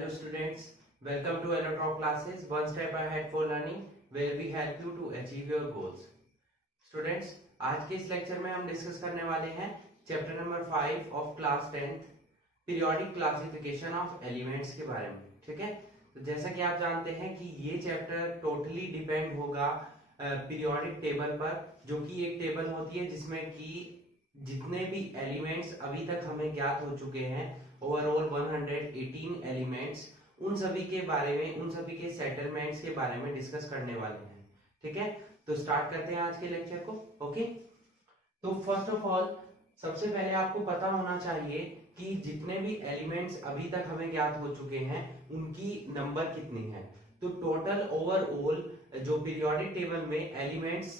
Hello students, welcome to Electron classes, one step ahead for learning where we help you to achieve your goals. Students, आज के इस lecture में हम discuss करने वाले हैं chapter number 5 of class 10th periodic classification of elements के बारे में। ठीक है, तो जैसा कि आप जानते हैं कि ये चैप्टर टोटली डिपेंड होगा पीरियोडिक टेबल पर, जो कि एक टेबल होती है जिसमें कि जितने भी एलिमेंट्स अभी तक हमें ज्ञात हो चुके हैं, ओवरऑल 118 एलिमेंट्स, उन सभी के बारे में, उन सभी के सेटलमेंट्स के बारे में डिस्कस करने वाले हैं। ठीक है, तो स्टार्ट करते हैं आज के लेक्चर को। ओके, तो फर्स्ट ऑफ ऑल सबसे पहले आपको पता होना चाहिए कि जितने भी एलिमेंट्स अभी तक हमें ज्ञात हो चुके हैं उनकी नंबर कितनी है। तो टोटल ओवरऑल जो पीरियोडिक टेबल में एलिमेंट्स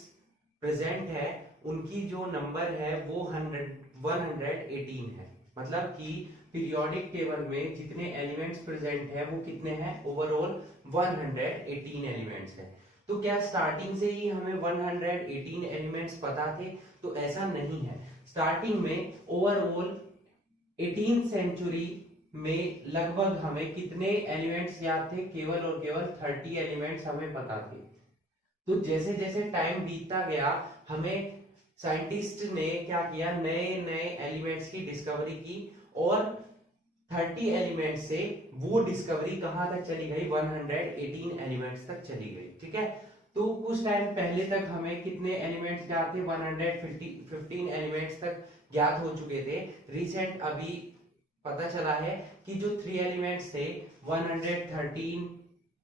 प्रेजेंट है उनकी जो नंबर है वो 118 है। मतलब कि पीरियोडिक टेबल में जितने एलिमेंट्स प्रेजेंट है वो कितने हैं, ओवरऑल 118 एलिमेंट्स है। तो क्या स्टार्टिंग से ही हमें 118 एलिमेंट्स पता थे? तो ऐसा नहीं है। स्टार्टिंग में ओवरऑल 18 सेंचुरी में लगभग हमें कितने एलिमेंट्स याद थे? केवल और केवल 30 एलिमेंट्स हमें पता थे। तो जैसे जैसे टाइम बीतता गया हमें साइंटिस्ट ने क्या किया, नए नए एलिमेंट्स की डिस्कवरी की और 30 एलिमेंट्स से वो डिस्कवरी कहां तक चली गई, 118 एलिमेंट्स तक चली गई। ठीक है, तो कुछ टाइम पहले तक हमें कितने एलिमेंट्स ज्ञात थे, 115 एलिमेंट्स तक ज्ञात हो चुके थे। रिसेंट अभी पता चला है कि जो 3 एलिमेंट्स थे 113,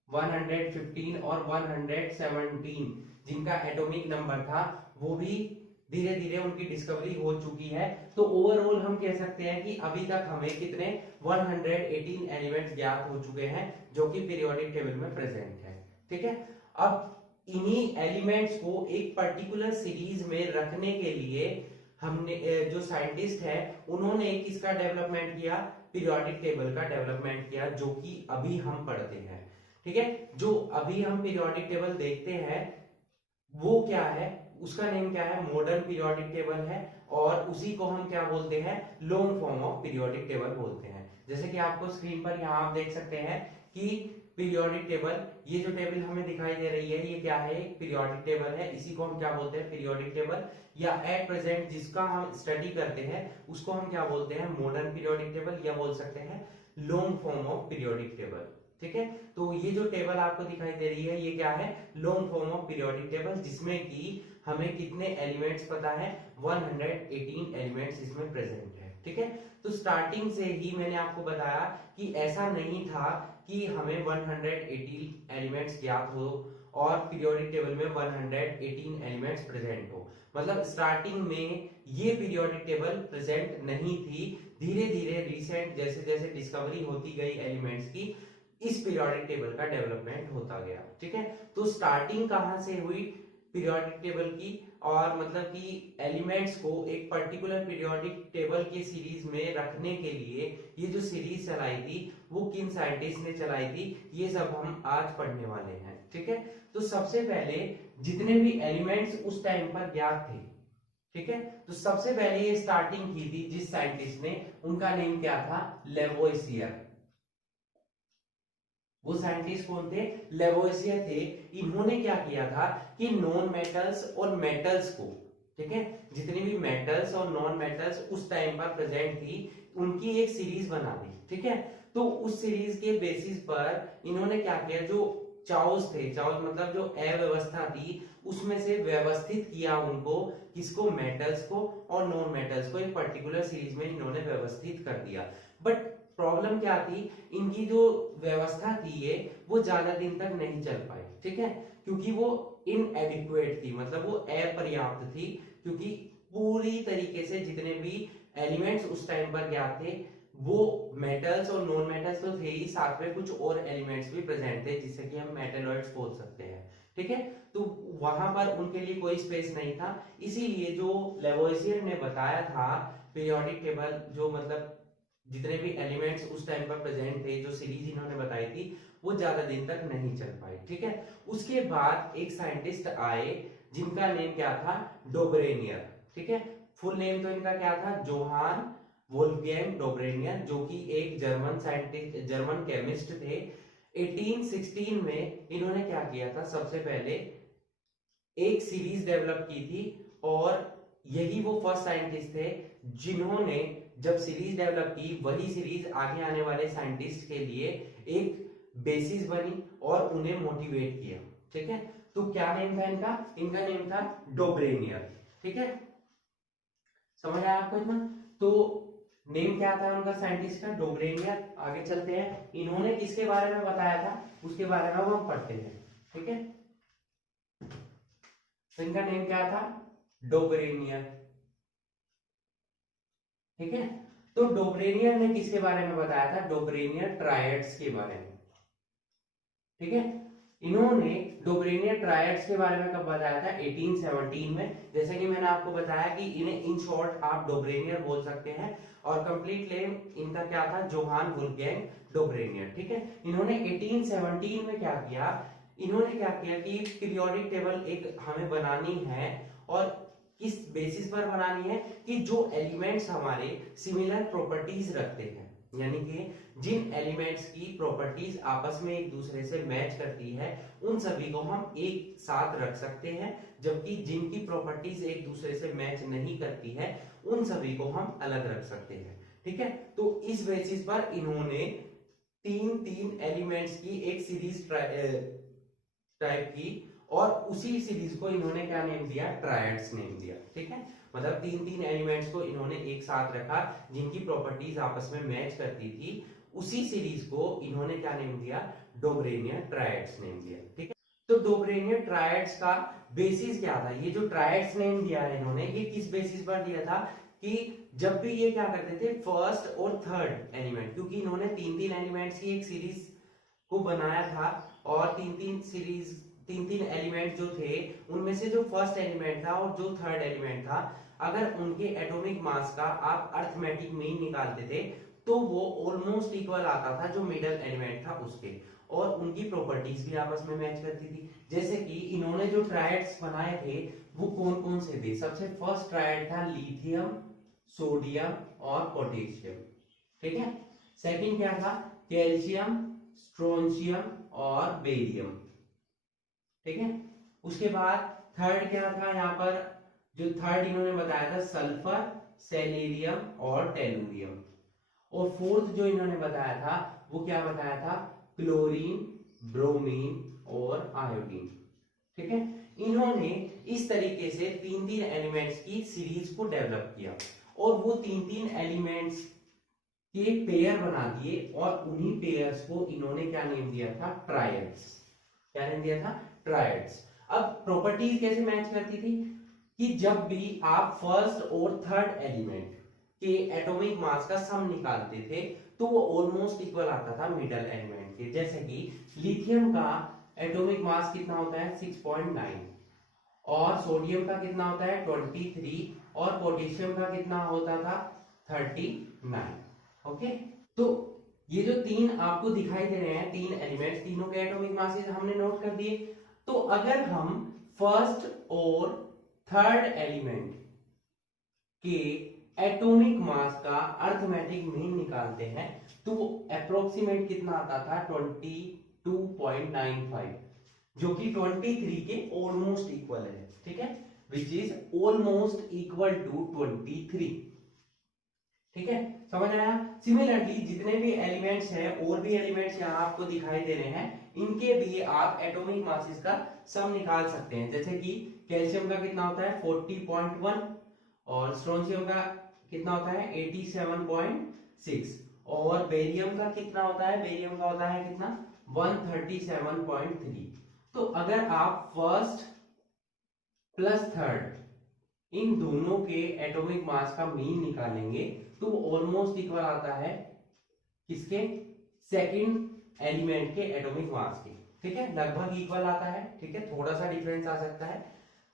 115 और 117, जिनका एटॉमिक नंबर था, वो भी धीरे धीरे उनकी डिस्कवरी हो चुकी है। तो ओवरऑल हम कह सकते हैं कि अभी तक हमें कितने 118 एलिमेंट्स ज्ञात हो चुके हैं जो कि पीरियोडिक टेबल में प्रेजेंट है। ठीक है, अब इन्हीं एलिमेंट्स को एक पर्टिकुलर सीरीज में रखने के लिए हमने जो साइंटिस्ट है उन्होंने किसका डेवलपमेंट किया, पीरियोडिक टेबल का डेवलपमेंट किया, जो कि अभी हम पढ़ते हैं। ठीक है, जो अभी हम पीरियोडिक टेबल देखते हैं वो क्या है, उसका नेम क्या है, मॉडर्न पीरियोडिक टेबल है, और उसी को हम क्या बोलते हैं, long form of periodic table बोलते हैं। जैसे कि आपको स्क्रीन पर यहाँ आप देख सकते हैं कि पीरियोडिक टेबल, ये जो टेबल हमें दिखाई दे रही है ये क्या है, एक पीरियोडिक टेबल है। इसी को हम क्या बोलते हैं, पीरियोडिक टेबल, या एट प्रेजेंट जिसका हम स्टडी करते हैं उसको हम क्या बोलते हैं, मॉडर्न पीरियोडिक टेबल, या बोल सकते हैं long form of periodic table. ठीक है, तो ये जो टेबल आपको दिखाई दे रही है ये क्या है, long form of periodic table, जिसमें कि हमें कितने एलिमेंट्स पता है, 118 एलिमेंट्स इसमें प्रेजेंट है। ठीक है, तो स्टार्टिंग से ही मैंने आपको बताया कि ऐसा नहीं था कि हमें 118 एलिमेंट्स ज्ञात हो और पीरियोडिक टेबल में 118 एलिमेंट्स प्रेजेंट हो। मतलब स्टार्टिंग में ये पीरियोडिक टेबल प्रेजेंट नहीं थी। धीरे धीरे रिसेंट जैसे जैसे डिस्कवरी होती गई एलिमेंट्स की, इस पीरियोडिक टेबल का डेवलपमेंट होता गया। ठीक है, तो स्टार्टिंग कहां से हुई पीरियोडिक टेबल की, और मतलब कि एलिमेंट्स को एक पर्टिकुलर पीरियोडिक टेबल के सीरीज में रखने के लिए ये जो सीरीज चलाई थी वो किन साइंटिस्ट ने चलाई थी, ये सब हम आज पढ़ने वाले हैं। ठीक है, तो सबसे पहले जितने भी एलिमेंट्स उस टाइम पर ज्ञात थे, ठीक है, तो सबसे पहले ये स्टार्टिंग की थी जिस साइंटिस्ट ने, उनका नेम क्या था, लेवोइसियर। वो साइंटिस्ट कौन थे, लेवोइसियर थे। इन्होंने क्या किया था कि नॉन मेटल्स और मेटल्स को, ठीक है, जितनी भी मेटल्स और नॉन मेटल्स उस टाइम पर प्रेजेंट थी उनकी एक सीरीज बना दी। ठीक है, तो उस सीरीज के बेसिस पर इन्होंने क्या किया, जो चाउस थे, चाउस मतलब जो अव्यवस्था थी उसमें से व्यवस्थित किया उनको, किसको, मेटल्स को और नॉन मेटल्स को एक पर्टिकुलर सीरीज में इन्होंने व्यवस्थित कर दिया। बट प्रॉब्लम क्या थी, इनकी जो व्यवस्था थी ये वो ज्यादा दिन तक नहीं चल पाई। ठीक है, क्योंकि वो इनएडिक्वेट थी, मतलब वो अपर्याप्त थी, क्योंकि पूरी तरीके से जितने भी एलिमेंट्स उस टाइम पर ज्ञात थे वो मेटल्स और नॉन मेटल्स तो थे ही, साथ में कुछ और एलिमेंट्स भी प्रेजेंट थे जिससे कि हम मेटलॉइड्स बोल सकते हैं। ठीक है, तो वहां पर उनके लिए कोई स्पेस नहीं था, इसीलिए जो लेवोइसियर ने बताया था पीरियोडिक टेबल, जो मतलब जितने भी एलिमेंट्स उस टाइम पर प्रेजेंट थे, जो सीरीज इन्होंने बताई थी वो ज्यादा दिन तक नहीं चल पाई। ठीक है, उसके बाद एक साइंटिस्ट आए जिनका नेम क्या था, डोबरेनियर। ठीक है, फुल नेम तो इनका क्या था, जोहान वोल्फगैंग डोब्रेनियर, जो कि एक जर्मन साइंटिस्ट, जर्मन केमिस्ट थे। 1816 में इन्होंने क्या किया था, सबसे पहले एक सीरीज डेवलप की थी, और यही वो फर्स्ट साइंटिस्ट थे जिन्होंने जब सीरीज डेवलप की, वही सीरीज आगे आने वाले साइंटिस्ट के लिए एक बेसिस बनी और उन्हें मोटिवेट किया। ठीक है, तो क्या नेम था इनका, इनका नेम था डोब्रेनियर। ठीक है, समझ आया आपको इतना? तो नेम क्या था उनका साइंटिस्ट का, डोब्रेनियर। आगे चलते हैं, इन्होंने किसके बारे में बताया था उसके बारे में हम पढ़ते हैं। ठीक है, तो इनका नेम क्या था, डोब्रेनियर। ठीक है, तो डोब्रेनियर ने किसके बारे में बताया था, डोब्रेनियर ट्रायड्स के बारे में। ठीक है, इन्होंने डोब्रेनियर ट्रायड्स के बारे में कब बताया था, 1817 में। जैसे कि मैंने आपको बताया कि इन्हें इन शॉर्ट आप डोब्रेनियर बोल सकते हैं, और कंप्लीट नेम इनका क्या था, जोहान वुल्फगैंग डोब्रेनियर। ठीक है, इन्होंने 1817 में क्या किया, इन्होंने क्या किया कि पीरियोडिक टेबल एक हमें बनानी है, और किस बेसिस पर बनानी है कि जो एलिमेंट्स हमारे सिमिलर प्रॉपर्टीज रखते हैं, यानी कि जिन एलिमेंट्स की प्रॉपर्टीज आपस में एक दूसरे से मैच करती है, उन सभी को हम एक साथ रख सकते हैं, जबकि जिनकी प्रॉपर्टीज एक दूसरे से मैच नहीं करती है, उन सभी को हम अलग रख सकते हैं। ठीक है, तो इस बेसिस पर इन्होंने तीन तीन एलिमेंट्स की एक सीरीज टाइप की, और उसी सीरीज को इन्होंने क्या नेम दिया, ट्रायड्स नेम दिया। ठीक है, मतलब तीन तीन एलिमेंट्स को इन्होंने एक साथ रखा जिनकी प्रॉपर्टीज आपस में मैच करती थी, उसी सीरीज को इन्होंने क्या नेम दिया, डोब्रेनियर ट्रायड्स नेम दिया। ठीक है, तो डोब्रेनियर ट्रायड्स का बेसिस क्या था, ये जो ट्रायड्स नेम दिया है इन्होंने, ये किस बेसिस पर दिया था कि जब भी ये क्या करते थे, फर्स्ट और थर्ड एलिमेंट, क्योंकि इन्होंने तीन तीन एलिमेंट्स की एक सीरीज को बनाया था, और तीन तीन एलिमेंट जो थे, उनमें से जो फर्स्ट एलिमेंट था और जो थर्ड एलिमेंट था, अगर उनके एटॉमिक मास का आप अर्थमेटिक मीन निकालते थे, तो वो ऑलमोस्ट इक्वल आता था जो मिडल एलिमेंट था उसके, और उनकी प्रॉपर्टीज भी आपस में मैच करती थी। जैसे कि इन्होंने जो ट्रायड्स बनाए थे वो कौन कौन से थे, सबसे फर्स्ट ट्रायड था लिथियम, सोडियम और पोटेशियम। ठीक है, सेकंड क्या था, कैल्शियम, स्ट्रोंशियम और बेरियम। ठीक है, उसके बाद थर्ड क्या था, यहाँ पर जो थर्ड इन्होंने बताया था, सल्फर, सेलेरियम और टेलुरियम। और फोर्थ जो इन्होंने बताया था वो क्या बताया था, क्लोरीन, ब्रोमीन और आयोडीन। ठीक है, इन्होंने इस तरीके से तीन तीन एलिमेंट्स की सीरीज को डेवलप किया, और वो तीन तीन एलिमेंट्स के पेयर बना दिए, और उन्हीं पेयर्स को इन्होंने क्या नेम दिया था, ट्रायड्स। क्या नेम दिया था, ट्रायड्स। अब प्रॉपर्टीज कैसे मैच करती थी कि जब भी आप फर्स्ट और थर्ड एलिमेंट के एटॉमिक मास का सम निकालते थे, तो वो ऑलमोस्ट इक्वल आता था मिडल एलिमेंट के। जैसे कि लिथियम का एटॉमिक मास कितना होता है, 6.9, और सोडियम का कितना होता है, 23, और पोटेशियम का कितना होता था, 39। ओके, तो ये जो तीन आपको दिखाई दे रहे हैं, तीन एलिमेंट्स, तीनों के एटॉमिक मासेस हमने नोट कर दिए। तो अगर हम फर्स्ट और थर्ड एलिमेंट के एटॉमिक मास का अर्थमेटिक मीन निकालते हैं, तो वो अप्रोक्सीमेट कितना आता था, 22.95, जो कि 23 के ऑलमोस्ट इक्वल है। ठीक है, which is almost equal to 23। ठीक है, समझ आया? सिमिलरली जितने भी एलिमेंट्स हैं, और भी एलिमेंट्स यहाँ आपको दिखाई दे रहे हैं, इनके भी आप एटॉमिक मासेस का सम निकाल सकते हैं। जैसे कि कैल्शियम का कितना होता है, 40.1, और स्ट्रोंशियम का कितना होता है, 87.6, और बेरियम का कितना होता है, बेरियम का होता है कितना, 137.3। तो अगर आप फर्स्ट प्लस थर्ड इन दोनों के एटॉमिक मास का मीन निकालेंगे, तो ऑलमोस्ट इक्वल आता है किसके, सेकंड एलिमेंट के एटॉमिक मास के। ठीक है, लगभग इक्वल आता है। ठीक है, थोड़ा सा डिफरेंस आ सकता है।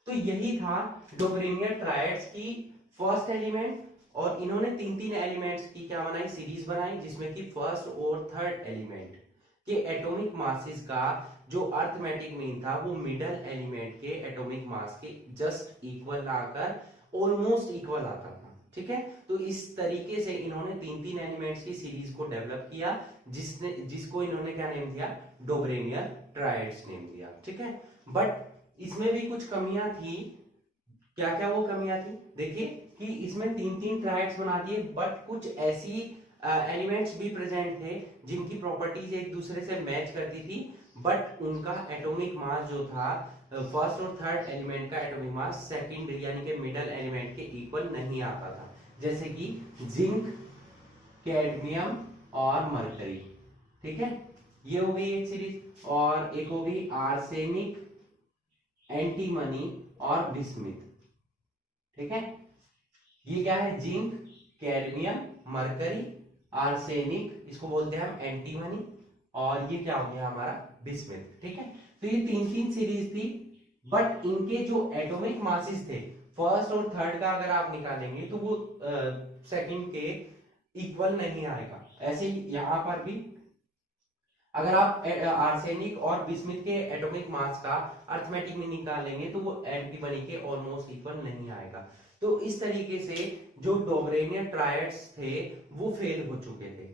तो यही था डोब्रेनियर ट्रायड्स की फर्स्ट एलिमेंट, और इन्होंने तीन तीन एलिमेंट्स की क्या बनाई, सीरीज बनाई, जिसमें कि फर्स्ट और थर्ड एलिमेंट के एटॉमिक मासेस का जो अर्थमेटिक मीन था वो मिडल एलिमेंट के एटॉमिक मास के जस्ट इक्वल आकर ऑलमोस्ट इक्वल आता था। ठीक है। तो इस तरीके से इन्होंने तीन तीन एलिमेंट्स की सीरीज को डेवलप किया, जिसको इन्होंने क्या नेम दिया, डोबरेनियर ट्रायड्स नेम दिया, ठीक है। बट इसमें भी कुछ कमियां थी। क्या क्या वो कमियां थी, देखिए कि इसमें तीन तीन ट्रायड्स बना दिए, बट कुछ ऐसी एलिमेंट्स भी प्रेजेंट थे जिनकी प्रॉपर्टीज एक दूसरे से मैच करती थी, बट उनका एटॉमिक मास जो था फर्स्ट और थर्ड एलिमेंट का एटॉमिक मास सेकंड यानी कि मिडल एलिमेंट के इक्वल नहीं आता था, जैसे कि जिंक, कैडमियम और मरकरी, ठीक है। ये हो गई एक सीरीज, और एक हो गई आर्सेनिक, एंटीमनी और बिस्मिथ, ठीक है। ये क्या है, जिंक, कैडमियम, मरकरी, आर्सेनिक, इसको बोलते हैं हम एंटीमनी, और ये क्या हो गया हमारा बिस्मिथ, ठीक है। तो ये तीन तीन सीरीज थी, बट इनके जो एटॉमिक मासेस थे फर्स्ट और थर्ड का अगर आप निकालेंगे तो वो सेकंड के इक्वल नहीं आएगा। ऐसे ही यहां पर भी अगर आप आर्सेनिक और बिस्मिथ के एटॉमिक मास का अर्थमेटिक में निकालेंगे तो वो एंटीमनी के ऑलमोस्ट इक्वल नहीं आएगा। तो इस तरीके से जो डोबरेनियर ट्रायड्स थे वो फेल हो चुके थे,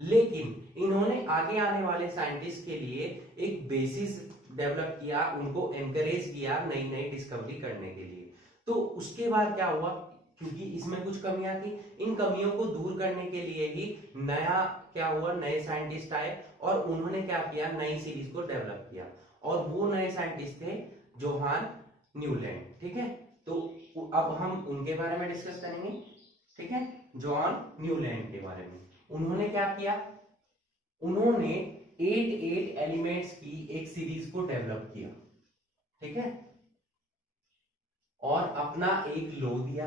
लेकिन इन्होंने आगे आने वाले साइंटिस्ट के लिए एक बेसिस डेवलप किया, उनको एनकरेज किया नई नई डिस्कवरी करने के लिए। तो उसके बाद क्या हुआ, क्योंकि इसमें कुछ कमियां थी, इन कमियों को दूर करने के लिए ही नया क्या हुआ, नए साइंटिस्ट आए और उन्होंने क्या किया, नई सीरीज को डेवलप किया, और वो नए साइंटिस्ट थे जोहान न्यूलैंड, ठीक है। तो अब हम उनके बारे में डिस्कस करेंगे, ठीक है। जॉन न्यूलैंड के बारे में उन्होंने क्या किया, उन्होंने 8 एलिमेंट्स की एक सीरीज को डेवलप किया, ठीक है, और अपना एक लॉ दिया,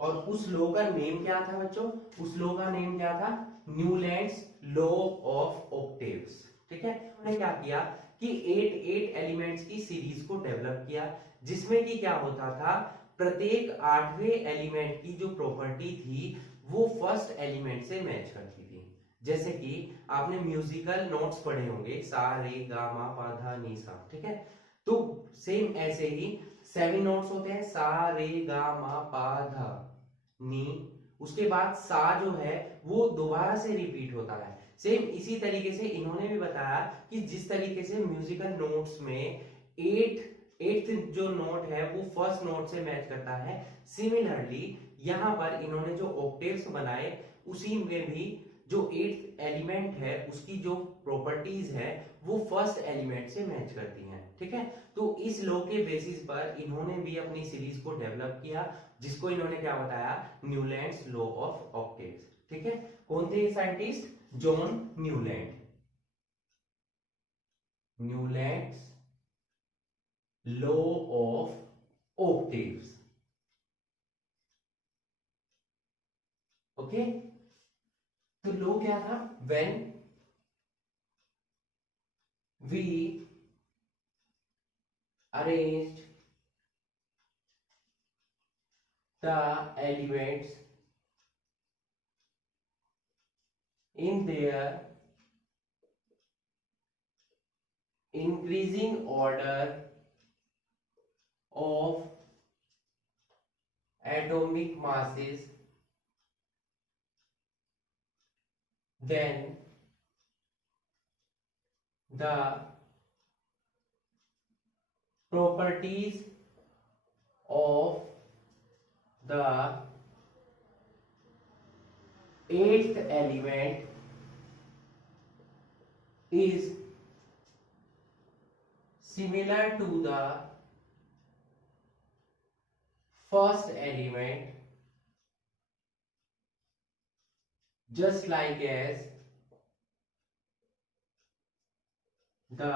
और उस लॉ का नेम क्या था बच्चों, उस लॉ का नेम क्या था, न्यूलैंड्स लॉ ऑफ ऑक्टेव्स, ठीक है। उन्होंने क्या किया कि 8 एलिमेंट्स की सीरीज को डेवलप किया, जिसमें कि क्या होता था, प्रत्येक आठवें एलिमेंट की जो प्रॉपर्टी थी वो फर्स्ट एलिमेंट से मैच करती थी। जैसे कि आपने म्यूजिकल नोट्स पढ़े होंगे, सा रे गा मा पा धा नी सा, ठीक है। तो सेम ऐसे ही 7 नोट्स होते हैं, सा रे गा मा पा धा नी, उसके बाद सा जो है वो दोबारा से रिपीट होता है। सेम इसी तरीके से इन्होंने भी बताया कि जिस तरीके से म्यूजिकल नोट्स में 8th जो नोट है वो फर्स्ट नोट से मैच करता है, सिमिलरली यहाँ पर इन्होंने जो ऑक्टेव्स बनाए उसी में भी जो 8th एलिमेंट है उसकी जो प्रॉपर्टीज है वो फर्स्ट एलिमेंट से मैच करती हैं, ठीक है। तो इस लॉ के बेसिस पर इन्होंने भी अपनी सीरीज को डेवलप किया, जिसको इन्होंने क्या बताया, न्यूलैंड्स लॉ ऑफ ऑक्टेव्स, ठीक है। कौन थे scientist, John Newland, Newlands law of octaves, okay. तो लॉ क्या था, when we arranged the elements in their increasing order of atomic masses, then the properties of the 8th element is similar to the first element, just like as the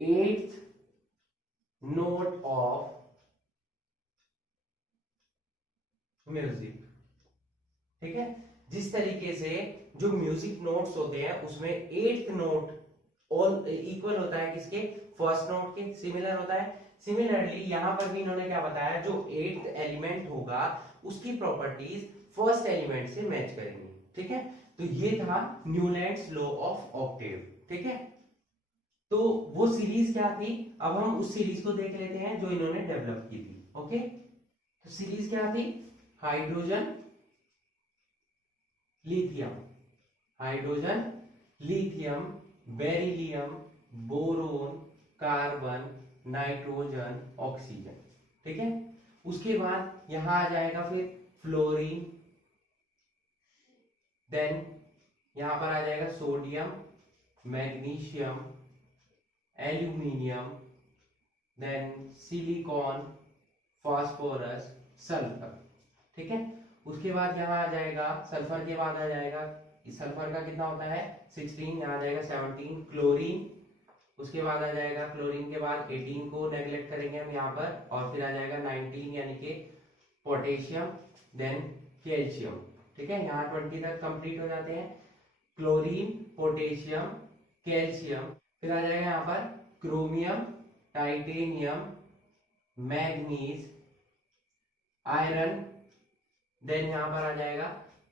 8th note of music, ठीक है। जिस तरीके से जो music notes होते हैं उसमें 8th note all equal होता है किसके, फर्स्ट नोट के, सिमिलर होता है। सिमिलरली यहां पर भी इन्होंने क्या बताया, जो 8th एलिमेंट होगा उसकी प्रॉपर्टीज फर्स्ट एलिमेंट से मैच करेंगी, ठीक है। तो ये था न्यूलैंड्स लॉ ऑफ ऑक्टेव, ठीक है। तो वो सीरीज क्या थी, अब हम उस सीरीज को देख लेते हैं जो इन्होंने डेवलप की थी, ओके। तो सीरीज क्या थी? Hydrogen lithium, hydrogen lithium, beryllium, boron, carbon, nitrogen, oxygen. ठीक है, उसके बाद यहां आ जाएगा फिर फ्लोरीन, देन यहां पर आ जाएगा sodium, magnesium, aluminium, then silicon, phosphorus, sulphur. ठीक है, उसके बाद यहाँ आ जाएगा सल्फर के बाद आ जाएगा, सल्फर का कितना होता है 16, यहाँ आ जाएगा 17, क्लोरीन, उसके बाद आ जाएगा क्लोरीन के बाद 18 को नेग्लेक्ट करेंगे हम यहाँ पर, और फिर आ जाएगा 19 यानी कि पोटेशियम, देन कैल्शियम। ठीक है, यहाँ 20 तक कंप्लीट हो जाते हैं, क्लोरीन, पोटेशियम, कैल्शियम, फिर आ जाएगा यहाँ पर chromium, titanium, manganese, iron, then यहां पर आ जाएगा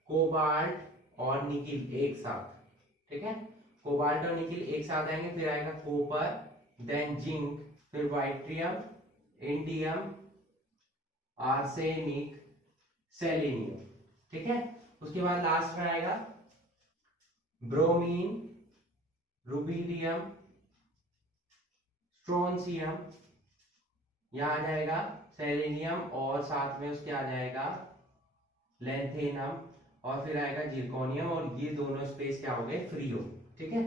कोबाल्ट और निकिल एक साथ। ठीक है, कोबाल्ट और निकिल एक साथ आएंगे, फिर आएगा कॉपर, देन जिंक, फिर वाइट्रियम, इंडियम, आर्सेनिक, सेलेनियम। ठीक है, उसके बाद लास्ट में आएगा ब्रोमीन, रुबिडियम, स्ट्रोंसियम, यहां आ जाएगा सेलेनियम, और साथ में उसके आ जाएगा लैंथेनम, और फिर आएगा जिरकोनियम, और ये दोनों स्पेस क्या हो गए फ्री हो। ठीक है,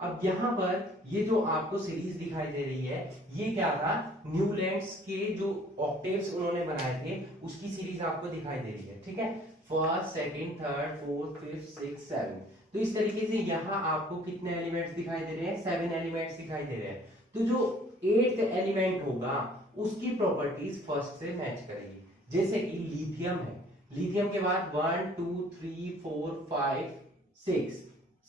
अब यहां पर ये जो आपको सीरीज दिखाई दे रही है, ये क्या था, न्यूलैंड्स के जो ऑक्टेव्स उन्होंने बनाए थे उसकी सीरीज आपको दिखाई दे रही है। ठीक है, first, second, third, fourth, fifth, six, seven. तो इस तरीके से यहाँ आपको कितने एलिमेंट्स दिखाई दे रहे हैं, 7 एलिमेंट्स दिखाई दे रहे हैं। तो जो 8th एलिमेंट होगा उसकी प्रॉपर्टीज फर्स्ट से मैच करेगी। जैसे कि लिथियम है, लिथियम के बाद 1 2 3 4 5 6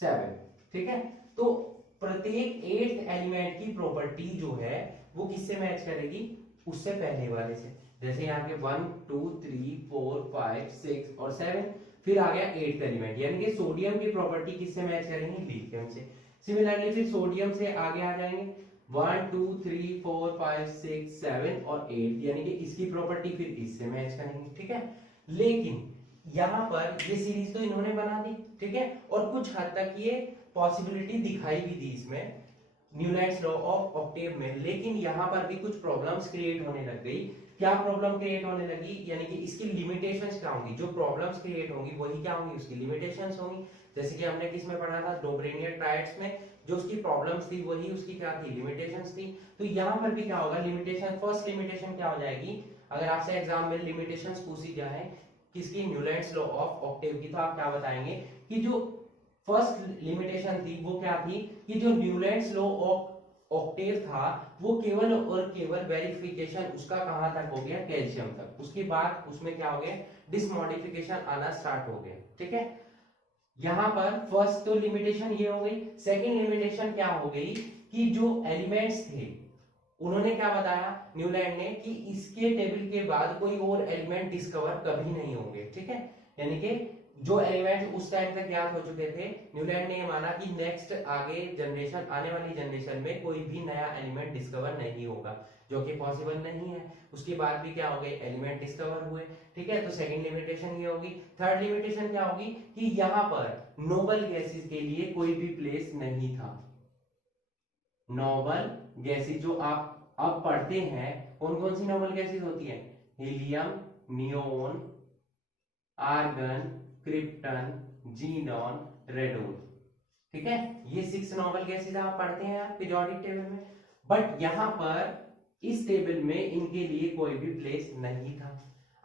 7। ठीक है, तो प्रत्येक 8th एलिमेंट की प्रॉपर्टी जो है वो किससे मैच करेगी, उससे पहले वाले से। जैसे यहाँ के 1 2 3 4 5 6 और 7, फिर आ गया 8th एलिमेंट, यानी कि सोडियम की प्रॉपर्टी किससे मैच करेंगे, लिथियम से। सिमिलरली फिर सोडियम से आगे आ जाएंगे 1 2 3 4 5 6 7 और 8, यानी कि इसकी प्रॉपर्टी फिर इससे मैच करेंगे। ठीक है, लेकिन यहां पर ये सीरीज तो इन्होंने बना दी। ठीक है, और कुछ हद तक ये पॉसिबिलिटी दिखाई भी दी इसमें न्यूलैंड्स लॉ ऑफ ऑक्टेव में, लेकिन यहां पर भी कुछ प्रॉब्लम्स क्रिएट होने लग गई। क्या प्रॉब्लम क्रिएट होने लगी, यानी कि इसकी लिमिटेशंस क्या होंगी, जो प्रॉब्लम्स क्रिएट होंगी वही क्या होंगी, उसकी लिमिटेशंस होंगी। जैसे कि हमने किसमें पढ़ा था, डोब्रेनियर ट्रायड्स में, जो उसकी प्रॉब्लम्स थी वही उसकी क्या थी, लिमिटेशंस थी। तो यहां पर भी क्या होगा, लिमिटेशन, फर्स्ट लिमिटेशन क्या हो जाएगी, अगर आपसे एग्जाम में लिमिटेशंस पूछी जाए किसकी, न्यूलैंड्स लॉ ऑफ ऑक्टेव की, तो आप क्या बताएंगे कि जो फर्स्ट लिमिटेशन थी वो क्या थी, कि जो न्यूलैंड्स लॉ ऑफ ऑक्टेव था वो केवल और केवल वेरिफिकेशन उसका कहां तक हो गया, कैल्शियम तक। उसके बाद उसमें क्या हो गया, डिसमॉडिफिकेशन आना स्टार्ट हो गया। ठीक है, यहां पर फर्स्ट तो लिमिटेशन ये हो गई। सेकंड लिमिटेशन क्या हो गई, कि जो एलिमेंट्स थे उन्होंने क्या बताया न्यूलैंड ने, कि इसके टेबल के बाद कोई और एलिमेंट डिस्कवर कभी नहीं होंगे। ठीक है, यानी कि जो एलिमेंट उस टाइम तक ज्ञात हो चुके थे, न्यूलैंड ने ये माना कि नेक्स्ट आगे जनरेशन, आने वाली जनरेशन में कोई भी नया एलिमेंट डिस्कवर नहीं होगा, जो कि पॉसिबल नहीं है। उसके बाद भी क्या हो गए, एलिमेंट डिस्कवर हुए। ठीक है, तो सेकंड लिमिटेशन ये होगी। थर्ड लिमिटेशन क्या होगी, कि यहाँ पर नोबल गैसेस के लिए कोई भी प्लेस नहीं था। नोबल गैसेस जो आप अब पढ़ते हैं, कौन कौन सी नोबल गैसेस होती है, helium, neon, argon, krypton, xenon, radon. ठीक है, ये 6 नोबल गैसेस आप पढ़ते हैं पीरियोडिक टेबल में, बट यहां पर इस टेबल में इनके लिए कोई भी प्लेस नहीं था।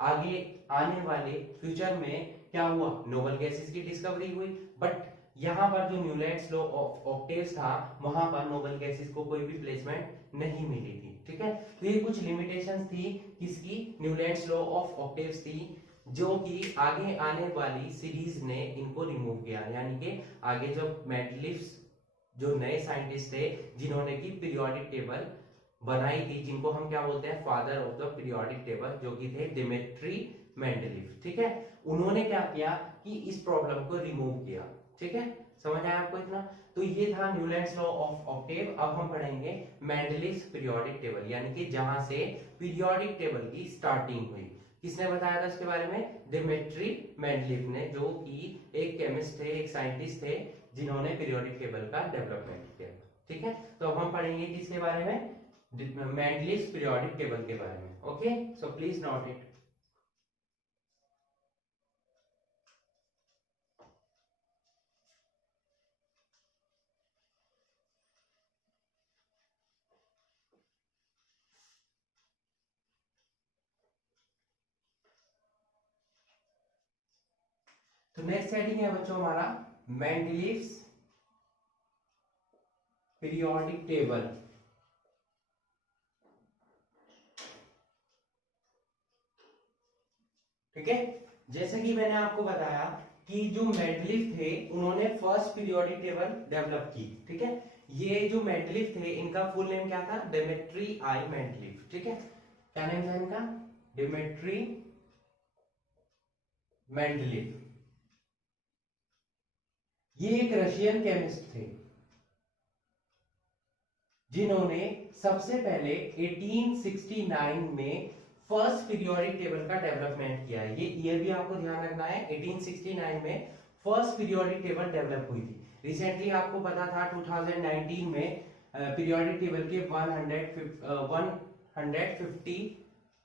आगे आने वाले फ्यूचर में क्या हुआ, नोबल गैसेस की डिस्कवरी हुई, बट यहां पर जो न्यूलैंड्स लॉ ऑफ ऑक्टेव्स था वहां पर नोबल गैसेस को कोई भी प्लेसमेंट नहीं मिली थी। ठीक है, तो ये कुछ लिमिटेशंस थी किसकी, न्यूलैंड्स लॉ ऑफ ऑक्टेव्स थी, जो कि आगे आने वाली सीरीज ने इनको रिमूव किया। यानी कि आगे जो मेंडलीफ जो नए साइंटिस्ट थे जिन्होंने की पीरियोडिक टेबल बनाई थी, जिनको हम क्या बोलते हैं, father of the periodic table, जो कि थे दिमित्री मेंडलीफ। ठीक है, उन्होंने क्या किया कि इस प्रॉब्लम को रिमूव किया। ठीक है, समझ आया आपको इतना। तो ये था न्यूलैंड्स लॉ ऑफ ऑक्टेव। अब हम पढ़ेंगे मेंडलीव्स पीरियोडिक टेबल, यानी कि जहां से पीरियोडिक टेबल की स्टार्टिंग हुई। किसने बताया था इसके बारे में? डिमिट्री मेंडलीव ने, जो कि एक केमिस्ट थे, एक साइंटिस्ट थे, जिन्होंने पीरियोडिक टेबल का डेवलपमेंट किया। ठीक है, तो अब हम पढ़ेंगे किसके बारे में? मेंडलीव्स पीरियोडिक टेबल के बारे में। Okay, so please note it. तो नेक्स्ट हेडिंग है बच्चों हमारा मेंडलीव्स पीरियोडिक टेबल। ठीक है, जैसे कि मैंने आपको बताया कि जो मेंडलीव थे उन्होंने फर्स्ट पीरियोडिक टेबल डेवलप की। ठीक है, ये जो मेंडलीव थे इनका फुल नेम क्या था? डेमेट्री आई मेंडलीव। ठीक है, क्या नेम था इनका? डेमेट्री मेंडलीव। ये एक रशियन केमिस्ट थे जिन्होंने सबसे पहले 1869 में फर्स्ट पीरियोडिक टेबल का डेवलपमेंट किया है। ये ईयर भी आपको ध्यान रखना है, 1869 में फर्स्ट पीरियोडिक टेबल डेवलप हुई थी। रिसेंटली आपको पता था 2019 में पीरियोडिक टेबल के 150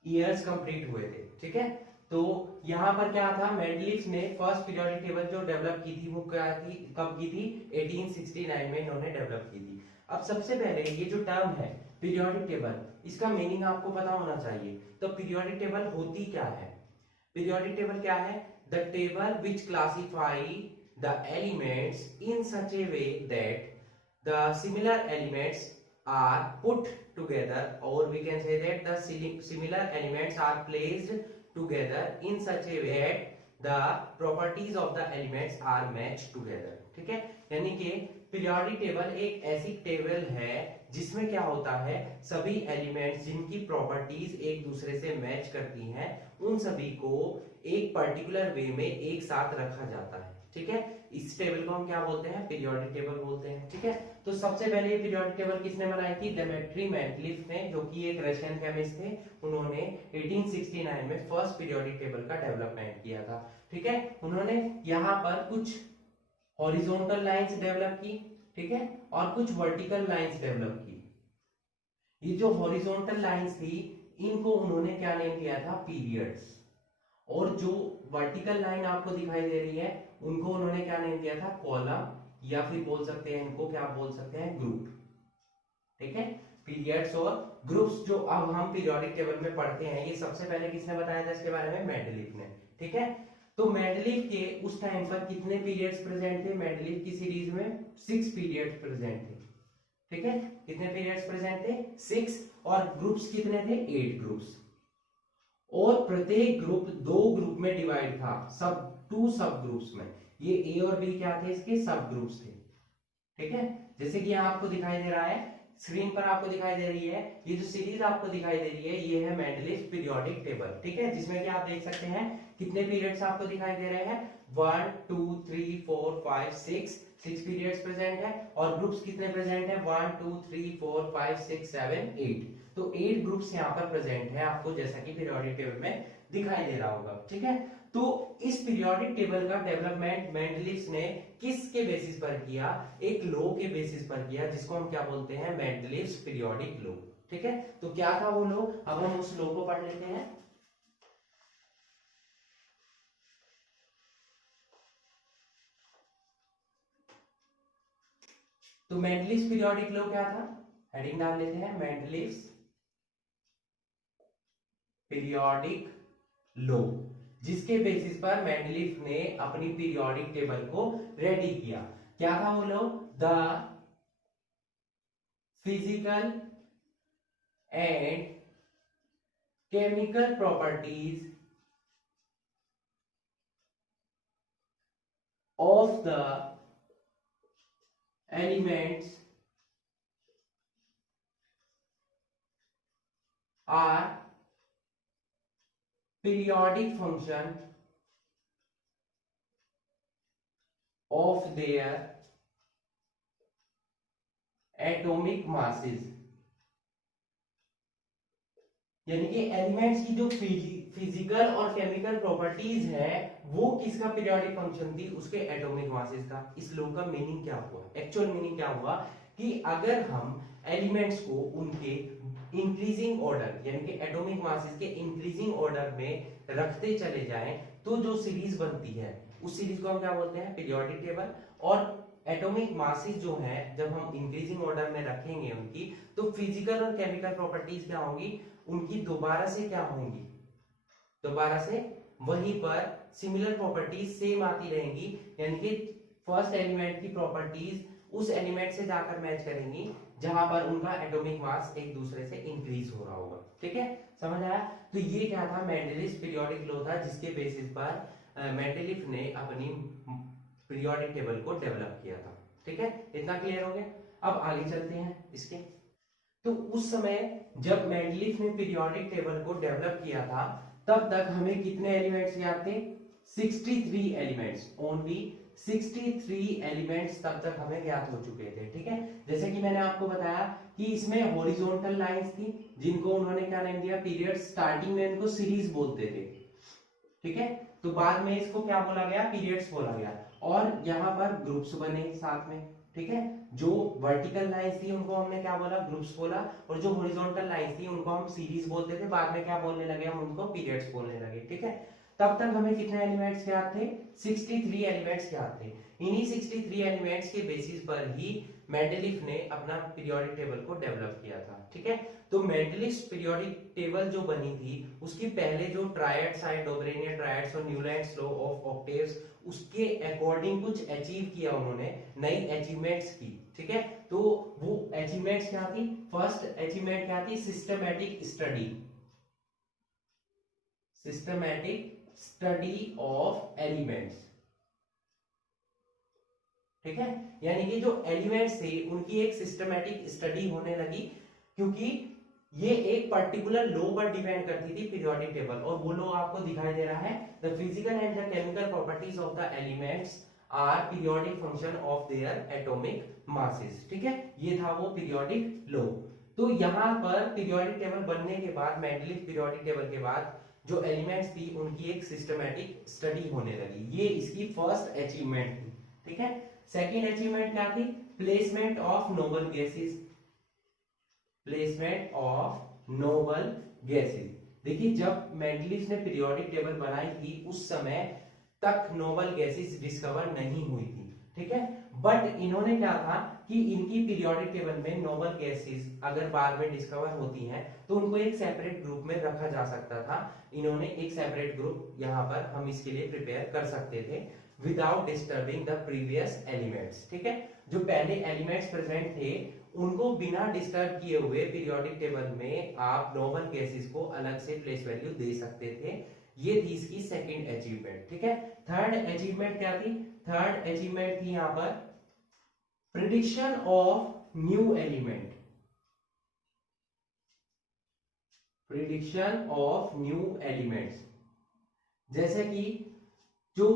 ईयर्स कंप्लीट हुए थे। ठीक है, तो यहाँ पर क्या था, मेंडलीव ने फर्स्ट पीरियोडिक टेबल जो डेवलप की थी वो क्या थी, कब की थी? 1869 में इन्होंने डेवलप की थी। अब सबसे पहले ये जो टर्म है पीरियोडिक टेबल, इसका मीनिंग आपको पता होना चाहिए। तो पीरियोडिक टेबल होती क्या है? पीरियोडिक टेबल क्या है? The table which classify the elements in such A way that the similar elements are put together, or we can say that the similar elements are placed together in such a way that the properties of the elements are matched together। ठीक है, यानी कि periodic table एक ऐसी table है जिसमें क्या होता है, सभी एलिमेंट्स जिनकी प्रॉपर्टीज एक दूसरे से मैच करती हैं उन सभी को एक पर्टिकुलर वे में एक साथ रखा जाता है। ठीक है, इस टेबल को हम क्या बोलते हैं? पीरियोडिक टेबल बोलते हैं। ठीक है, तो सबसे पहले ये पीरियोडिक टेबल किसने बनाई थी? डेमेट्री मेंडलीव ने, जो कि एक रशियन केमिस्ट थे। उन्होंने 1869 में फर्स्ट पीरियोडिक टेबल का डेवलपमेंट किया था। ठीक है, उन्होंने यहाँ पर कुछ हॉरिजॉन्टल लाइंस डेवलप की, ठीक है, और कुछ वर्टिकल लाइंस डेवलप की। ये जो हॉरिजॉन्टल लाइंस थी इनको उन्होंने क्या नेम दिया था? पीरियड्स। और जो वर्टिकल लाइन आपको दिखाई दे रही है उनको उन्होंने क्या नेम दिया था? कॉलम, या फिर बोल सकते हैं इनको क्या बोल सकते हैं? ग्रुप। ठीक है, पीरियड्स और ग्रुप्स जो अब हम पीरियोडिक टेबल में पढ़ते हैं, ये सबसे पहले किसने बताया था इसके बारे में? मेंडलीव ने। ठीक है, तो मेंडलीव के उस टाइम पर कितने पीरियड्स प्रेजेंट थे? मेंडलीव की सीरीज में 6 पीरियड्स प्रेजेंट थे। ठीक है, कितने पीरियड्स प्रेजेंट थे? 6। और ग्रुप्स कितने थे? 8 ग्रुप्स। और प्रत्येक ग्रुप 2 ग्रुप में डिवाइड था, सब ग्रुप्स में। ये ए और बी क्या थे? इसके सब ग्रुप्स थे। ठीक है, जैसे कि यहाँ आपको दिखाई दे रहा है, स्क्रीन पर आपको दिखाई दे रही है, ये जो सीरीज आपको दिखाई दे रही है ये है मेंडलीव पीरियोडिक टेबल। ठीक है, जिसमें कि आप देख सकते हैं कितने पीरियड्स आपको दिखाई दे रहे हैं? 1 2 3 4 5 6 पीरियड्स प्रेजेंट है। और ग्रुप्स कितने प्रेजेंट है? 1 2 3 4 5 6 7 8। तो 8 ग्रुप्स यहाँ पर प्रेजेंट है आपको, जैसा कि पीरियोडिक टेबल में दिखाई दे रहा होगा। ठीक है, तो इस पीरियोडिक टेबल का डेवलपमेंट मेंडलीव ने किसके बेसिस पर किया? एक लॉ के बेसिस पर किया, जिसको हम क्या बोलते हैं? Mendeleev's periodic law. ठीक है, तो क्या था वो लॉ? अब हम उस लॉ को पढ़ लेते हैं। तो मेंडलीव्स पीरियोडिक लॉ क्या था? हेडिंग डाल लेते हैं, मेंडलीव्स पीरियोडिक लॉ, जिसके बेसिस पर मेंडलीव ने अपनी पीरियोडिक टेबल को रेडी किया। क्या था वो law? The physical and chemical properties of the elements are periodic function of their atomic masses, यानी कि एलिमेंट्स की जो फिजिकल और केमिकल प्रॉपर्टीज है वो किसका पीरियोडिक फंक्शन थी, उसके एटॉमिक मासेस का। इस लॉ का मीनिंग क्या हुआ, एक्चुअल मीनिंग क्या हुआ कि अगर हम एलिमेंट्स को उनके इंक्रीजिंग ऑर्डर यानी कि एटॉमिक मासेस के इंक्रीजिंग ऑर्डर में रखते चले जाएं तो जो सीरीज बनती है उस सीरीज को हम क्या बोलते हैं, पीरियोडिक टेबल। और एटॉमिक मासेस जो है जब हम इंक्रीजिंग ऑर्डर में रखेंगे उनकी, तो फिजिकल और केमिकल प्रॉपर्टीज क्या होंगी, उनकी दोबारा से क्या होंगी, दोबारा से वहीं पर सिमिलर प्रॉपर्टीज सेम आती रहेंगी, यानी कि फर्स्ट एलिमेंट की प्रॉपर्टीज उस एलिमेंट से जाकर मैच करेंगी जहां पर उनका एटॉमिक मास एक दूसरे से इंक्रीज हो रहा होगा। ठीक है, समझ आया। तो ये क्या था, मेंडलिस पीरियोडिक लॉ था, जिसके बेसिस पर मेंडलीफ ने अपनी पीरियोडिक टेबल को डेवलप किया था। ठीक है, इतना क्लियर हो गया। अब आगे चलते हैं इसके। तो उस समय जब मेंडलीफ ने पीरियोडिक टेबल को डेवलप किया था तब तक हमें कितने एलिमेंट्स याद थे, 63 एलिमेंट्स, ओनली 63 एलिमेंट्स तब तक हमें ज्ञात हो चुके थे। ठीक है, जैसे कि मैंने आपको बताया कि इसमें हॉरिजॉन्टल लाइंस थी जिनको उन्होंने क्या नाम दिया, पीरियड। स्टार्टिंग में इनको सीरीज बोलते थे, ठीक है, तो बाद में इसको क्या बोला गया, पीरियड्स बोला गया। और यहाँ पर ग्रुप्स बने साथ में। ठीक है, जो वर्टिकल लाइंस थी उनको हमने क्या बोला, ग्रुप्स बोला, और जो हॉरिजॉन्टल लाइंस थी उनको हम सीरीज बोलते थे, बाद में क्या बोलने लगे, हम उनको पीरियड्स बोलने लगे। ठीक है, तब तक हमें कितने एलिमेंट्स ज्ञात थे, 63 एलिमेंट्स ज्ञात थे। इन्हीं 63 एलिमेंट्स के बेसिस पर ही मेंडलीफ ने अपना पीरियोडिक टेबल को डेवलप किया था। ठीक है, तो मेंडलीफ पीरियोडिक टेबल जो बनी थी उसकी पहले जो ट्रायड्स आए, डोबरेनियर ट्रायड्स और न्यूलैंड्स लॉ ऑफ ऑक्टेव्स, उसके अकॉर्डिंग कुछ अचीव किया उन्होंने, नई अचीवमेंट्स की। ठीक है, तो वो अचीवमेंट्स क्या थी, फर्स्ट अचीवमेंट क्या थी, systematic study, systematic study of elements. ठीक है, यानी कि जो एलिमेंट्स थे उनकी एक सिस्टमैटिक स्टडी होने लगी, क्योंकि ये एक पर्टिकुलर लॉ पर डिपेंड करती थी पीरियोडिक टेबल, और वो लॉ आपको दिखाई दे रहा है, the physical and the chemical properties of the elements are periodic function of their atomic masses. ठीक है, ये था वो पीरियोडिक लॉ। तो यहाँ पर पीरियोडिक टेबल बनने के बाद, मेंडलीफ पीरियोडिक टेबल के बाद जो एलिमेंट्स थी उनकी एक सिस्टमैटिक स्टडी होने लगी, ये इसकी फर्स्ट अचीवमेंट थी। ठीक है, सेकेंड अचीवमेंट क्या थी, placement of noble gases, placement of noble gases. देखिए, जब मेंडलीफ ने पीरियोडिक टेबल बनाई थी उस समय तक नोबल गैसेस डिस्कवर नहीं हुई थी। ठीक है, बट इन्होंने क्या था कि इनकी पीरियोडिक टेबल में नोबल गैसेस अगर बाद में डिस्कवर होती हैं तो उनको एक सेपरेट ग्रुप में रखा जा सकता था। इन्होंने एक सेपरेट ग्रुप यहाँ पर हम इसके लिए प्रिपेयर कर सकते थे without disturbing the previous elements. ठीक है, जो पहले एलिमेंट्स प्रेजेंट थे उनको बिना डिस्टर्ब किए हुए पीरियोडिक टेबल में आप नोबल गैसेस को अलग से प्लेस वैल्यू दे सकते थे। ये थी इसकी सेकंड अचीवमेंट। ठीक है, थर्ड अचीवमेंट क्या थी, थर्ड अचीवमेंट थी यहां पर prediction of new element, prediction of new elements. जैसे कि जो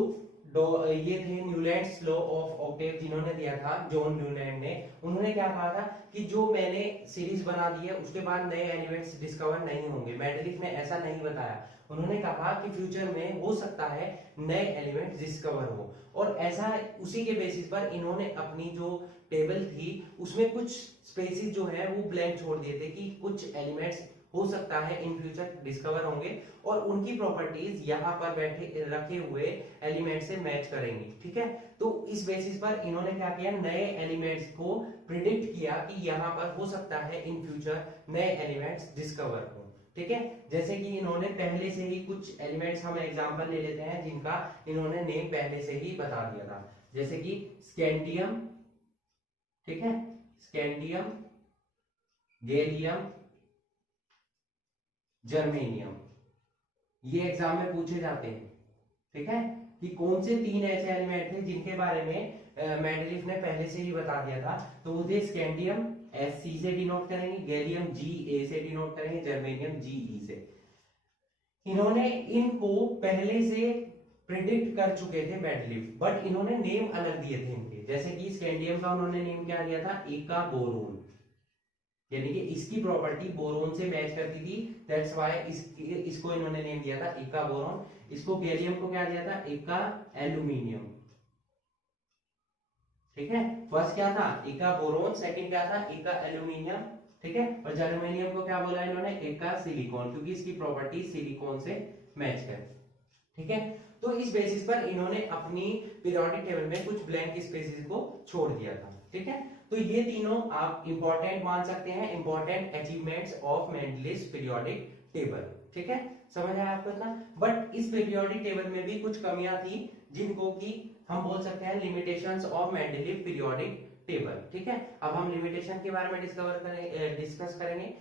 ये थे न्यूलैंड्स लॉ ऑफ ऑक्टेव जिन्होंने दिया था, जॉन न्यूलैंड ने, उन्होंने क्या कहा था कि जो मैंने सीरीज बना दी है उसके बाद नए एलिमेंट्स डिस्कवर नहीं होंगे। मेंडलीफ ने ऐसा नहीं बताया, उन्होंने कहा कि फ्यूचर में हो सकता है नए एलिमेंट्स डिस्कवर हो, और ऐसा उसी के बेसिस पर इन्होंने अपनी जो टेबल थी उसमें कुछ स्पेसिस जो है वो ब्लैंक छोड़ दिए थे कि कुछ एलिमेंट्स हो सकता है इन फ्यूचर डिस्कवर होंगे और उनकी प्रॉपर्टीज यहाँ पर बैठे रखे हुए एलिमेंट से मैच करेंगी। ठीक है, तो इस बेसिस पर इन्होंने क्या किया, नए एलिमेंट्स को प्रिडिक्ट किया कि यहाँ पर हो सकता है इन फ्यूचर नए एलिमेंट्स डिस्कवर हो। ठीक है, जैसे कि इन्होंने पहले से ही कुछ एलिमेंट्स, हम एग्जांपल ले लेते हैं जिनका इन्होंने नेम पहले से ही बता दिया था, जैसे कि स्कैंडियम, ठीक है, स्कैंडियम, गैलियम, जर्मेनियम, ये एग्जाम में पूछे जाते हैं। ठीक है, कि कौन से तीन ऐसे एलिमेंट थे जिनके बारे में मेंडलीफ ने पहले से ही बता दिया था, तो वो थे स्कैंडियम Sc से डिनोट करेंगे, गैलियम Ga से डिनोट करेंगे, जर्मेनियम Ge से। इन्होंने इनको पहले से प्रिडिक्ट कर चुके थे मेंडलीफ, बट इन्होंने नेम अलग दिए थे इनके। जैसे कि स्कैंडियम का उन्होंने नेम क्या दिया था, एका बोरोन, यानी कि इसकी प्रॉपर्टी बोरोन से मैच करती थी, दैट्स व्हाई इसको इन्होंने नेम दिया था एका बोरोन। इसको गैलियम को क्या दिया था, एका एल्यूमिनियम। ठीक है, फर्स्ट क्या था, एका बोरोन, सेकंड क्या था, एका एल्यूमिनियम। ठीक है, और जर्मेनियम को क्या बोला इन्होंने, एका सिलिकॉन, क्योंकि इसकी प्रॉपर्टी सिलिकॉन से मैच कर। ठीक है, तो इस बेसिस पर इन्होंने अपनी पीरियोडिक टेबल में कुछ ब्लैंक स्पेसेस को छोड़ दिया था। ठीक है, तो ये तीनों आप इंपॉर्टेंट मान सकते हैं, important achievements of Mendeleev periodic table. ठीक है, समझ आया आपको इतना। बट इस पीरियोडिक टेबल में भी कुछ कमियां थी, जिनको कि हम बोल सकते हैं limitations of Mendeleev periodic table. ठीक है, अब हम लिमिटेशन के बारे में डिस्कस करेंगे,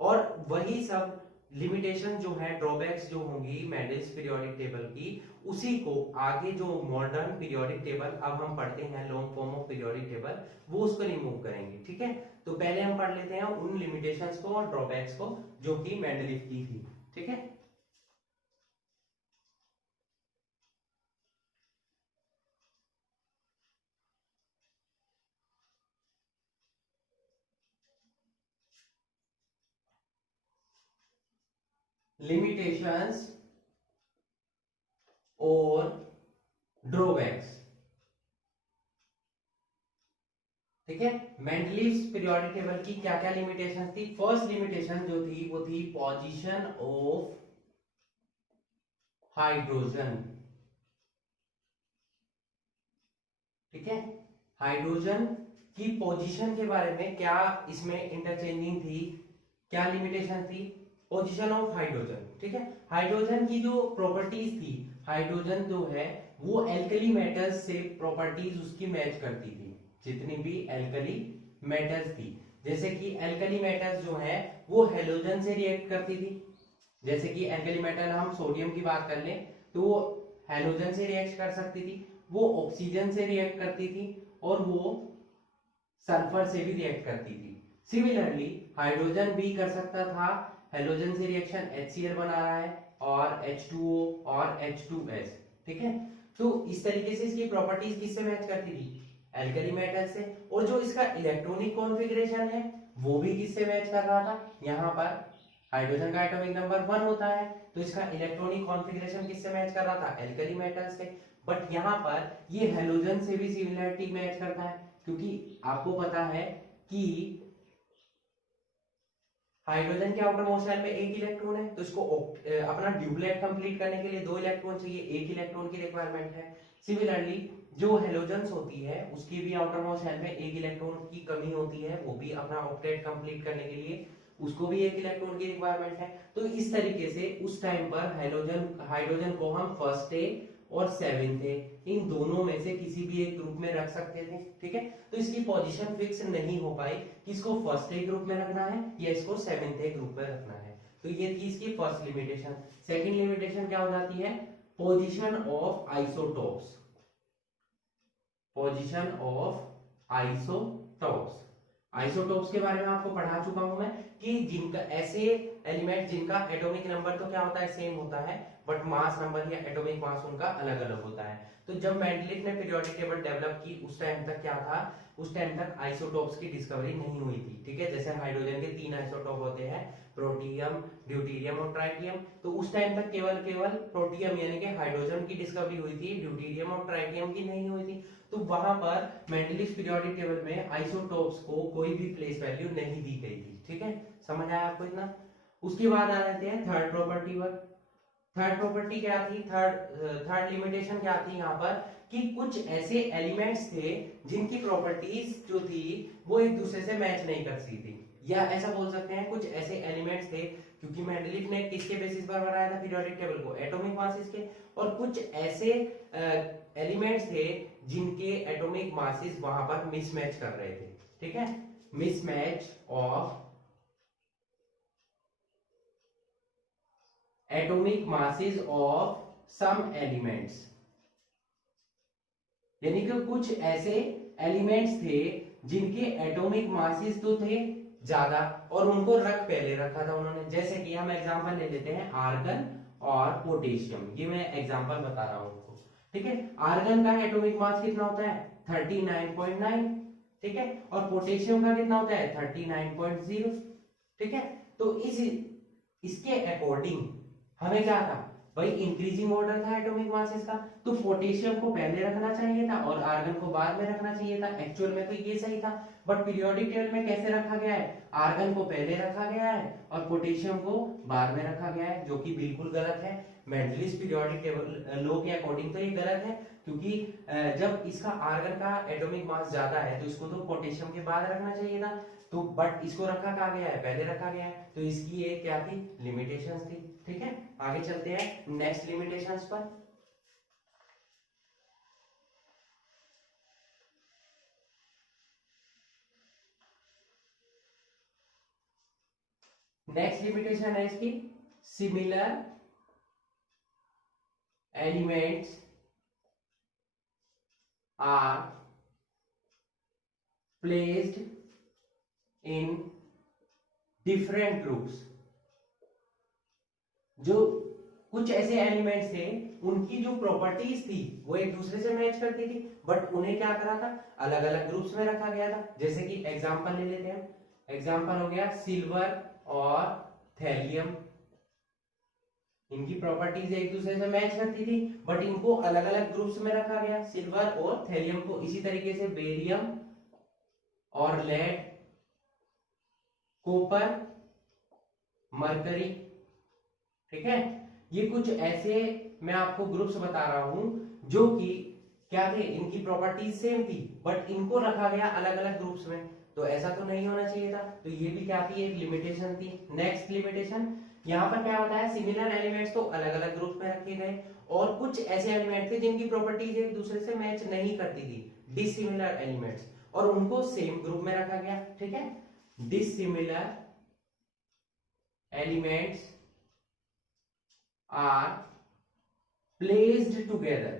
और वही सब लिमिटेशन जो है, ड्रॉबैक्स जो होंगी मेंडलीफ पीरियोडिक टेबल की, उसी को आगे जो मॉडर्न पीरियोडिक टेबल अब हम पढ़ते हैं, long form of periodic table, वो उसको रिमूव करेंगे। ठीक है, तो पहले हम पढ़ लेते हैं उन लिमिटेशंस को और ड्रॉबैक्स को जो कि मेंडलीफ की थी। ठीक है, लिमिटेशंस और ड्रॉबैक्स। ठीक है, मेंडलीफ पीरियोडिक टेबल की क्या क्या लिमिटेशन थी। फर्स्ट लिमिटेशन जो थी वो थी पोजीशन ऑफ हाइड्रोजन। ठीक है, हाइड्रोजन की पोजीशन के बारे में क्या इसमें इंटरचेंजिंग थी, क्या लिमिटेशन थी, पोजीशन ऑफ हाइड्रोजन। ठीक है, हाइड्रोजन की जो प्रॉपर्टीज थी, हाइड्रोजन जो है वो एल्कली मेटल्स से प्रॉपर्टीज उसकी मैच करती थी, जितनी भी एल्कली मेटल्स थी। जैसे कि एल्कली मेटल्स जो है वो हेलोजन से रिएक्ट करती थी। जैसे कि एल्कली मेटल हम सोडियम की बात कर लें तो वो हेलोजन से रिएक्ट कर सकती थी, वो ऑक्सीजन से रिएक्ट करती थी, और वो सल्फर से भी रिएक्ट करती थी। सिमिलरली हाइड्रोजन भी कर सकता था, हेलोजन से रिएक्शन HCl बना रहा है, और H2O और H2S। ठीक है, तो इस तरीके से इसकी प्रॉपर्टीज किससे मैच करती थी, एल्कली मेटल से। और जो इसका इलेक्ट्रॉनिक कॉन्फ़िगरेशन है वो भी किससे मैच कर रहा था, यहाँ पर हाइड्रोजन का एटॉमिक नंबर 1 होता है, तो इसका इलेक्ट्रॉनिक कॉन्फ़िगरेशन किससे मैच कर रहा था, एल्कली मेटल से। बट यहाँ पर ये हेलोजन से भी सिमिलरिटी मैच करता है, क्योंकि आपको पता है कि हाइड्रोजन के आउटर मोस्ट शेल में एक इलेक्ट्रॉन है, तो इसको अपना ड्यूप्लेट कंप्लीट करने के लिए 2 इलेक्ट्रॉन चाहिए, एक इलेक्ट्रॉन की रिक्वायरमेंट है। सिमिलरली जो हेलोजन्स होती है उसकी भी आउटर मोस्ट शेल में एक इलेक्ट्रॉन की कमी होती है, वो भी अपना ऑक्टेट कंप्लीट करने के लिए उसको भी एक इलेक्ट्रॉन की रिक्वायरमेंट है। तो इस तरीके से उस टाइम पर हाइड्रोजन को हम फर्स्ट ए और सेवेंथ ए, इन दोनों में से किसी भी एक ग्रुप में रख सकते थे। ठीक है, तो इसकी पोजीशन फिक्स नहीं हो पाई कि इसको फर्स्ट ए ग्रुप में रखना है या इसको सेवेंथ ए ग्रुप में रखना है। तो ये थी इसकी फर्स्ट लिमिटेशन। सेकंड लिमिटेशन क्या हो जाती है, position of isotopes. Position of isotopes, isotopes के बारे में आपको पढ़ा चुका हूं मैं कि जिनका ऐसे एलिमेंट जिनका एटॉमिक नंबर तो क्या होता है, सेम होता है, बट मास नंबर या एटॉमिक मास उनका अलग अलग होता है। तो जब मेंडलीफ ने पीरियोडिक टेबल डेवलप की उस टाइम तक क्या था, उस टाइम तक आइसोटोप्स की डिस्कवरी नहीं हुई थी। ठीक है, जैसे हाइड्रोजन के 3 आइसोटोप होते हैं, प्रोटियम, ड्यूटीरियम और ट्राइटियम। तो उस टाइम तक केवल प्रोटियम यानी कि हाइड्रोजन की डिस्कवरी हुई थी, ड्यूटीरियम और ट्राइटियम की नहीं हुई थी। तो वहां पर मेंडलीफ पीरियोडिक टेबल में आइसोटोप्स को कोई भी प्लेस वैल्यू नहीं दी गई थी। ठीक है, समझ आया आपको इतना। उसके बाद आ जाते हैं थर्ड प्रॉपर्टी पर। थर्ड प्रॉपर्टी क्या थी, थर्ड लिमिटेशन क्या थी यहाँ पर, कि कुछ ऐसे एलिमेंट्स थे जिनकी प्रॉपर्टीज जो थी वो एक दूसरे से मैच नहीं कर सकती थी, या ऐसा बोल सकते हैं कुछ ऐसे एलिमेंट्स थे, क्योंकि मेंडलीफ ने किसके बेसिस पर बनाया था पीरियोडिक टेबल को, एटॉमिक मासेस के। और कुछ ऐसे एलिमेंट्स थे जिनके एटॉमिक मासेस वहां पर मिसमैच कर रहे थे। ठीक है, mismatch of atomic masses of some elements, यानी कि कुछ ऐसे एलिमेंट्स थे जिनके एटॉमिक मासेस तो थे ज्यादा और उनको रख पहले रखा था उन्होंने। जैसे कि हम एग्जांपल ले लेते हैं आर्गन और पोटेशियम। ये मैं एग्जांपल बता रहा हूं आपको, ठीक है। आर्गन का एटॉमिक मास कितना होता है 39.9, ठीक है, और पोटेशियम का कितना होता है 39.0, ठीक है। तो इसके अकॉर्डिंग हमें क्या था भाई, इंक्रीजिंग ऑर्डर था एटॉमिक मासेस का, तो पोटेशियम को पहले रखना चाहिए था और आर्गन को बाद में रखना चाहिए था। एक्चुअल में तो ये सही था, बट पीरियोडिक टेबल में कैसे रखा गया है, आर्गन को पहले रखा गया है और पोटेशियम को बाद में रखा गया है, जो कि बिल्कुल गलत है। मेंडलिस पीरियोडिक टेबल लॉ के अकॉर्डिंग तो ये गलत है, क्योंकि जब इसका आर्गन का एटॉमिक मास ज्यादा है तो इसको तो पोटेशियम के बाद रखना चाहिए था, तो बट इसको रखा कहाँ गया है, पहले रखा गया है, तो इसकी ये क्या थी, लिमिटेशंस थी, ठीक है। आगे चलते हैं नेक्स्ट लिमिटेशंस पर। नेक्स्ट लिमिटेशन है इसकी, similar elements are placed in different groups. जो कुछ ऐसे एलिमेंट्स थे उनकी जो प्रॉपर्टीज थी वो एक दूसरे से मैच करती थी, बट उन्हें क्या करा था, अलग अलग ग्रुप्स में रखा गया था। जैसे कि एग्जांपल ले लेते हैं, एग्जांपल हो गया सिल्वर और थैलियम। इनकी प्रॉपर्टीज एक दूसरे से मैच करती थी, बट इनको अलग अलग ग्रुप्स में रखा गया, सिल्वर और थैलियम को। इसी तरीके से बेरियम और लेड, कॉपर, मरकरी, ठीक है। ये कुछ ऐसे मैं आपको ग्रुप्स बता रहा हूं जो कि क्या थे, इनकी प्रॉपर्टीज सेम थी, बट इनको रखा गया अलग अलग ग्रुप्स में, तो ऐसा तो नहीं होना चाहिए था। तो ये भी क्या थी, एक लिमिटेशन थी। नेक्स्ट लिमिटेशन, यहाँ पर क्या बताया, सिमिलर एलिमेंट्स तो अलग अलग ग्रुप में रखे गए, और कुछ ऐसे एलिमेंट थे जिनकी प्रॉपर्टीज एक दूसरे से मैच नहीं करती थी, डिसिमिलर एलिमेंट्स, और उनको सेम ग्रुप में रखा गया, ठीक है। Dissimilar elements are placed together,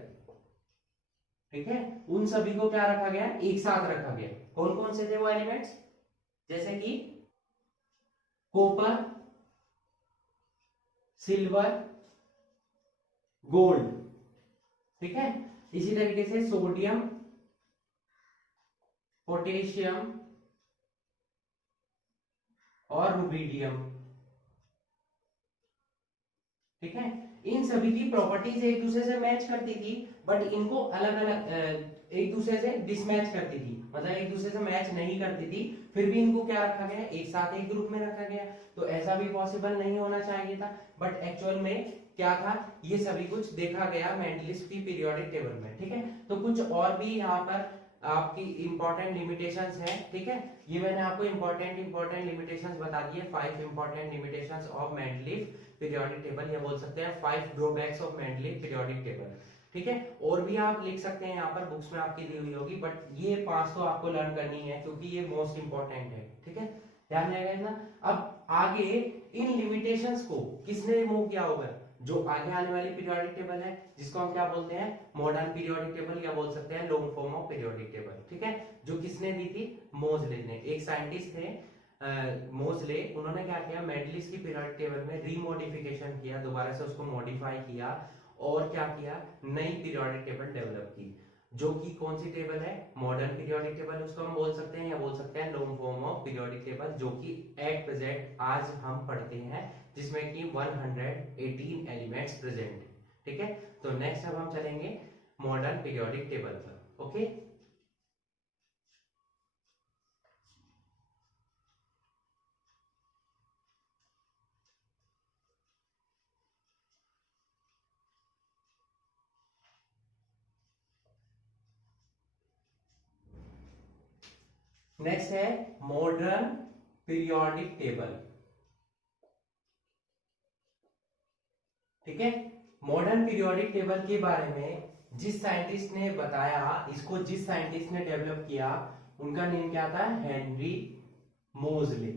ठीक है। उन सभी को क्या रखा गया, एक साथ रखा गया। कौन कौन से थे वो एलिमेंट्स, जैसे कि कॉपर, सिल्वर, गोल्ड, ठीक है। इसी तरीके से सोडियम, पोटेशियम और रुबिडियम, ठीक है। इन सभी की प्रॉपर्टीज एक दूसरे से मैच करती थी, बट इनको अलग अलग एक दूसरे से डिसमैच करती थी, मतलब एक दूसरे से मैच नहीं करती थी, फिर भी इनको क्या रखा गया, एक साथ एक ग्रुप में रखा गया। तो ऐसा भी पॉसिबल नहीं होना चाहिए था, बट एक्चुअल में क्या था, ये सभी कुछ देखा गया मेंडलिस की पीरियोडिक टेबल में, ठीक है। तो कुछ और भी यहाँ पर आपकी इंपॉर्टेंट लिमिटेशंस हैं, ठीक है। ये मैंने आपको इंपॉर्टेंट लिमिटेशंस बता दिए, 5 important limitations of Mendeleev periodic table, या बोल सकते हैं 5 drawbacks of Mendeleev periodic table, ठीक है। और भी आप लिख सकते हैं, यहाँ पर बुक्स में आपकी दी हुई होगी, बट ये 5 तो आपको लर्न करनी है क्योंकि ये मोस्ट इंपॉर्टेंट है, ठीक है, ध्यान रहेगा ना। अब आगे इन लिमिटेशंस को किसने रिमूव किया होगा, जो आगे आने वाली पीरियोडिक टेबल है, जिसको हम क्या बोलते हैं, मॉडर्न पीरियोडिक टेबल, या बोल सकते हैं long form of periodic table, ठीक है। जो किसने दी थी, मोजले ने, एक साइंटिस्ट थे मोजले। उन्होंने क्या किया, मेंडलिस की पीरियोडिक टेबल में रीमॉडिफिकेशन किया, दोबारा से उसको मॉडिफाई किया, और क्या किया, नई पीरियोडिक टेबल डेवलप की, जो कि कौन सी टेबल है, मॉडर्न पीरियोडिक टेबल उसको हम बोल सकते हैं, या बोल सकते हैं long form of periodic table, जो कि एट प्रेजेंट आज हम पढ़ते हैं, जिसमें कि 118 एलिमेंट्स प्रेजेंट है, ठीक है। तो नेक्स्ट अब हम चलेंगे मॉडर्न पीरियोडिक टेबल पर, ओके। नेक्स्ट है मॉडर्न पीरियोडिक टेबल, ठीक है। मॉडर्न पीरियोडिक टेबल के बारे में जिस साइंटिस्ट ने बताया, इसको जिस साइंटिस्ट ने डेवलप किया, उनका नेम क्या था, हेनरी मोजले,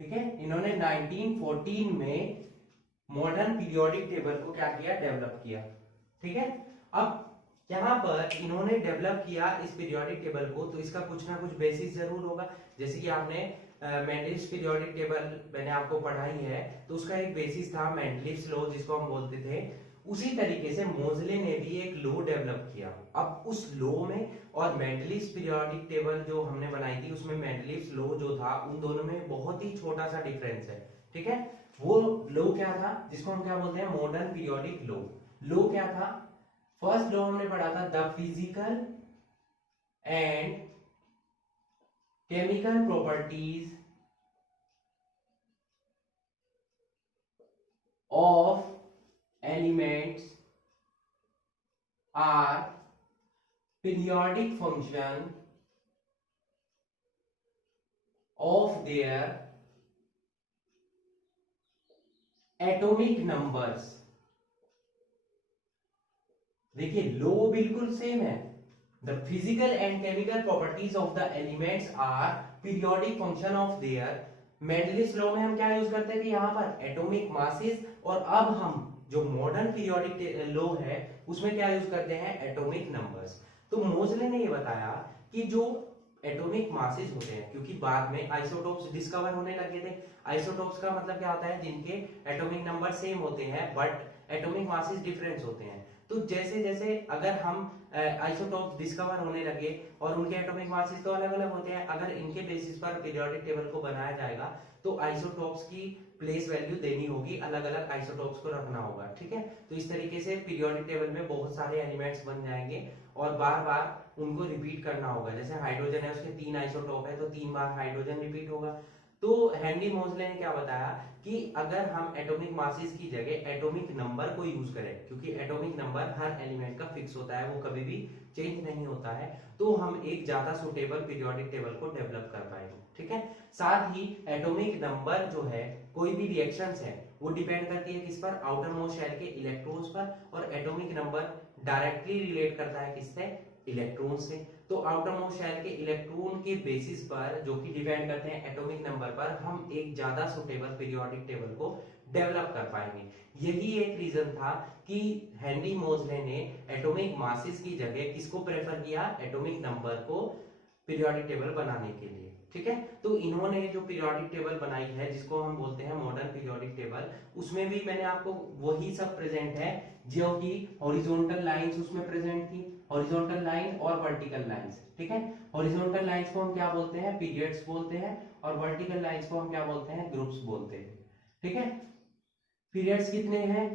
ठीक है। इन्होंने 1914 में मॉडर्न पीरियोडिक टेबल को क्या किया, डेवलप किया, ठीक है। अब यहाँ पर इन्होंने डेवलप किया इस पीरियोडिक टेबल को, तो इसका कुछ ना कुछ बेसिस जरूर होगा। जैसे कि आपने मेंडलीव्स पीरियोडिक टेबल मैंने आपको पढ़ाई है, तो उसका एक बेसिस था मेंडलीव्स लॉ जिसको हम बोलते थे। उसी तरीके से मोजले ने भी एक लॉ डेवलप किया। अब उस लॉ में और मेंडलीव्स पीरियोडिक टेबल जो हमने बनाई थी उसमें मेंडलीव्स लॉ जो था उन दोनों में बहुत ही छोटा सा डिफरेंस है। ठीक है, वो लॉ क्या था जिसको हम क्या बोलते हैं, मॉडर्न पीरियोडिक लॉ। लॉ क्या था, फर्स्ट लॉ हमने पढ़ा था the physical and chemical properties of elements are periodic function of their atomic numbers। देखिए लो बिल्कुल सेम है, the physical and chemical properties of the elements are periodic function of their. Mendeleev's law में हम क्या use करते थे यहाँ पर, एटॉमिक मासेस, और अब हम जो मॉडर्न पीरियोडिक लॉ है उसमें क्या यूज करते हैं, एटॉमिक नंबर्स। तो मोजले ने ये बताया कि जो एटॉमिक मासेस होते हैं, क्योंकि बाद में आइसोटोप्स डिस्कवर होने लगे थे। आइसोटोप्स का मतलब क्या होता है, जिनके एटॉमिक नंबर सेम होते हैं बट एटॉमिक मासेस डिफरेंस होते हैं। तो जैसे जैसे अगर हम आइसोटोप्स डिस्कवर होने लगे और उनके एटॉमिक मासेस तो अलग अलग होते हैं, अगर इनके बेसिस पर पीरियोडिक टेबल को बनाया जाएगा तो आइसोटोप्स की प्लेस वैल्यू देनी होगी, अलग अलग आइसोटोप्स को रखना होगा। ठीक है, तो इस तरीके से पीरियोडिक टेबल में बहुत सारे एलिमेंट्स बन जाएंगे और बार बार उनको रिपीट करना होगा। जैसे हाइड्रोजन है, उसके 3 आइसोटोप है तो 3 बार हाइड्रोजन रिपीट होगा। तो हेनरी मोजले ने क्या बताया कि अगर हम एटॉमिक मासेस की जगह एटॉमिक नंबर को यूज करें, क्योंकि एटॉमिक नंबर हर एलिमेंट का फिक्स होता है, वो कभी भी चेंज नहीं होता है, तो हम एक ज्यादा सुटेबल पीरियोडिक टेबल को डेवलप कर पाएंगे। ठीक है, साथ ही एटॉमिक नंबर जो है, कोई भी रिएक्शंस है वो डिपेंड करती है किस पर, आउटर मोस्ट शेल के इलेक्ट्रॉन्स पर, और एटॉमिक नंबर डायरेक्टली रिलेट करता है किससे, इलेक्ट्रॉन से। तो आउटर मोस्ट शेल के इलेक्ट्रॉन के बेसिस पर जो कि डिपेंड करते हैं एटॉमिक नंबर पर, हम एक ज्यादा सुटेबल पीरियोडिक टेबल को डेवलप कर पाएंगे। यही एक रीजन था कि हेनरी मोजले ने एटॉमिक मासेस की जगह किसको प्रेफर किया, एटॉमिक नंबर को पीरियोडिक टेबल बनाने के लिए। ठीक है, तो इन्होंने जो पीरियोडिक टेबल बनाई है जिसको हम बोलते हैं मॉडर्न पीरियोडिक टेबल, उसमें भी मैंने आपको वही सब प्रेजेंट है जो कि हॉरिजॉन्टल लाइंस उसमें प्रेजेंट थी, हॉरिजॉन्टल लाइन और वर्टिकल लाइंस। ठीक है, हॉरिजॉन्टल लाइंस को हम क्या बोलते हैं, पीरियड्स बोलते हैं, और वर्टिकल लाइंस को हम क्या बोलते हैं, ग्रुप्स बोलते हैं। ठीक है, पीरियड्स कितने हैं,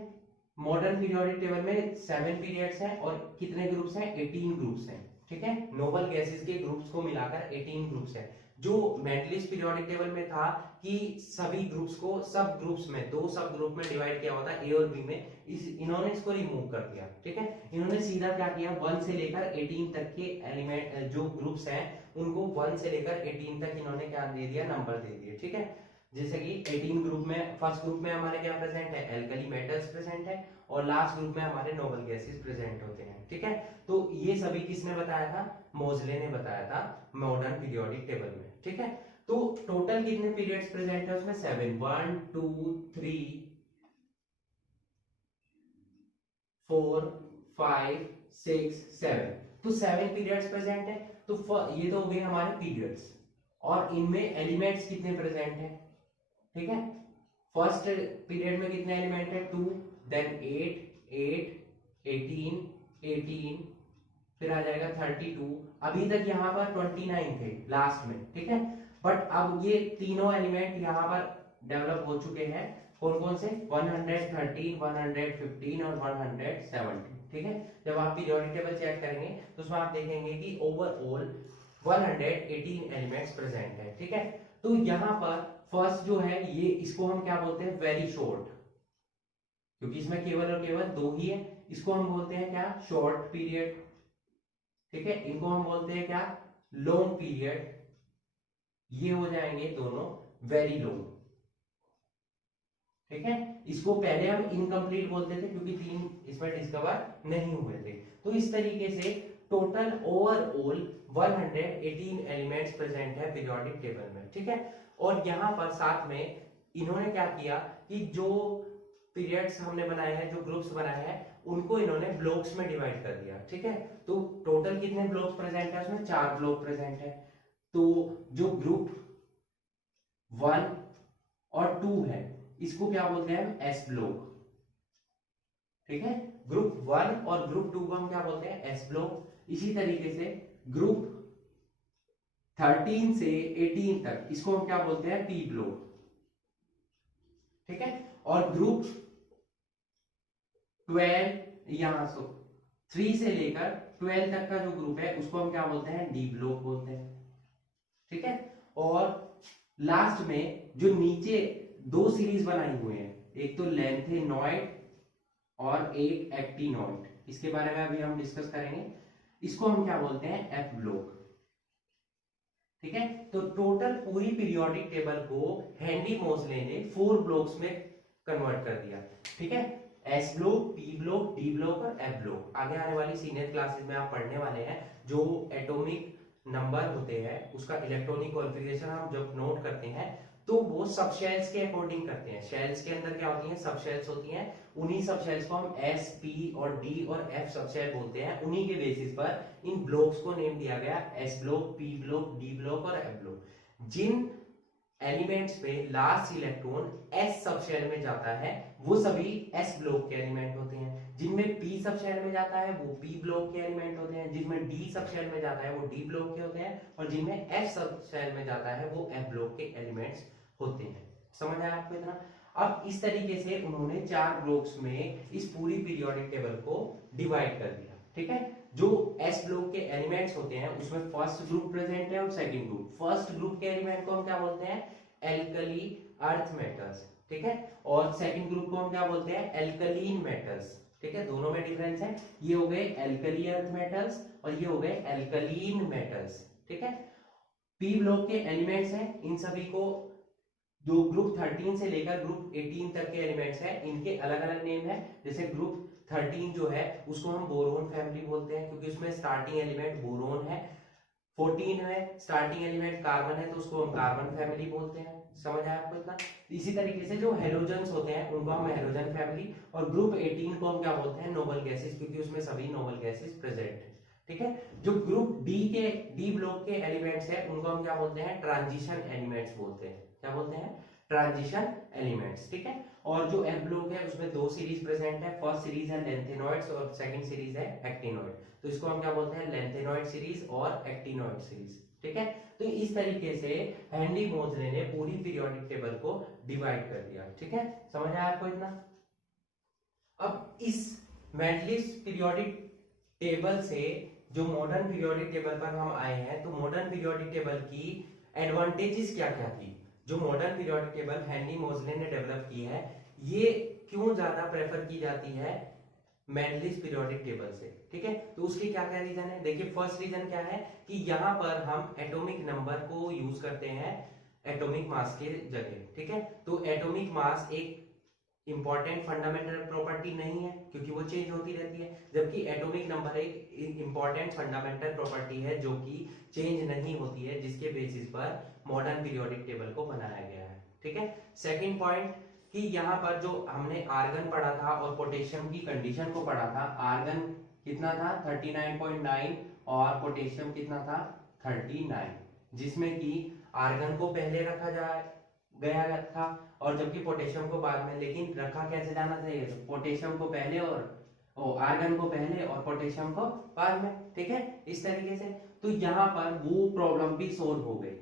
मॉडर्न पीरियोडिक टेबल में 7 पीरियड्स हैं और कितने ग्रुप्स हैं, 18 ग्रुप्स हैं। ठीक है, नोबल गैसेस के ग्रुप्स को मिलाकर 18 ग्रुप्स हैं। जो मेंडलीव्स पीरियोडिक टेबल में था कि सभी ग्रुप्स को सब ग्रुप्स में, 2 सब ग्रुप में डिवाइड किया हुआ था, ए और बी में, इन्होंने इसको रिमूव कर दिया। ठीक है, इन्होंने सीधा क्या किया, 1 से लेकर 18 तक के एलिमेंट जो ग्रुप्स हैं उनको 1 से लेकर 18 तक इन्होंने क्या दे दिया, नंबर दे दिए। ठीक है, जैसे कि 18 ग्रुप में फर्स्ट ग्रुप में हमारे क्या प्रेजेंट है, एल्कली मेटल्स प्रेजेंट है, और लास्ट ग्रुप में हमारे नोबल गैसेस प्रेजेंट होते हैं। ठीक है, तो ये सभी किसने बताया था, मोजले ने बताया था मॉडर्न पीरियोडिक टेबल में। ठीक है, तो टोटल कितने पीरियड्स प्रेजेंट है उसमें, 7, 1 2 3 4 5 6 7, तो 7 पीरियड्स प्रेजेंट है। तो ये तो हो गए हमारे पीरियड्स, और इनमें एलिमेंट्स कितने प्रेजेंट है। ठीक है, फर्स्ट पीरियड में कितने एलिमेंट है, 2, देन 8 8 18 18, फिर आ जाएगा 32, अभी तक यहाँ पर 29 थे लास्ट में। ठीक है, बट अब ये तीनों एलिमेंट यहाँ पर डेवलप हो चुके हैं, कौन कौन से, 113 115 और 170। ठीक है, जब आप पीरियोडिक टेबल चेक करेंगे तो उसमें आप देखेंगे कि ओवरऑल 118 एलिमेंट्स प्रेजेंट है। ठीक है, तो यहाँ पर फर्स्ट जो है ये, इसको हम क्या बोलते हैं, वेरी शॉर्ट, क्योंकि इसमें केवल और केवल 2 ही है, इसको हम बोलते हैं क्या, शॉर्ट पीरियड। ठीक है, इनको हम बोलते हैं क्या, लॉन्ग पीरियड। ये हो जाएंगे दोनों वेरी लॉन्ग। ठीक है, इसको पहले हम इनकम्प्लीट बोलते थे क्योंकि 3 इसमें डिस्कवर नहीं हुए थे। तो इस तरीके से टोटल ओवरऑल 118 एलिमेंट्स प्रेजेंट है पीरियोडिक टेबल में। ठीक है, और यहाँ पर साथ में इन्होंने क्या किया कि जो पीरियड्स हमने बनाए हैं, जो ग्रुप्स बनाए हैं, उनको इन्होंने ब्लॉक्स में डिवाइड कर दिया। ठीक है, तो टोटल कितने ब्लॉक्स प्रेजेंट है उसमें, 4 ब्लॉक प्रेजेंट है। तो जो ग्रुप 1 और 2 है, इसको क्या बोलते हैं हम, एस ब्लॉक। ठीक है, ग्रुप 1 और ग्रुप 2 को हम क्या बोलते हैं, एस ब्लॉक। इसी तरीके से ग्रुप 13 से 18 तक इसको हम क्या बोलते हैं, पी ब्लॉक। ठीक है, और ग्रुप 12 यहां से 3 से लेकर 12 तक का जो ग्रुप है उसको हम क्या बोलते हैं, डी ब्लॉक बोलते हैं। ठीक है, और लास्ट में जो नीचे 2 सीरीज बनाई हुए हैं, एक तो लेंथेनॉइड और एक एक्टिनॉइड, इसके बारे में अभी हम डिस्कस करेंगे। इसको हम क्या बोलते हैं, एफ ब्लॉक। ठीक है, तो टोटल पूरी पीरियोडिक टेबल को हेनरी मोजले ने 4 ब्लॉक्स में कन्वर्ट कर दिया। ठीक है, S block, p block, d block और एफ ब्लॉक। आगे आने वाली सीनियर क्लासेस में आप पढ़ने वाले हैं जो एटॉमिक नंबर होते हैं उसका इलेक्ट्रॉनिक कॉन्फ़िगरेशन हम जब नोट करते हैं तो वो सब शेल्स के अकॉर्डिंग करते हैं। शेल्स के अंदर क्या होती हैं, सब शेल्स होती हैं, उन्हीं सब शेल्स को हम एस, पी और डी और एफ सब शेल बोलते हैं। उन्हीं के बेसिस पर इन ब्लॉक्स को नेम दिया गया, s block, p block, d block और एफ ब्लॉक। जिन एलिमेंट्स पे last electron s sub shell में जाता है वो सभी एस ब्लॉक के एलिमेंट होते हैं। जिनमें पी सब शेल में जाता है वो पी ब्लॉक के एलिमेंट होते हैं, जिनमें डी सब शेल में जाता है वो डी ब्लॉक के होते हैं, और जिनमें एफ सब शेल में जाता है वो एफ ब्लॉक के एलिमेंट्स होते हैं। समझ आया आपको इतना? अब इस तरीके से उन्होंने 4 ब्लॉक्स में इस पूरी पीरियोडिक टेबल को डिवाइड कर दिया। ठीक है, जो एस ब्लॉक के एलिमेंट्स होते हैं उसमें फर्स्ट ग्रुप प्रेजेंट है और सेकंड ग्रुप। फर्स्ट ग्रुप के एलिमेंट को हम क्या बोलते हैं, एल्कली अर्थ मेटल्स। ठीक है, और सेकंड ग्रुप को हम क्या बोलते हैं, एल्कलीन मेटल्स। ठीक है, दोनों में डिफरेंस है, ये हो गए एल्कली अर्थ मेटल्स और ये हो गए एल्कलीन मेटल्स। ठीक है, पी ब्लॉक के एलिमेंट्स हैं, इन सभी को जो ग्रुप 13 से लेकर ग्रुप 18 तक के एलिमेंट्स हैं इनके अलग अलग नेम है। जैसे ग्रुप 13 जो है उसको हम बोरोन फैमिली बोलते हैं क्योंकि उसमें स्टार्टिंग एलिमेंट बोरोन है। 14 में स्टार्टिंग एलिमेंट कार्बन है तो उसको हम कार्बन फैमिली बोलते हैं। समझ आया आपको इतना? इसी तरीके से जो हेलोजन्स होते हैं उनको हम हेलोजन फैमिली, और ग्रुप 18 को हम क्या बोलते हैं, नोबल गैसेस, क्योंकि उसमें सभी नोबल गैसेस प्रेजेंट है। ठीक है, जो ग्रुप डी ब्लॉक के एलिमेंट्स है उनको हम क्या बोलते हैं, ट्रांजिशन एलिमेंट्स बोलते हैं। क्या बोलते हैं, ट्रांजिशन एलिमेंट्स। ठीक है, और जो एफ ब्लॉक है उसमें 2 सीरीज प्रेजेंट है, फर्स्ट सीरीज है लेंथेनॉइड्स और सेकंड सीरीज है एक्टिनॉइड, तो इसको हम क्या बोलते हैं, लेंथेनॉइड सीरीज और एक्टिनॉइड सीरीज। ठीक है, तो इस तरीके से हेनरी मोजले ने पूरी पीरियोडिक टेबल को डिवाइड कर दिया। ठीक है, समझ आया आपको इतना? अब इस मेंडलिस पीरियोडिक टेबल से जो मॉडर्न पीरियोडिक टेबल पर हम आए हैं, तो मॉडर्न पीरियोडिक टेबल की एडवांटेजेस क्या क्या थी? जो मॉडर्न पीरियोडिक टेबल हेनरी मोजले ने डेवलप की है, ये क्यों ज्यादा प्रेफर की जाती है मेंडलिस पीरियोडिक टेबल से? ठीक है, तो उसके क्या क्या रीजन है? देखिए, फर्स्ट रीजन क्या है कि यहाँ पर हम एटॉमिक नंबर को यूज करते हैं एटॉमिक मास के जगह। ठीक है, तो एटॉमिक मास एक इंपॉर्टेंट फंडामेंटल प्रॉपर्टी नहीं है क्योंकि वो चेंज होती रहती है, जबकि एटॉमिक नंबर एक इंपॉर्टेंट फंडामेंटल प्रॉपर्टी है जो कि चेंज नहीं होती है, जिसके बेसिस पर मॉडर्न पीरियोडिक टेबल को बनाया गया है। ठीक है, सेकंड पॉइंट कि यहाँ पर जो हमने आर्गन पढ़ा था और पोटेशियम की कंडीशन को पढ़ा था, आर्गन कितना था 39.9 और पोटेशियम कितना था 39, जिसमें कि आर्गन को पहले रखा गया था और जबकि पोटेशियम को बाद में। लेकिन रखा कैसे जाना चाहिए, तो पोटेशियम को पहले और आर्गन को पहले और पोटेशियम को बाद में। ठीक है, इस तरीके से तो यहाँ पर वो प्रॉब्लम भी सोल्व हो गई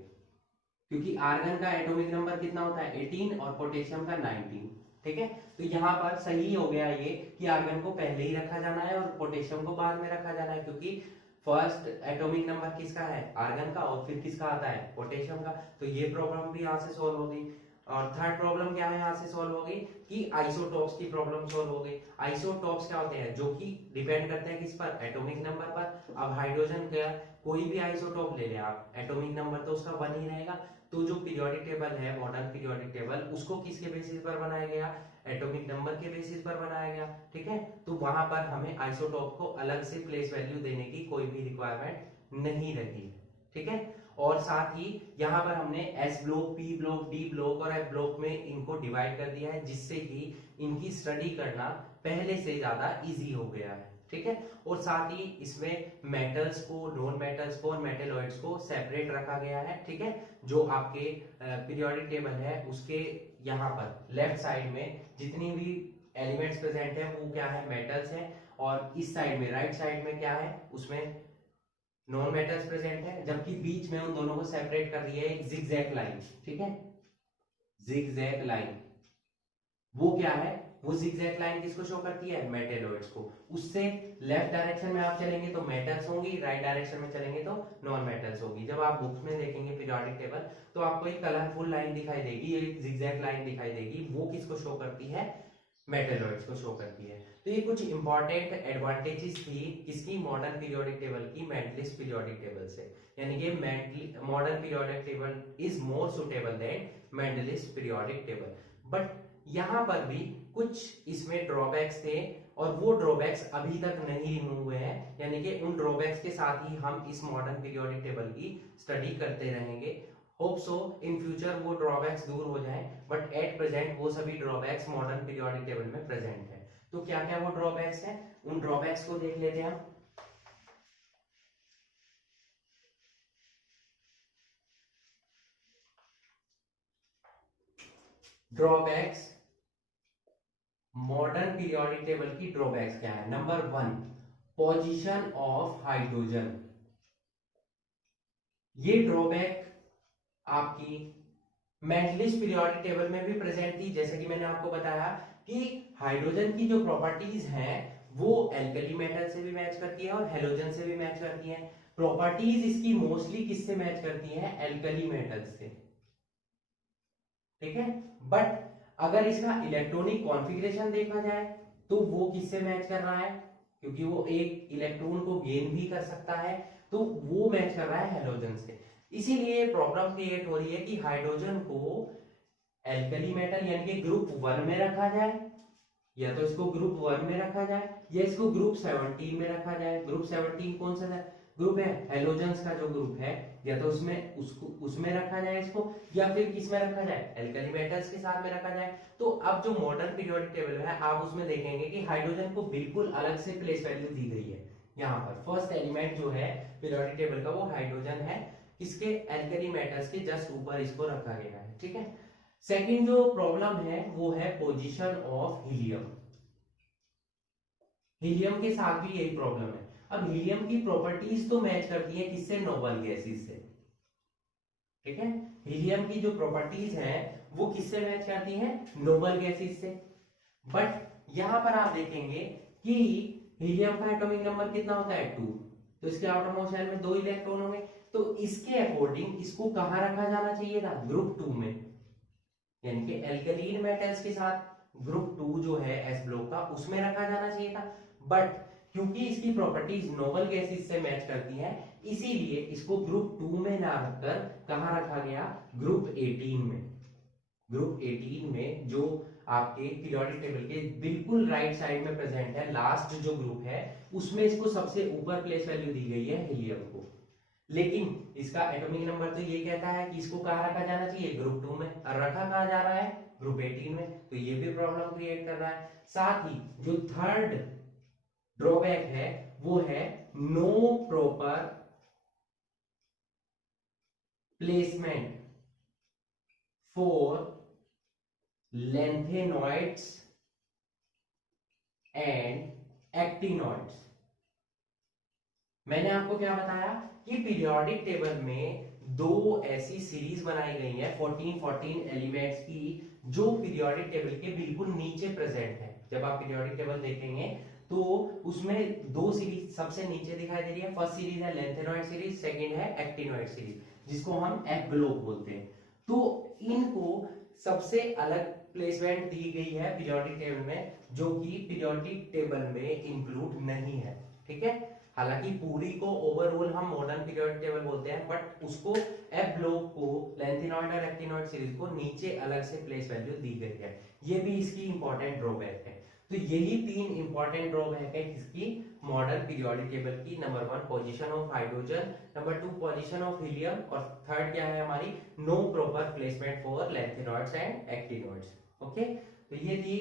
क्योंकि आर्गन का एटॉमिक नंबर कितना होता है 18 और पोटेशियम का 19। ठीक है, तो यहाँ पर सही हो गया ये कि आर्गन को पहले ही रखा जाना है और पोटेशियम को बाद में रखा जाना है, क्योंकि फर्स्ट एटॉमिक नंबर किसका है, आर्गन का, और फिर किसका आता है, पोटेशियम का। तो ये प्रॉब्लम भी यहाँ से सॉल्व हो गई। और थर्ड प्रॉब्लम क्या है यहाँ से सॉल्व हो गई कि आइसोटॉप्स की प्रॉब्लम सॉल्व हो गई। आइसोटॉप्स क्या होते हैं, जो कि डिपेंड करते हैं किस पर, एटॉमिक नंबर पर। अब हाइड्रोजन का कोई भी आइसोटॉप ले ले आप, एटॉमिक नंबर तो उसका 1 ही रहेगा। तो जो पीरियोडिक टेबल है, मॉडर्न पीरियोडिक टेबल, उसको किसके बेसिस पर बनाया गया, एटॉमिक नंबर के बेसिस पर बनाया गया। ठीक है, तो वहां पर हमें आइसोटॉप को अलग से प्लेस वैल्यू देने की कोई भी रिक्वायरमेंट नहीं रही। ठीक है, और साथ ही यहाँ पर हमने S block, p block, d block और एफ ब्लॉक में इनको डिवाइड कर दिया है, जिससे कि इनकी स्टडी करना पहले से ज्यादा इजी हो गया है। ठीक है। और साथ ही इसमें मेटल्स को, नॉन मेटल्स को और मेटेलॉइड्स को सेपरेट रखा गया है, ठीक है। जो आपके पीरियोडिक टेबल है उसके यहाँ पर लेफ्ट साइड में जितनी भी एलिमेंट्स प्रेजेंट है वो क्या है, मेटल्स है, और इस साइड में राइट साइड में क्या है, उसमें नॉन मेटल्स प्रेजेंट है, जबकि बीच में उन दोनों को सेपरेट कर दिया है एक जिगजैग लाइन, ठीक है, जिगजैग लाइन। वो क्या है, वो जिगजैग लाइन किसको शो करती है, मेटेलॉइड्स को। उससे लेफ्ट डायरेक्शन में आप चलेंगे तो मेटल्स होंगी, राइट डायरेक्शन में चलेंगे तो नॉन मेटल्स होगी। जब आप बुक्स में देखेंगे पीरियोडिक टेबल तो आपको एक कलरफुल लाइन दिखाई देगी, एक जिगजैग लाइन दिखाई देगी, वो किसको शो करती है, मेटेलॉइड्स को शो करती है। तो ये कुछ इंपॉर्टेंट एडवांटेजेस थी किसकी, मॉडर्न पीरियोडिक टेबल की मेंटलिस्ट पीरियोडिक टेबल से। यानी कि modern periodic table is more suitable than Mendeleev's periodic table. But यहाँ पर भी कुछ इसमें ड्रॉबैक्स थे और वो ड्रॉबैक्स अभी तक नहीं रिमूव हुए हैं, यानी कि उन ड्रॉबैक्स के साथ ही हम इस मॉडर्न पीरियोडिक टेबल की स्टडी करते रहेंगे। होप सो इन फ्यूचर वो ड्रॉबैक्स दूर हो जाएं, बट एट प्रेजेंट वो सभी ड्रॉबैक्स मॉडर्न पीरियोडिक टेबल में प्रेजेंट है। तो क्या क्या वो ड्रॉबैक्स हैं, उन ड्रॉबैक्स को देख लेते हैं हम। ड्रॉबैक्स, मॉडर्न पीरियोडिक टेबल की ड्रॉबैक्स क्या है। Number 1, position of hydrogen. ये ड्रॉबैक आपकी मेंटलिस्ट पीरियोडिक टेबल में भी प्रेजेंट थी। जैसे कि मैंने आपको बताया कि हाइड्रोजन की जो प्रॉपर्टीज हैं वो एल्कली मेटल से भी मैच करती है और हेलोजन से भी मैच करती है। प्रॉपर्टीज इसकी मोस्टली किससे मैच करती हैं, एल्कली मेटल से, ठीक है। बट अगर इसका इलेक्ट्रॉनिक कॉन्फ़िगरेशन देखा जाए तो वो किससे मैच कर रहा है, क्योंकि वो एक इलेक्ट्रॉन को गेन भी कर सकता है, तो वो मैच कर रहा है हेलोजन से। इसीलिए प्रॉब्लम क्रिएट हो रही है कि हाइड्रोजन को एल्कली मेटल यानी कि ग्रुप 1 में रखा जाए, या तो इसको ग्रुप 1 में रखा जाए या इसको ग्रुप 17 में रखा जाए। ग्रुप 17 कौन सा ग्रुप है, हेलोजेंस का जो ग्रुप है, या तो उसमें रखा जाए इसको, या फिर किस में रखा जाए, एल्कली मेटल्स के साथ में रखा जाए। तो अब जो मॉडर्न पीरियोडिक टेबल है आप उसमें देखेंगे कि हाइड्रोजन को बिल्कुल अलग से प्लेस वैल्यू दी गई है। यहाँ पर फर्स्ट एलिमेंट जो है पीरियोडिक टेबल का वो हाइड्रोजन है, किसके, एल्कली मेटल्स के जस्ट ऊपर इसको रखा गया है, ठीक है। सेकंड जो प्रॉब्लम है वो है पोजीशन ऑफ हीलियम। हीलियम के साथ भी यही प्रॉब्लम है। अब हीलियम की प्रॉपर्टीज तो मैच करती है किससे, नोबल गैसेस से, ठीक है। हीलियम की जो प्रॉपर्टीज हैं वो किससे मैच करती हैं, नोबल गैसेस से। बट यहां पर आप देखेंगे कि हीलियम का एटॉमिक नंबर कितना होता है, 2, तो इसके आउटरमोस्ट शेल में 2 इलेक्ट्रॉन होंगे। तो इसके अकॉर्डिंग इसको कहां रखा जाना चाहिए था, ग्रुप 2 में, यानी कि एल्कलीन मेटल्स के साथ ग्रुप 2 जो है एस ब्लॉक का उसमें रखा जाना चाहिए था। बट क्योंकि इसकी प्रॉपर्टीज नोबल गैसेस से मैच करती हैं, इसीलिए इसको ग्रुप 2 में ना रखकर कहां रखा गया, ग्रुप 18 में। ग्रुप 18 में जो आपके पीरियोडिक टेबल के बिल्कुल राइट साइड में प्रेजेंट है, लास्ट जो ग्रुप है उसमें इसको सबसे ऊपर प्लेस वैल्यू दी गई है हीलियम को। लेकिन इसका एटॉमिक नंबर तो ये कहता है कि इसको कहाँ रखा जाना चाहिए, ग्रुप 2 में, और रखा कहाँ जा रहा है, ग्रुप 18 में। तो ये भी प्रॉब्लम क्रिएट कर रहा है। साथ ही जो थर्ड ड्रॉबैक है वो है no proper placement for lengthenoids and actinoids. मैंने आपको क्या बताया कि पीरियोडिक टेबल में 2 ऐसी सीरीज बनाई गई है 14 एलिमेंट्स की, जो पीरियोडिक टेबल के बिल्कुल नीचे प्रेजेंट है। जब आप पीरियोडिक टेबल देखेंगे तो उसमें 2 सीरीज सबसे नीचे दिखाई दे रही है। फर्स्ट सीरीज है लेंथेनॉइड सीरीज, सेकंड है एक्टिनॉइड सीरीज, जिसको हम एफ ब्लॉक बोलते हैं। तो इनको सबसे अलग प्लेसमेंट दी गई है पीरियोडिक टेबल में, जो कि पीरियोडिक टेबल में इंक्लूड नहीं है, ठीक है। हालांकि पूरी को ओवरऑल हम मॉडर्न पीरियोडिक टेबल बोलते हैं, बट उसको एफ ब्लॉक को, लेंथेनॉइड और एक्टिनॉइड सीरीज को नीचे अलग से प्लेस वैल्यू दी गई है। ये भी इसकी इंपॉर्टेंट ड्रॉबैक है। तो यही 3 इंपॉर्टेंट ड्रॉबैक है किसकी, मॉडर्न पीरियोडिक टेबल की। Number 1 position of hydrogen, number 2 position of helium, और थर्ड क्या है हमारी, no proper placement for lanthanoids and actinoids. Okay, तो ये थी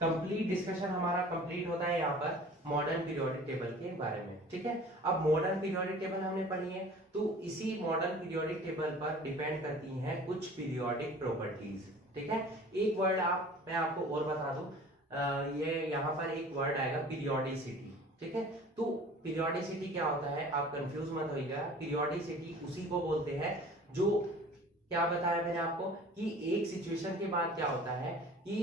कंप्लीट डिस्कशन हमारा कंप्लीट होता है यहाँ पर मॉडर्न पीरियोडिक टेबल के बारे में। ठीक है, अब मॉडर्न पीरियोडिक टेबल हमने पढ़ी है, तो इसी मॉडर्न पीरियोडिक टेबल पर डिपेंड करती हैं कुछ पीरियोडिक प्रॉपर्टीज। ठीक है, एक वर्ड मैं आपको और बता दूं, ये यहाँ पर एक वर्ड आएगा पीरियोडिसिटी। ठीक है, तो पीरियोडिसिटी क्या होता है, आप कंफ्यूज मत होइएगा। पीरियोडिसिटी उसी को बोलते हैं जो, क्या बताया मैंने आपको कि एक सिचुएशन के बाद क्या होता है कि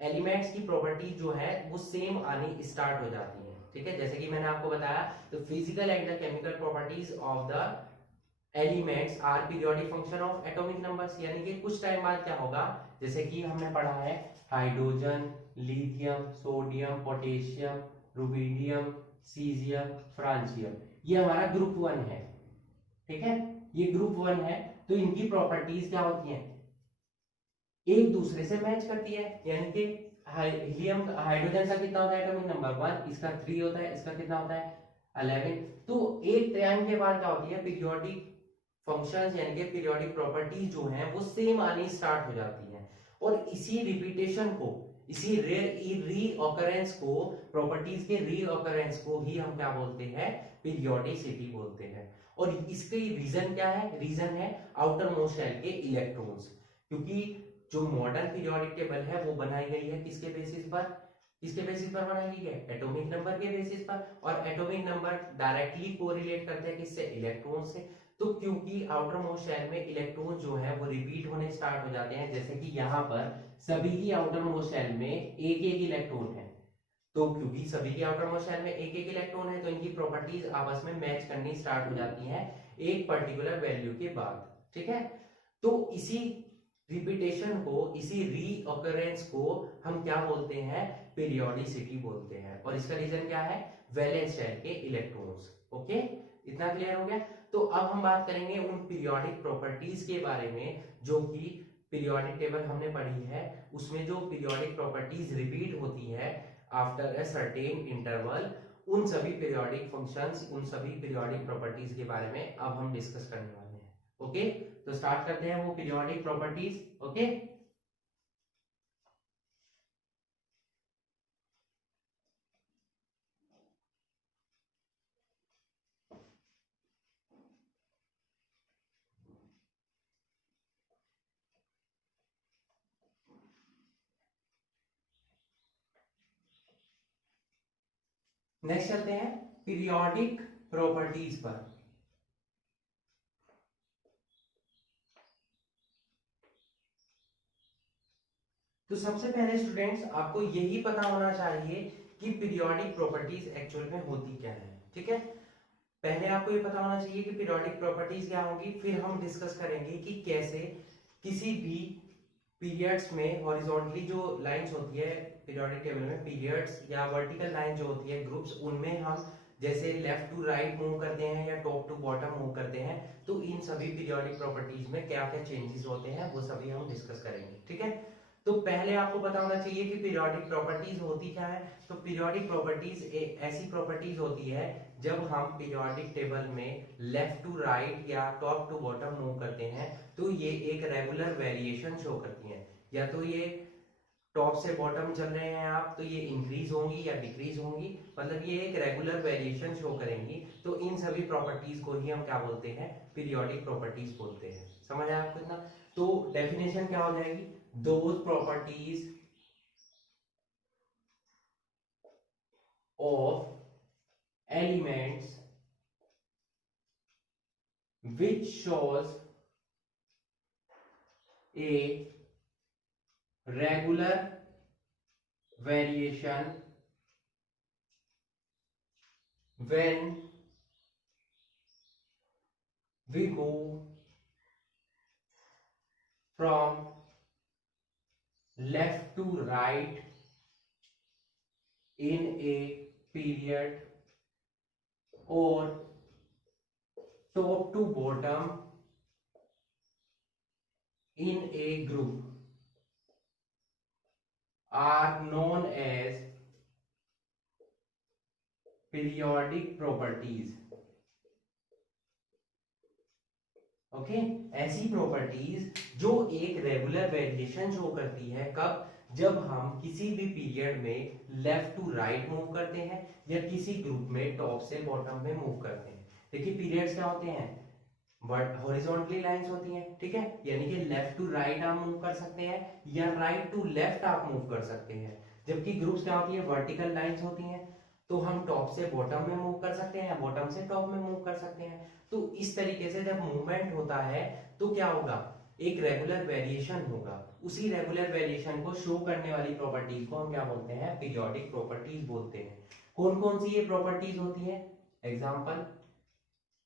एलिमेंट्स की प्रॉपर्टी जो है वो सेम आनी स्टार्ट हो जाती है। ठीक है, जैसे कि मैंने आपको बताया, तो physical and the chemical properties of the elements are periodic function of atomic numbers, यानी कि कुछ टाइम बाद क्या होगा, जैसे कि हमने पढ़ा है hydrogen, lithium, sodium, potassium, rubidium, caesium, francium, ये हमारा ग्रुप 1 है। ठीक है, ये ग्रुप 1 है, तो इनकी प्रॉपर्टीज क्या होती हैं, एक दूसरे से मैच करती है। यानी कि हीलियम, हाइड्रोजन का कितना होता है एटॉमिक नंबर 1, इसका 3 होता है, इसका कितना होता है 11। तो एक टाइम के बाद क्या होती है, पीरियोडिक फंक्शंस यानी कि पीरियोडिक प्रॉपर्टीज जो हैं वो सेम आनी स्टार्ट हो जाती हैं, और इसी रिपीटेशन को, इसी रीऑकरेंस को, प्रॉपर्टीज के रीऑकरेंस को ही हम क्या बोलते हैं, पीरियोडिसिटी बोलते हैं। और इसके रीजन क्या है, रीजन है आउटर मोस्ट शेल के इलेक्ट्रॉन्स, क्योंकि जो मॉडर्न पीरियोडिक टेबल है वो बनाई गई है किसके बेसिस पर, किसके बेसिस पर बनाई गई है, एटॉमिक नंबर के बेसिस पर, और एटॉमिक नंबर डायरेक्टली कोरिलेट करते हैं किससे, इलेक्ट्रॉन से। तो क्योंकि आउटर मोस्ट शेल में इलेक्ट्रॉन जो है वो रिपीट होने स्टार्ट हो जाते हैं, जैसे कि यहाँ पर सभी की आउटर मोस्ट शेल में एक एक इलेक्ट्रॉन है, तो क्योंकि सभी की आउटर मोस्ट शेल में एक एक इलेक्ट्रॉन है, तो इनकी प्रॉपर्टीज आपस में मैच करनी स्टार्ट हो जाती हैं एक पर्टिकुलर वैल्यू के बाद। ठीक है, तो इसी रिपीटेशन को, इसी रीऑकरेंस को हम क्या बोलते हैं, पीरियोडिसिटी बोलते हैं। और इसका रीजन क्या है, वैलेंस शेल के इलेक्ट्रॉन्स। ओके, इतना क्लियर हो गया। तो अब हम बात करेंगे उन पीरियोडिक प्रॉपर्टीज के बारे में जो कि पीरियोडिक टेबल हमने पढ़ी है, उसमें जो पीरियोडिक प्रॉपर्टीज रिपीट होती है आफ्टर ए सर्टेन इंटरवल, उन सभी पीरियोडिक फंक्शंस, उन सभी पीरियोडिक प्रॉपर्टीज के बारे में अब हम डिस्कस करने वाले हैं। ओके, तो स्टार्ट करते हैं वो पीरियोडिक प्रॉपर्टीज। ओके, नेक्स्ट चलते हैं पीरियोडिक प्रॉपर्टीज पर। तो सबसे पहले स्टूडेंट्स आपको यही पता होना चाहिए कि पीरियोडिक प्रॉपर्टीज एक्चुअल में होती क्या है। ठीक है, पहले आपको ये पता होना चाहिए कि पीरियोडिक प्रॉपर्टीज क्या होंगी, फिर हम डिस्कस करेंगे कि कैसे किसी भी पीरियड्स में हॉरिजॉन्टली जो लाइंस होती है पीरियोडिक टेबल में, पीरियड्स या वर्टिकल लाइन जो होती है ग्रुप्स, उनमें हम जैसे लेफ्ट टू राइट मूव करते हैं या टॉप टू बॉटम मूव करते हैं, तो इन सभी पीरियोडिक प्रॉपर्टीज में क्या क्या चेंजेस होते हैं वो सभी हम डिस्कस करेंगे। ठीक है, तो पहले आपको पता होना चाहिए कि पीरियोडिक प्रॉपर्टीज होती क्या है। तो पीरियोडिक प्रॉपर्टीज ऐसी प्रॉपर्टीज होती है जब हम पीरियोडिक टेबल में लेफ्ट टू राइट या टॉप टू बॉटम मूव करते हैं, तो ये एक रेगुलर वेरिएशन शो करती हैं। या तो ये टॉप से बॉटम चल रहे हैं आप, तो ये इंक्रीज होंगी या डिक्रीज होंगी, मतलब ये एक रेगुलर वेरिएशन शो करेंगी। तो इन सभी प्रॉपर्टीज को ही हम क्या बोलते हैं, पीरियोडिक प्रॉपर्टीज बोलते हैं। समझ आया आपको इतना? तो डेफिनेशन क्या हो जाएगी, those properties of elements which shows a regular variation when we move from left to right in a period or top to bottom in a group are known as periodic properties. Okay, ऐसी properties जो एक regular variation show करती है, कब, जब हम किसी भी पीरियड में लेफ्ट टू राइट मूव करते हैं या किसी ग्रुप में टॉप से बॉटम में मूव करते हैं। देखिए पीरियड्स क्या होते हैं, बट हॉरिजॉन्टली लाइंस होती हैं, ठीक है, यानी कि लेफ्ट टू राइट आप मूव कर सकते हैं या राइट टू लेफ्ट आप मूव कर सकते हैं। जबकि ग्रुप्स क्या होती है, वर्टिकल लाइंस होती हैं, तो हम टॉप से बॉटम में मूव कर सकते हैं, बॉटम से टॉप में मूव कर सकते हैं। तो इस तरीके से जब मूवमेंट होता है तो क्या होगा, एक रेगुलर वेरिएशन होगा। उसी रेगुलर वेरिएशन को शो करने वाली प्रॉपर्टीज को हम क्या बोलते हैं, पीरियोडिक प्रॉपर्टीज बोलते हैं। कौन कौन सी ये प्रॉपर्टीज होती है, example,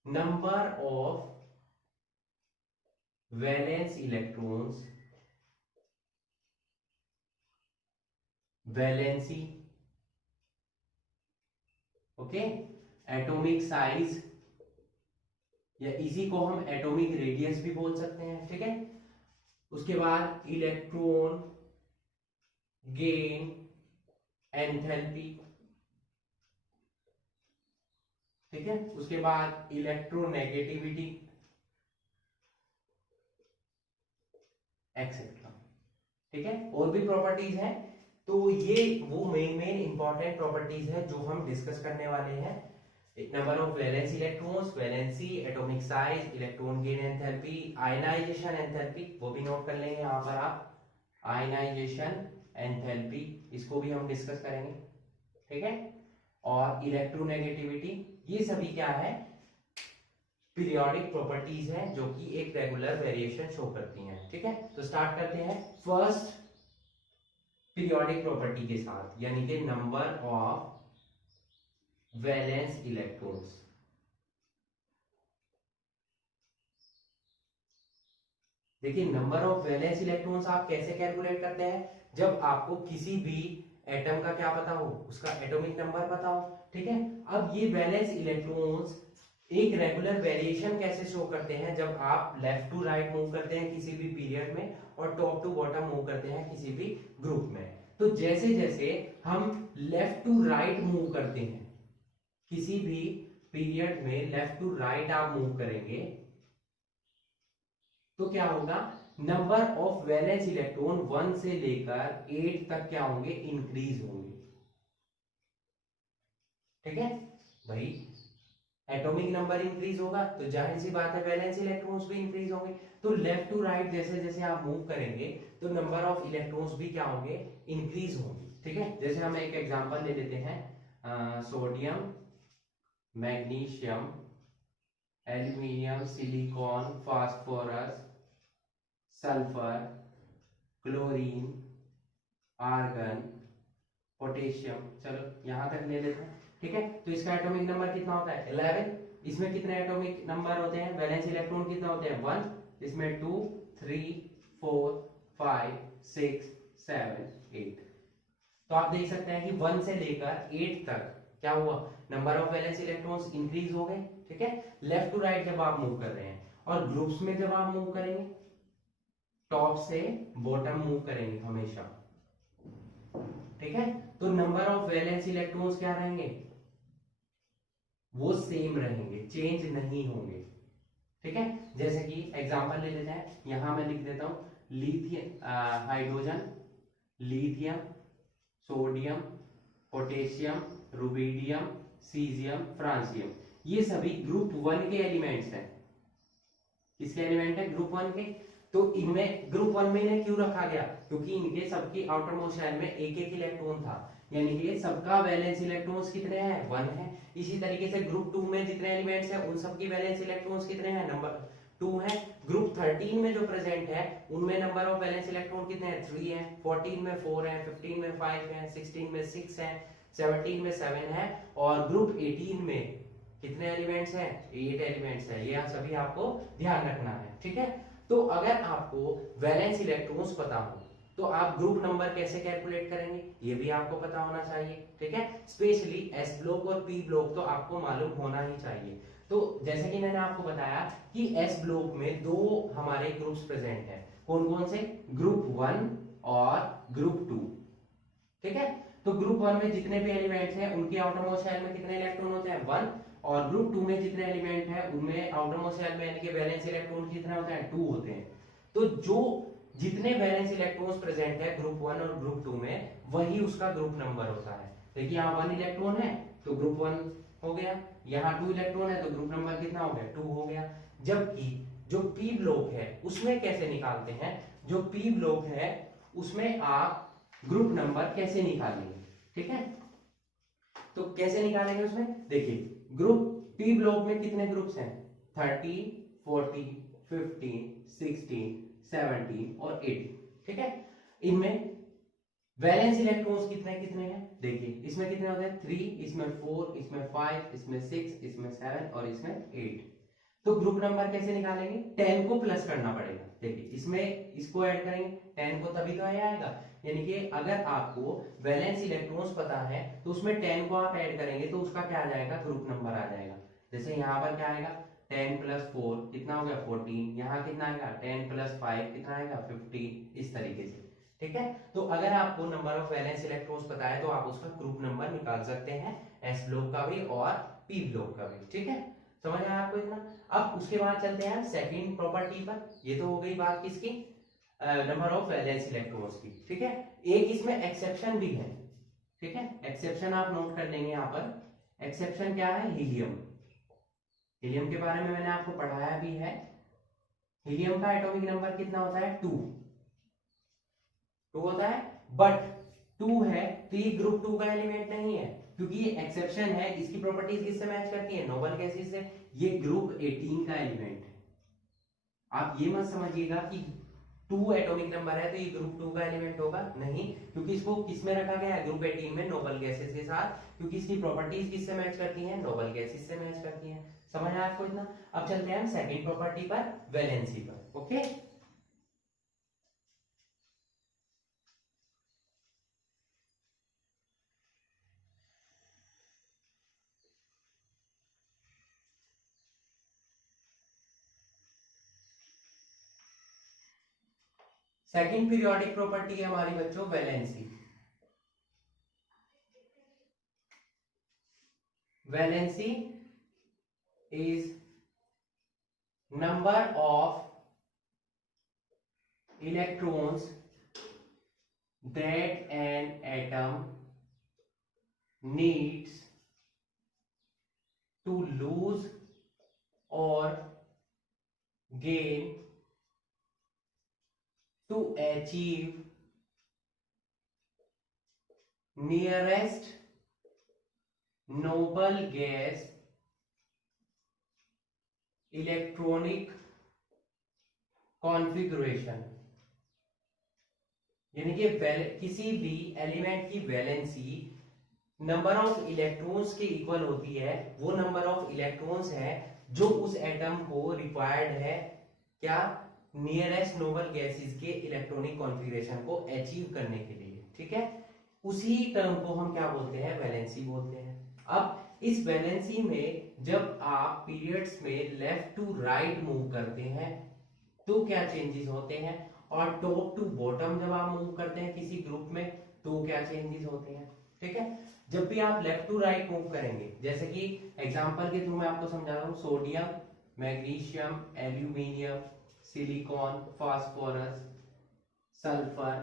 number of valence electrons, valency, okay, atomic size, या इसी को हम एटॉमिक रेडियस भी बोल सकते हैं, ठीक है। उसके बाद इलेक्ट्रॉन गेन एंथैल्पी, ठीक है। उसके बाद इलेक्ट्रोनेगेटिविटी एक्सेट्रा, ठीक है। और भी प्रॉपर्टीज हैं, तो ये वो मेन इंपॉर्टेंट प्रॉपर्टीज है जो हम डिस्कस करने वाले हैं। Number of valence electrons, valency, atomic size, electron gain enthalpy, ionisation enthalpy, वो भी नोट कर लेंगे यहाँ पर आप, आयनाइजेशन एंथैल्पी, इसको भी हम डिस्कस करेंगे, ठीक है। और इलेक्ट्रोनेगेटिविटी, ये सभी क्या है, पीरियोडिक प्रॉपर्टीज हैं जो कि एक रेगुलर वेरिएशन शो करती हैं, ठीक है। तो स्टार्ट करते हैं फर्स्ट पीरियोडिक प्रॉपर्टी के साथ, यानी कि नंबर ऑफ वैलेंस इलेक्ट्रॉन्स। देखिए नंबर ऑफ वैलेंस इलेक्ट्रॉन्स आप कैसे कैलकुलेट करते हैं, जब आपको किसी भी एटम का क्या पता हो, उसका एटॉमिक नंबर पता हो, ठीक है। अब ये वैलेंस इलेक्ट्रॉन्स एक रेगुलर वेरिएशन कैसे शो करते हैं, जब आप लेफ्ट टू राइट मूव करते हैं किसी भी पीरियड में और टॉप टू बॉटम मूव करते हैं किसी भी ग्रुप में। तो जैसे जैसे हम लेफ्ट टू राइट मूव करते हैं किसी भी पीरियड में, लेफ्ट टू राइट आप मूव करेंगे तो क्या होगा, नंबर ऑफ वैलेंस इलेक्ट्रॉन 1 से लेकर 8 तक क्या होंगे, इंक्रीज होंगे, ठीक है भाई। एटॉमिक नंबर इंक्रीज होगा तो जाहिर सी बात है वैलेंस इलेक्ट्रॉन्स भी इंक्रीज होंगे। तो लेफ्ट टू राइट जैसे जैसे आप मूव करेंगे तो नंबर ऑफ इलेक्ट्रॉन्स भी क्या होंगे, इंक्रीज होंगे, ठीक है। जैसे हम एक एग्जांपल ले लेते हैं, sodium, magnesium, aluminium, silicon, phosphorus, sulphur, chlorine, argon, potassium, चलो यहां तक ले लेते हैं, ठीक है। तो इसका एटॉमिक नंबर कितना होता है, 11। इसमें कितने एटॉमिक नंबर होते हैं, वैलेंस इलेक्ट्रॉन कितना होते हैं, 1। इसमें 2, 3, 4, 5, 6, 7, 8। तो आप देख सकते हैं कि 1 से लेकर 8 तक क्या हुआ, number of valence electrons increase हो गए, ठीक है। लेफ्ट टू राइट जब आप मूव कर रहे हैं, और ग्रुप्स में जब आप मूव करेंगे टॉप से बॉटम मूव करेंगे हमेशा, ठीक है। तो नंबर ऑफ वैलेंस इलेक्ट्रॉन्स क्या रहेंगे, वो सेम रहेंगे, चेंज नहीं होंगे, ठीक है। जैसे कि एग्जांपल ले लेते हैं, यहां मैं लिख देता हूं lithium, hydrogen, lithium, sodium, potassium, rubidium, caesium, francium, ये सभी ग्रुप 1 के एलिमेंट्स हैं। किसके एलिमेंट है, ग्रुप 1 के। तो इनमें ग्रुप 1 में इन्हें क्यों रखा गया, क्योंकि इनके सबकी आउटर मोस्ट शेल में एक एक इलेक्ट्रॉन था, यानी कि सबका वैलेंस इलेक्ट्रॉन्स कितने हैं, 1 है। इसी तरीके से ग्रुप 2 में जितने एलिमेंट्स हैं उन सबकी वैलेंस इलेक्ट्रॉन्स कितने हैं, नंबर 2 है। ग्रुप 13 में जो प्रेजेंट है उनमें नंबर ऑफ वैलेंस इलेक्ट्रॉन कितने हैं, 3 है। 14 में 4 है, 15 में 5 है, 16 में 6 है, 17 में 7 है, और ग्रुप 18 में कितने एलिमेंट्स हैं, 8 एलिमेंट्स हैं। ये सभी आपको ध्यान रखना है, ठीक है। तो अगर आपको वैलेंस इलेक्ट्रॉन्स पता हो तो आप ग्रुप नंबर कैसे कैलकुलेट करेंगे, ये भी आपको पता होना चाहिए, ठीक है। स्पेशली एस ब्लॉक और पी ब्लॉक तो आपको मालूम होना ही चाहिए। तो जैसे कि मैंने आपको बताया कि एस ब्लॉक में 2 हमारे ग्रुप्स प्रेजेंट हैं, कौन कौन से, ग्रुप 1 और ग्रुप 2, ठीक है। तो ग्रुप 1 में जितने भी एलिमेंट्स हैं उनके आउटर मोस्ट शेल में कितने इलेक्ट्रॉन होते हैं, 1। और ग्रुप 2 में जितने एलिमेंट हैं उनमें आउटर मोस्ट शेल में यानी कि वैलेंस इलेक्ट्रॉन कितने होते हैं, 2 होते हैं। तो जो जितने वैलेंस इलेक्ट्रॉन्स प्रेजेंट है ग्रुप 1 और ग्रुप 2 में वही उसका ग्रुप नंबर होता है। देखिए यहाँ 1 इलेक्ट्रॉन है तो ग्रुप 1 हो गया, यहाँ 2 इलेक्ट्रॉन है तो ग्रुप नंबर कितना हो गया 2 हो गया। जबकि जो पी ब्लॉक है उसमें कैसे निकालते हैं, जो पी ब्लॉक है उसमें आप ग्रुप नंबर कैसे निकालेंगे, ठीक है। तो कैसे निकालेंगे उसमें, देखिए ग्रुप पी ब्लॉक में कितने ग्रुप्स हैं 30, 40, 15, 16, 17 और 18, ठीक है। इनमें वैलेंस इलेक्ट्रॉन्स कितने कितने हैं, देखिए इसमें कितने होते हैं 3, इसमें 4, इसमें 5, इसमें 6, इसमें 7 और इसमें 8। तो ग्रुप नंबर कैसे निकालेंगे, 10 को प्लस करना पड़ेगा। देखिए इसमें इसको ऐड करेंगे 10 को तभी तो आएगा, यानी कि अगर आपको वैलेंस इलेक्ट्रॉन्स पता है तो उसमें 10 को आप ऐड करेंगे तो उसका क्या आ जाएगा ग्रुप नंबर आ जाएगा। जैसे यहाँ पर क्या आएगा 10 प्लस 4 कितना हो गया 14, यहाँ कितना आएगा 10 प्लस 5 कितना आएगा 15, इस तरीके से, ठीक है। तो अगर आपको नंबर ऑफ वैलेंस इलेक्ट्रॉन्स पता है तो आप उसका ग्रुप नंबर निकाल सकते हैं, एस ब्लॉक का भी और पी ब्लॉक का भी, ठीक है। समझ आया आपको इतना। अब उसके बाद चलते हैं सेकंड प्रॉपर्टी पर। ये तो हो गई बात किसकी, नंबर ऑफ वैलेंस इलेक्ट्रॉन्स की, ठीक है। एक इसमें एक्सेप्शन भी है, ठीक है। एक्सेप्शन आप नोट कर लेंगे यहाँ पर। एक्सेप्शन क्या है, हीलियम। हीलियम के बारे में मैंने आपको पढ़ाया भी है। हीलियम का एटॉमिक नंबर कितना होता है 2 होता है, बट 2 है तो ये ग्रुप 2 का एलिमेंट नहीं है, क्योंकि ये एक्सेप्शन है। इसकी प्रॉपर्टीज किससे मैच करती है, नोबल गैसेस से। ये ग्रुप 18 का एलिमेंट है। आप ये मत समझिएगा कि 2 एटॉमिक नंबर है तो ये ग्रुप 2 का एलिमेंट होगा, नहीं, क्योंकि इसको किस में रखा गया है ग्रुप 18 में, नोबल गैसेस के साथ, क्योंकि इसकी प्रॉपर्टीज किससे मैच करती हैं, नोबल गैसेस से मैच करती हैं। समझ आया आपको इतना। अब चलते हैं हम सेकंड प्रॉपर्टी पर, वैलेंसी पर, ओके। सेकंड पीरियोडिक प्रॉपर्टी है हमारी बच्चों valency. Valency is number of electrons that an atom needs to lose or gain to achieve nearest noble gas electronic configuration. यानी कि किसी भी एलिमेंट की वैलेंसी नंबर ऑफ इलेक्ट्रॉन्स के इक्वल होती है। वो नंबर ऑफ इलेक्ट्रॉन्स है जो उस एटम को रिक्वायर्ड है क्या, नियरेस्ट नोबल गैसेस के इलेक्ट्रॉनिक कॉन्फ़िगरेशन को अचीव करने के लिए, ठीक है। उसी टर्म को हम क्या बोलते हैं, वैलेंसी बोलते हैं। अब इस वैलेंसी में जब आप पीरियड्स में लेफ्ट टू राइट मूव करते हैं तो क्या चेंजेस होते हैं, और टॉप टू बॉटम जब आप मूव करते हैं किसी ग्रुप में तो क्या चेंजेस होते हैं, ठीक है। जब भी आप लेफ्ट टू राइट मूव करेंगे, जैसे कि एग्जांपल के थ्रू मैं आपको समझा रहा हूं, sodium, magnesium, aluminium, silicon, phosphorus, sulphur,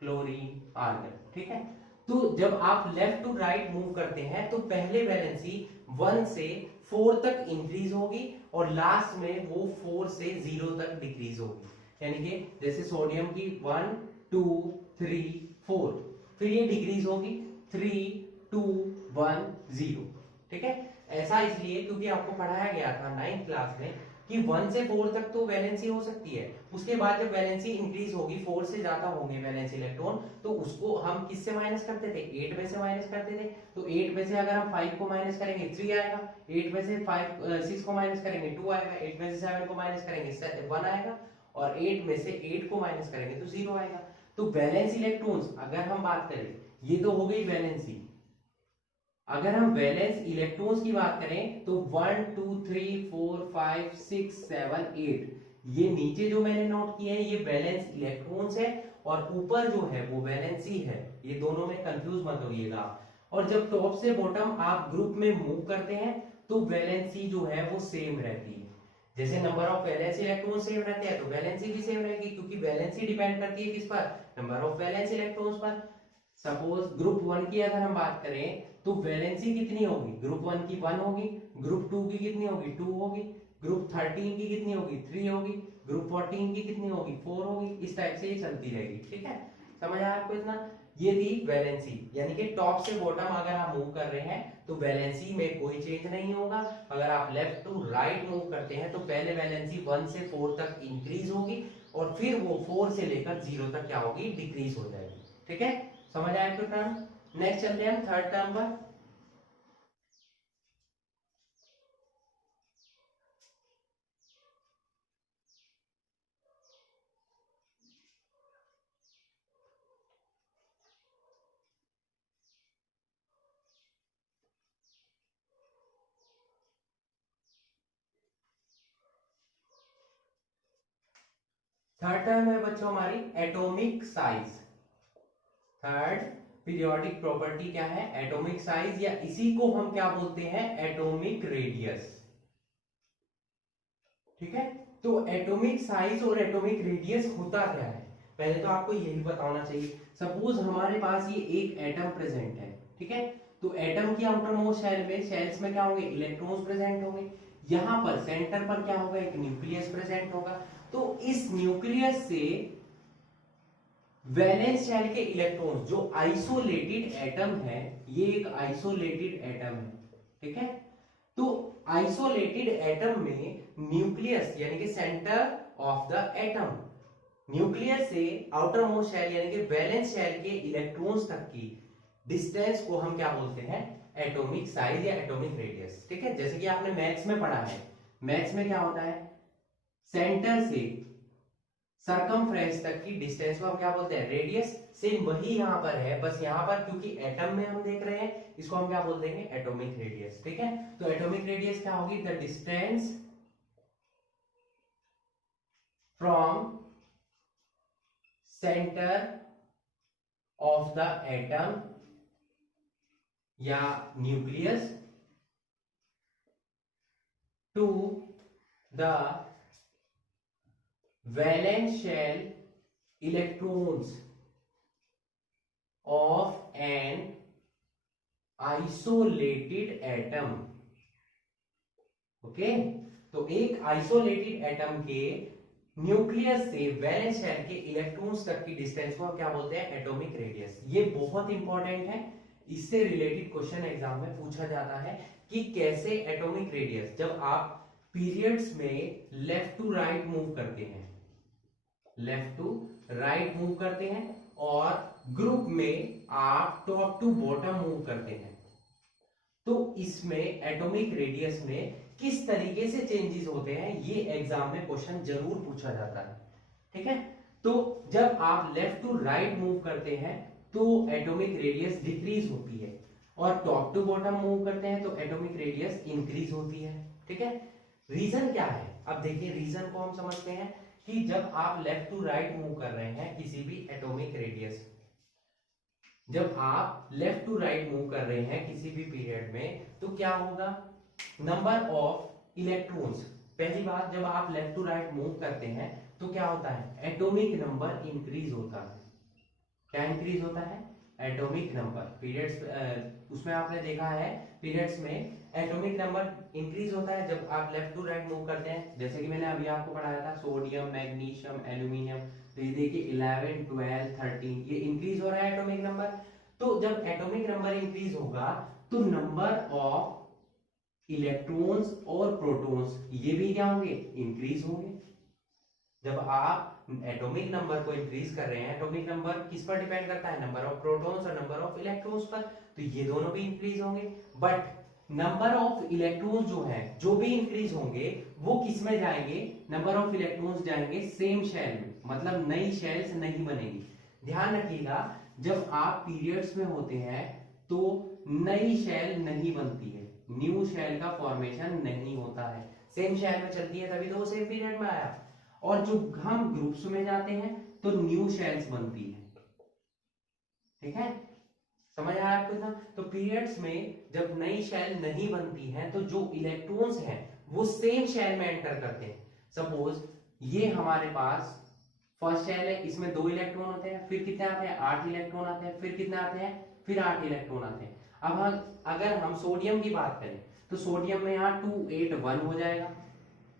chlorine, argon, ठीक है। तो जब आप लेफ्ट टू राइट मूव करते हैं तो पहले वैलेंसी 1 से 4 तक इंक्रीज होगी और लास्ट में वो 4 से 0 तक डिक्रीज होगी। यानी कि जैसे सोडियम की 1 2 3 4, फिर ये डिक्रीज होगी 3 2 1 0, ठीक है। ऐसा इसलिए क्योंकि आपको पढ़ाया गया था 9th क्लास में कि 1 से 4 तक तो वैलेंसी हो सकती है, उसके बाद जब वैलेंसी इंक्रीज होगी 4 से ज्यादा होंगे वैलेंस इलेक्ट्रॉन, तो उसको हम किससे माइनस करते थे, 8 में से माइनस करते थे। तो 8 में से अगर हम 5 को माइनस करेंगे 3 आएगा, 8 में से 6 को माइनस करेंगे 2 आएगा, 8 में से 7 को माइनस करेंगे 1 आएगा, और 8 में से 8 को माइनस करेंगे तो 0 आएगा। तो वैलेंस इलेक्ट्रॉन्स अगर हम बात करें, ये तो हो गई वैलेंसी। अगर हम वैलेंस इलेक्ट्रॉन्स की बात करें तो 1 2 3 4 5 6 7 8, ये नीचे जो मैंने नोट किए हैं ये वैलेंस इलेक्ट्रॉन्स है, और ऊपर जो है वो वैलेंसी है। ये दोनों में कंफ्यूज मत होइएगा। और जब टॉप से बॉटम आप ग्रुप में मूव करते हैं तो वैलेंसी जो है वो सेम रहती है। जैसे number of valence electron same रहते हैं तो वैलेंसी भी सेम रहेगी, क्योंकि वैलेंसी डिपेंड करती है किस पर, नंबर ऑफ वैलेंस इलेक्ट्रॉन्स पर। सपोज ग्रुप 1 की अगर हम बात करें तो वैलेंसी कितनी होगी, ग्रुप 1 की 1 होगी, ग्रुप 2 की कितनी होगी 2 होगी, ग्रुप 13 की कितनी होगी 3 होगी, ग्रुप 14 की कितनी होगी 4 होगी। इस टाइप से ये चलती रहेगी। ठीक है, समझ आया आपको इतना। ये थी वैलेंसी, यानी कि टॉप से बॉटम अगर आप मूव कर रहे हैं तो वैलेंसी में कोई चेंज नहीं होगा। अगर आप लेफ्ट टू राइट मूव करते हैं तो पहले वैलेंसी 1 से 4 तक इंक्रीज होगी और फिर वो 4 से लेकर 0 तक क्या होगी, डिक्रीज हो जाएगी। ठीक है, समझ आया आपको टर्म। नेक्स्ट चलते हैं हम थर्ड टर्म पर। थर्ड टर्म है बच्चों हमारी atomic size. Third periodic property क्या है, एटॉमिक साइज, या इसी को हम क्या बोलते हैं, एटॉमिक रेडियस। ठीक है, तो एटॉमिक साइज और एटॉमिक रेडियस होता क्या है, पहले तो आपको यही बताना चाहिए। सपोज हमारे पास ये एक एटम प्रेजेंट है। ठीक है, तो एटम की आउटर मोस्ट शेल में, शेल्स में क्या होंगे, इलेक्ट्रॉन्स प्रेजेंट होंगे। यहां पर सेंटर पर क्या होगा, एक न्यूक्लियस प्रेजेंट होगा। तो इस न्यूक्लियस से वैलेंस शेल के इलेक्ट्रॉन्स, जो आइसोलेटेड एटम है, ये एक आइसोलेटेड एटम है। ठीक है, तो आइसोलेटेड एटम में न्यूक्लियस यानी कि centre of the atom, nucleus से आउटर मोस्ट शेल यानी कि वैलेंस शेल के इलेक्ट्रॉन्स तक की डिस्टेंस को हम क्या बोलते हैं, एटॉमिक साइज या एटॉमिक रेडियस। ठीक है, जैसे कि आपने मैथ्स में पढ़ा है, मैथ्स में क्या होता है, सेंटर से सरकमफ्रेंस तक की डिस्टेंस को हम क्या बोलते हैं, रेडियस। सेम वही यहां पर है, बस यहां पर क्योंकि एटम में हम देख रहे हैं, इसको हम क्या बोल देंगे, एटॉमिक रेडियस। ठीक है, तो एटॉमिक रेडियस क्या होगी, the distance from centre of the atom या nucleus to the valence shell electrons of an isolated atom. Okay, तो एक आइसोलेटेड एटम के न्यूक्लियस से वैलेंस शेल के इलेक्ट्रॉन्स तक की डिस्टेंस को क्या बोलते हैं, एटॉमिक रेडियस। ये बहुत इंपॉर्टेंट है, इससे रिलेटेड क्वेश्चन एग्जाम में पूछा जाता है कि कैसे एटॉमिक रेडियस, जब आप पीरियड्स में लेफ्ट टू राइट मूव करते हैं, लेफ्ट टू राइट मूव करते हैं, और ग्रुप में आप टॉप टू बॉटम मूव करते हैं, तो इसमें एटॉमिक रेडियस में किस तरीके से चेंजेस होते हैं, ये एग्जाम में क्वेश्चन जरूर पूछा जाता है। ठीक है, तो जब आप लेफ्ट टू राइट मूव करते हैं तो एटॉमिक रेडियस डिक्रीज होती है, और टॉप टू बॉटम मूव करते हैं तो एटॉमिक रेडियस इंक्रीज होती है। ठीक है, रीजन क्या है, अब देखिए रीजन को हम समझते हैं कि जब आप लेफ्ट टू राइट मूव कर रहे हैं किसी भी एटॉमिक रेडियस, जब आप लेफ्ट टू राइट मूव कर रहे हैं किसी भी पीरियड में, तो क्या होगा, नंबर ऑफ इलेक्ट्रॉन्स, पहली बात जब आप लेफ्ट टू राइट मूव करते हैं तो क्या होता है, एटॉमिक नंबर इंक्रीज होता है। क्या इंक्रीज होता है, एटॉमिक नंबर। पीरियड्स उसमें आपने देखा है, पीरियड्स में एटॉमिक नंबर इंक्रीज होता है जब आप लेफ्ट टू राइट मूव करते हैं। जैसे कि मैंने अभी आपको पढ़ाया था, सोडियम, मैग्नीशियम, एल्यूमिनियम, तो ये देखिए 11 12 13 ये इंक्रीज हो रहा है एटॉमिक नंबर। तो जब एटॉमिक नंबर इंक्रीज होगा तो नंबर ऑफ इलेक्ट्रॉन्स और प्रोटॉन्स ये भी क्या होंगे, इंक्रीज होंगे। जब आप एटॉमिक नंबर को इंक्रीज कर रहे हैं, एटॉमिक नंबर किस पर डिपेंड करता है, नंबर ऑफ प्रोटॉन्स और नंबर ऑफ इलेक्ट्रॉन्स पर, तो ये दोनों भी इंक्रीज होंगे। बट नंबर ऑफ इलेक्ट्रॉन्स जो है, जो भी इंक्रीज होंगे वो किस में जाएंगे, नंबर ऑफ इलेक्ट्रॉन्स जाएंगे सेम शेल में, मतलब नई शेल्स नहीं बनेगी। ध्यान रखिएगा, जब आप पीरियड्स में होते हैं तो नई शेल नहीं बनती है, न्यू शेल का फॉर्मेशन नहीं होता है, सेम शेल में चलती है, तभी तो वो सेम पीरियड में आया। और जो हम ग्रुप्स में जाते हैं तो न्यू शेल्स बनती है। ठीक है, समझ आया आपको ना। तो पीरियड्स में जब नई शेल नहीं बनती है तो जो इलेक्ट्रॉन्स हैं वो सेम शेल में एंटर करते हैं। सपोज ये हमारे पास फर्स्ट शेल है, इसमें 2 इलेक्ट्रॉन होते हैं, फिर कितने आते हैं 8 इलेक्ट्रॉन आते हैं, फिर कितने आते हैं फिर 8 इलेक्ट्रॉन आते हैं। अब अगर हम सोडियम की बात करें तो सोडियम में यहाँ 281 हो जाएगा,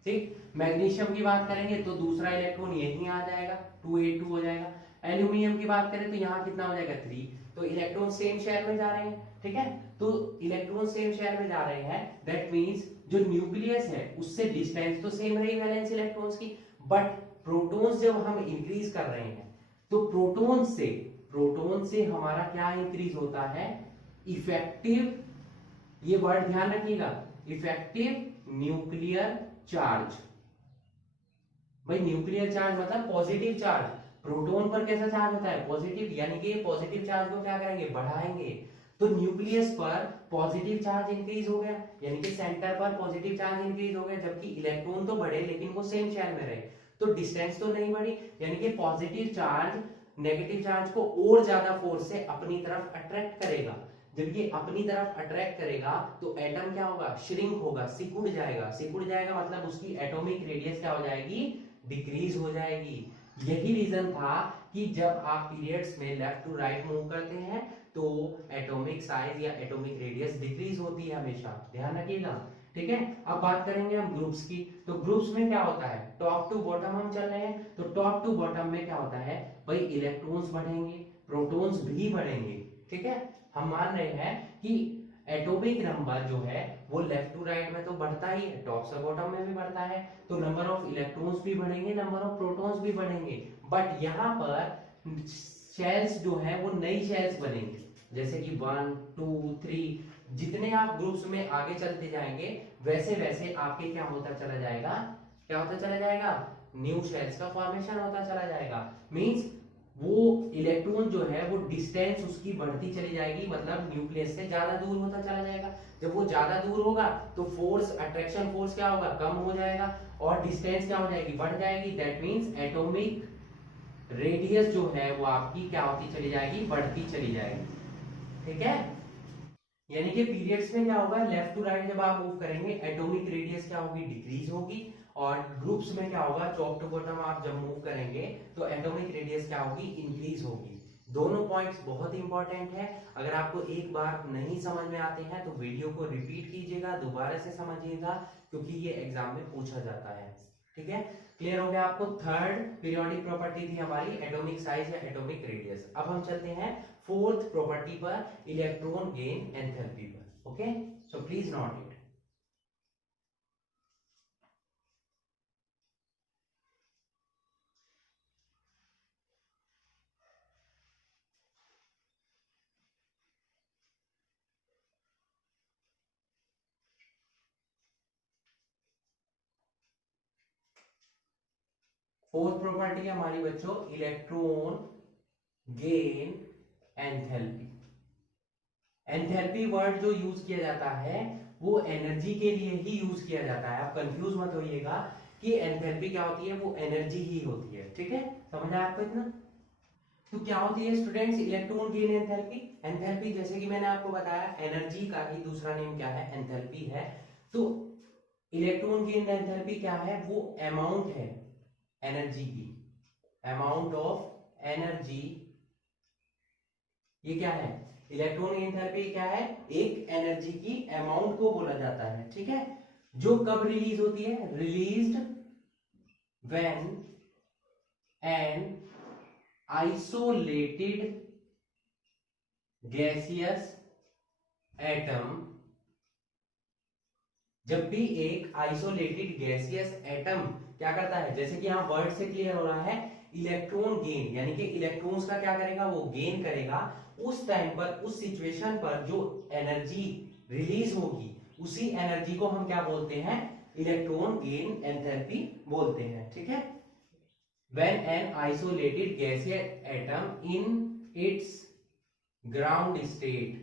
ठीक। मैग्नीशियम की बात करेंगे तो दूसरा इलेक्ट्रॉन यहीं आ जाएगा, 282 हो जाएगा। एल्यूमिनियम की बात करें तो यहाँ कितना हो जाएगा 3। तो इलेक्ट्रॉन सेम शेल में जा रहे हैं, ठीक है। तो इलेक्ट्रॉन सेम शेल में जा रहे हैं, दैट मींस जो न्यूक्लियस है उससे डिस्टेंस तो सेम रही वैलेंस इलेक्ट्रॉन्स की, बट प्रोटॉन्स जब हम इंक्रीज कर रहे हैं तो प्रोटॉन से हमारा क्या इंक्रीज होता है, इफेक्टिव, ये वर्ड ध्यान रखिएगा, इफेक्टिव न्यूक्लियर चार्ज। भाई न्यूक्लियर चार्ज मतलब पॉजिटिव चार्ज, प्रोटॉन पर कैसा चार्ज होता है पॉजिटिव, यानी कि पॉजिटिव चार्ज को क्या करेंगे बढ़ाएंगे। तो न्यूक्लियस पर पॉजिटिव चार्ज इंक्रीज हो गया, यानी कि सेंटर पर पॉजिटिव चार्ज इंक्रीज हो गया, जबकि इलेक्ट्रॉन तो बढ़े लेकिन वो सेम शेल में रहे, तो डिस्टेंस तो नहीं बढ़ी, यानी कि पॉजिटिव चार्ज नेगेटिव चार्ज को और ज्यादा फोर्स से अपनी तरफ अट्रैक्ट करेगा। जब ये अपनी तरफ अट्रैक्ट करेगा तो एटम क्या होगा, श्रिंक होगा, सिकुड़ जाएगा। सिकुड़ जाएगा मतलब उसकी एटॉमिक रेडियस क्या हो जाएगी, डिक्रीज हो जाएगी। यही रीजन था कि जब आप पीरियड्स में लेफ्ट टू राइट मूव करते हैं तो एटॉमिक साइज या एटॉमिक रेडियस डिक्रीज होती है हमेशा, ध्यान रखिएगा, ठीक है। अब बात करेंगे हम ग्रुप्स की, तो ग्रुप्स में क्या होता है, टॉप टू बॉटम हम चल रहे हैं, तो टॉप टू बॉटम में क्या होता है भाई, इलेक्ट्रॉन्स बढ़ेंगे, प्रोटॉन्स भी बढ़ेंगे, ठीक है। हम मान रहे हैं कि एटॉमिक नंबर जो है वो लेफ्ट टू राइट में तो बढ़ता ही है, टॉप से बॉटम में भी बढ़ता है, तो नंबर ऑफ इलेक्ट्रॉन्स भी बढ़ेंगे, नंबर ऑफ प्रोटॉन्स भी बढ़ेंगे, बट यहाँ पर शेल्स जो है वो नई शेल्स बनेंगी, जैसे कि 1 2 3, जितने आप ग्रुप्स में आगे चलते जाएंगे वैसे वैसे आपके क्या होता चला जाएगा, क्या होता चला जाएगा, न्यू शेल्स का फॉर्मेशन होता चला जाएगा। मींस वो इलेक्ट्रॉन जो है वो डिस्टेंस उसकी बढ़ती चली जाएगी, मतलब न्यूक्लियस से ज्यादा दूर होता चला जाएगा। जब वो ज्यादा दूर होगा तो फोर्स, अट्रैक्शन फोर्स क्या होगा, कम हो जाएगा, और डिस्टेंस क्या हो जाएगी, बढ़ जाएगी। दैट मींस एटॉमिक रेडियस जो है वो आपकी क्या होती चली जाएगी, बढ़ती चली जाएगी, ठीक है। यानी कि पीरियड्स में क्या होगा, लेफ्ट टू राइट जब आप मूव करेंगे एटॉमिक रेडियस क्या होगी, डिक्रीज होगी, और ग्रुप्स में क्या होगा, टॉप टू बॉटम आप जब मूव करेंगे तो एटॉमिक रेडियस क्या होगी, इंक्रीज होगी। दोनों पॉइंट्स बहुत इंपॉर्टेंट है। अगर आपको एक बार नहीं समझ में आते हैं तो वीडियो को रिपीट कीजिएगा, दोबारा से समझिएगा, क्योंकि ये एग्जाम में पूछा जाता है, ठीक है। क्लियर हो गया आपको। थर्ड पीरियोडिक प्रॉपर्टी थी हमारी एटॉमिक साइज या एटॉमिक रेडियस। अब हम चलते हैं फोर्थ प्रॉपर्टी पर, इलेक्ट्रॉन गेन एंथैल्पी पर। Okay, so please note it. Fourth property है हमारी बच्चों, electron gain enthalpy. Enthalpy word जो यूज किया जाता है वो एनर्जी के लिए ही यूज किया जाता है। आप कंफ्यूज मत होइएगा कि एंथैल्पी क्या होती है, वो एनर्जी ही होती है, ठीक है। समझ आया आपको इतना। तो क्या होती है students electron gain enthalpy. Enthalpy जैसे कि मैंने आपको बताया एनर्जी का ही दूसरा नेम क्या है, एंथैल्पी है। तो इलेक्ट्रॉन गेन एंथैल्पी क्या है, वो अमाउंट है एनर्जी की, अमाउंट ऑफ एनर्जी। ये क्या है, इलेक्ट्रॉन एंथैल्पी क्या है, एक एनर्जी की अमाउंट को बोला जाता है, ठीक है। जो कब रिलीज होती है, released when an isolated gaseous atom, जब भी एक आइसोलेटेड गैसियस एटम क्या करता है, जैसे कि यहां वर्ड से क्लियर हो रहा है, इलेक्ट्रॉन गेन, यानी कि इलेक्ट्रॉन्स का क्या करेगा, वो गेन करेगा। उस टाइम पर, उस सिचुएशन पर जो एनर्जी रिलीज होगी उसी एनर्जी को हम क्या बोलते हैं, इलेक्ट्रॉन गेन एंथैल्पी बोलते हैं, ठीक है। when an isolated gaseous atom in its ground state,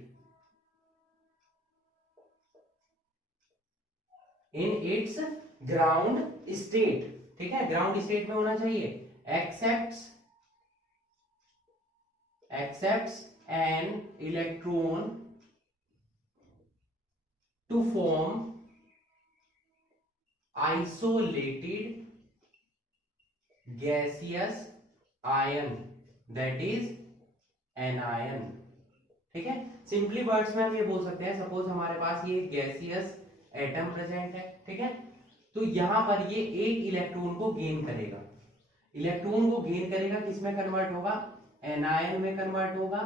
in its ground state, ठीक है, ग्राउंड स्टेट में होना चाहिए, accepts an electron to form isolated gaseous ion, that is anion. ठीक है, सिंपली वर्ड्स में हम ये बोल सकते हैं, सपोज हमारे पास ये गैसियस एटम प्रेजेंट है, ठीक है, तो यहां पर ये एक इलेक्ट्रॉन को गेन करेगा, इलेक्ट्रॉन को गेन करेगा, किसमें कन्वर्ट होगा, एनायन में कन्वर्ट होगा,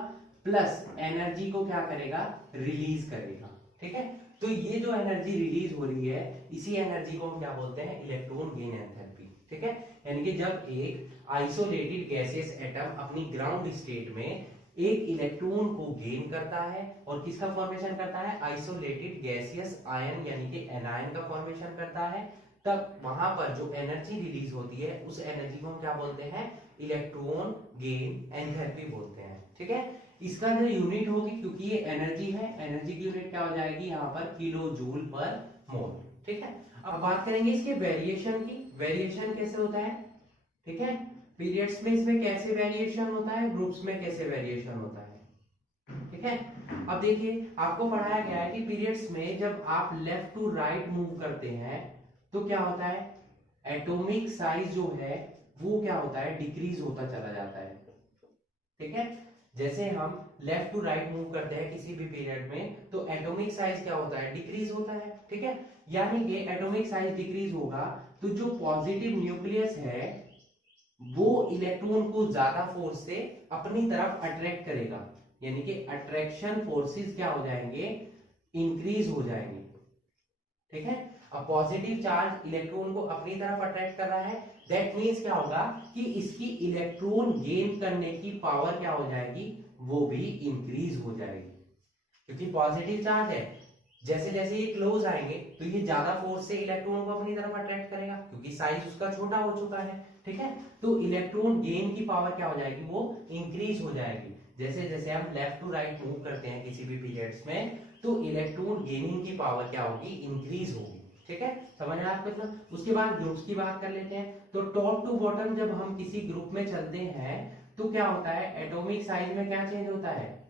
प्लस एनर्जी को क्या करेगा, रिलीज करेगा। ठीक है, तो ये जो एनर्जी रिलीज हो रही है, इसी एनर्जी को हम क्या बोलते हैं, इलेक्ट्रॉन गेन एंथैल्पी। ठीक है, यानी कि जब एक आइसोलेटेड गैसियस एटम अपनी ग्राउंड स्टेट में एक इलेक्ट्रॉन को गेन करता है और किसका फॉर्मेशन करता है, आइसोलेटेड गैसियस आयन यानी कि एनायन का फॉर्मेशन करता है, तब वहां पर जो एनर्जी रिलीज होती है उस एनर्जी को हम क्या बोलते हैं, इलेक्ट्रॉन गेन एंथैल्पी बोलते हैं। ठीक है, इसका जो यूनिट होगी, क्योंकि ये एनर्जी है, एनर्जी की यूनिट क्या हो जाएगी यहाँ पर, किलो जूल पर मोल। ठीक है, अब बात करेंगे इसके वेरिएशन की, वेरिएशन कैसे होता है। ठीक है, पीरियड्स में इसमें कैसे वेरिएशन होता है, ग्रुप्स में कैसे वेरिएशन होता है। ठीक है, अब देखिए आपको पढ़ाया गया है कि पीरियड्स में जब आप लेफ्ट टू राइट मूव करते हैं तो क्या होता है, एटॉमिक साइज जो है वो क्या होता है, डिक्रीज होता चला जाता है। ठीक है, जैसे हम लेफ्ट टू राइट मूव करते हैं किसी भी पीरियड में तो एटॉमिक साइज क्या होता है, डिक्रीज होता है। ठीक है, यानी कि एटॉमिक साइज डिक्रीज होगा तो जो पॉजिटिव न्यूक्लियस है वो इलेक्ट्रॉन को ज्यादा फोर्स से अपनी तरफ अट्रैक्ट करेगा, यानी कि अट्रैक्शन फोर्सेस क्या हो जाएंगे, इंक्रीज हो जाएंगे। ठीक है, अब पॉजिटिव चार्ज इलेक्ट्रॉन को अपनी तरफ अट्रैक्ट कर रहा है, दैट मींस क्या होगा कि इसकी इलेक्ट्रॉन गेन करने की पावर क्या हो जाएगी, वो भी इंक्रीज हो जाएगी, क्योंकि पॉजिटिव चार्ज है, जैसे जैसे ये क्लोज आएंगे तो ये ज्यादा फोर्स से इलेक्ट्रॉन को अपनी तरफ अट्रैक्ट करेगा, क्योंकि साइज उसका छोटा हो चुका है। ठीक है, तो इलेक्ट्रॉन गेन की पावर क्या हो जाएगी, वो इंक्रीज हो जाएगी। जैसे जैसे हम लेफ्ट टू राइट मूव करते हैं किसी भी पीरियड्स में तो इलेक्ट्रॉन गेनिंग की पावर क्या होगी, इंक्रीज होगी। ठीक है, समझ आया आपको इतना। उसके बाद ग्रुप्स की बात कर लेते हैं, तो टॉप टू बॉटम जब हम किसी ग्रुप में चलते हैं तो क्या होता है, एटॉमिक साइज में क्या चेंज होता है,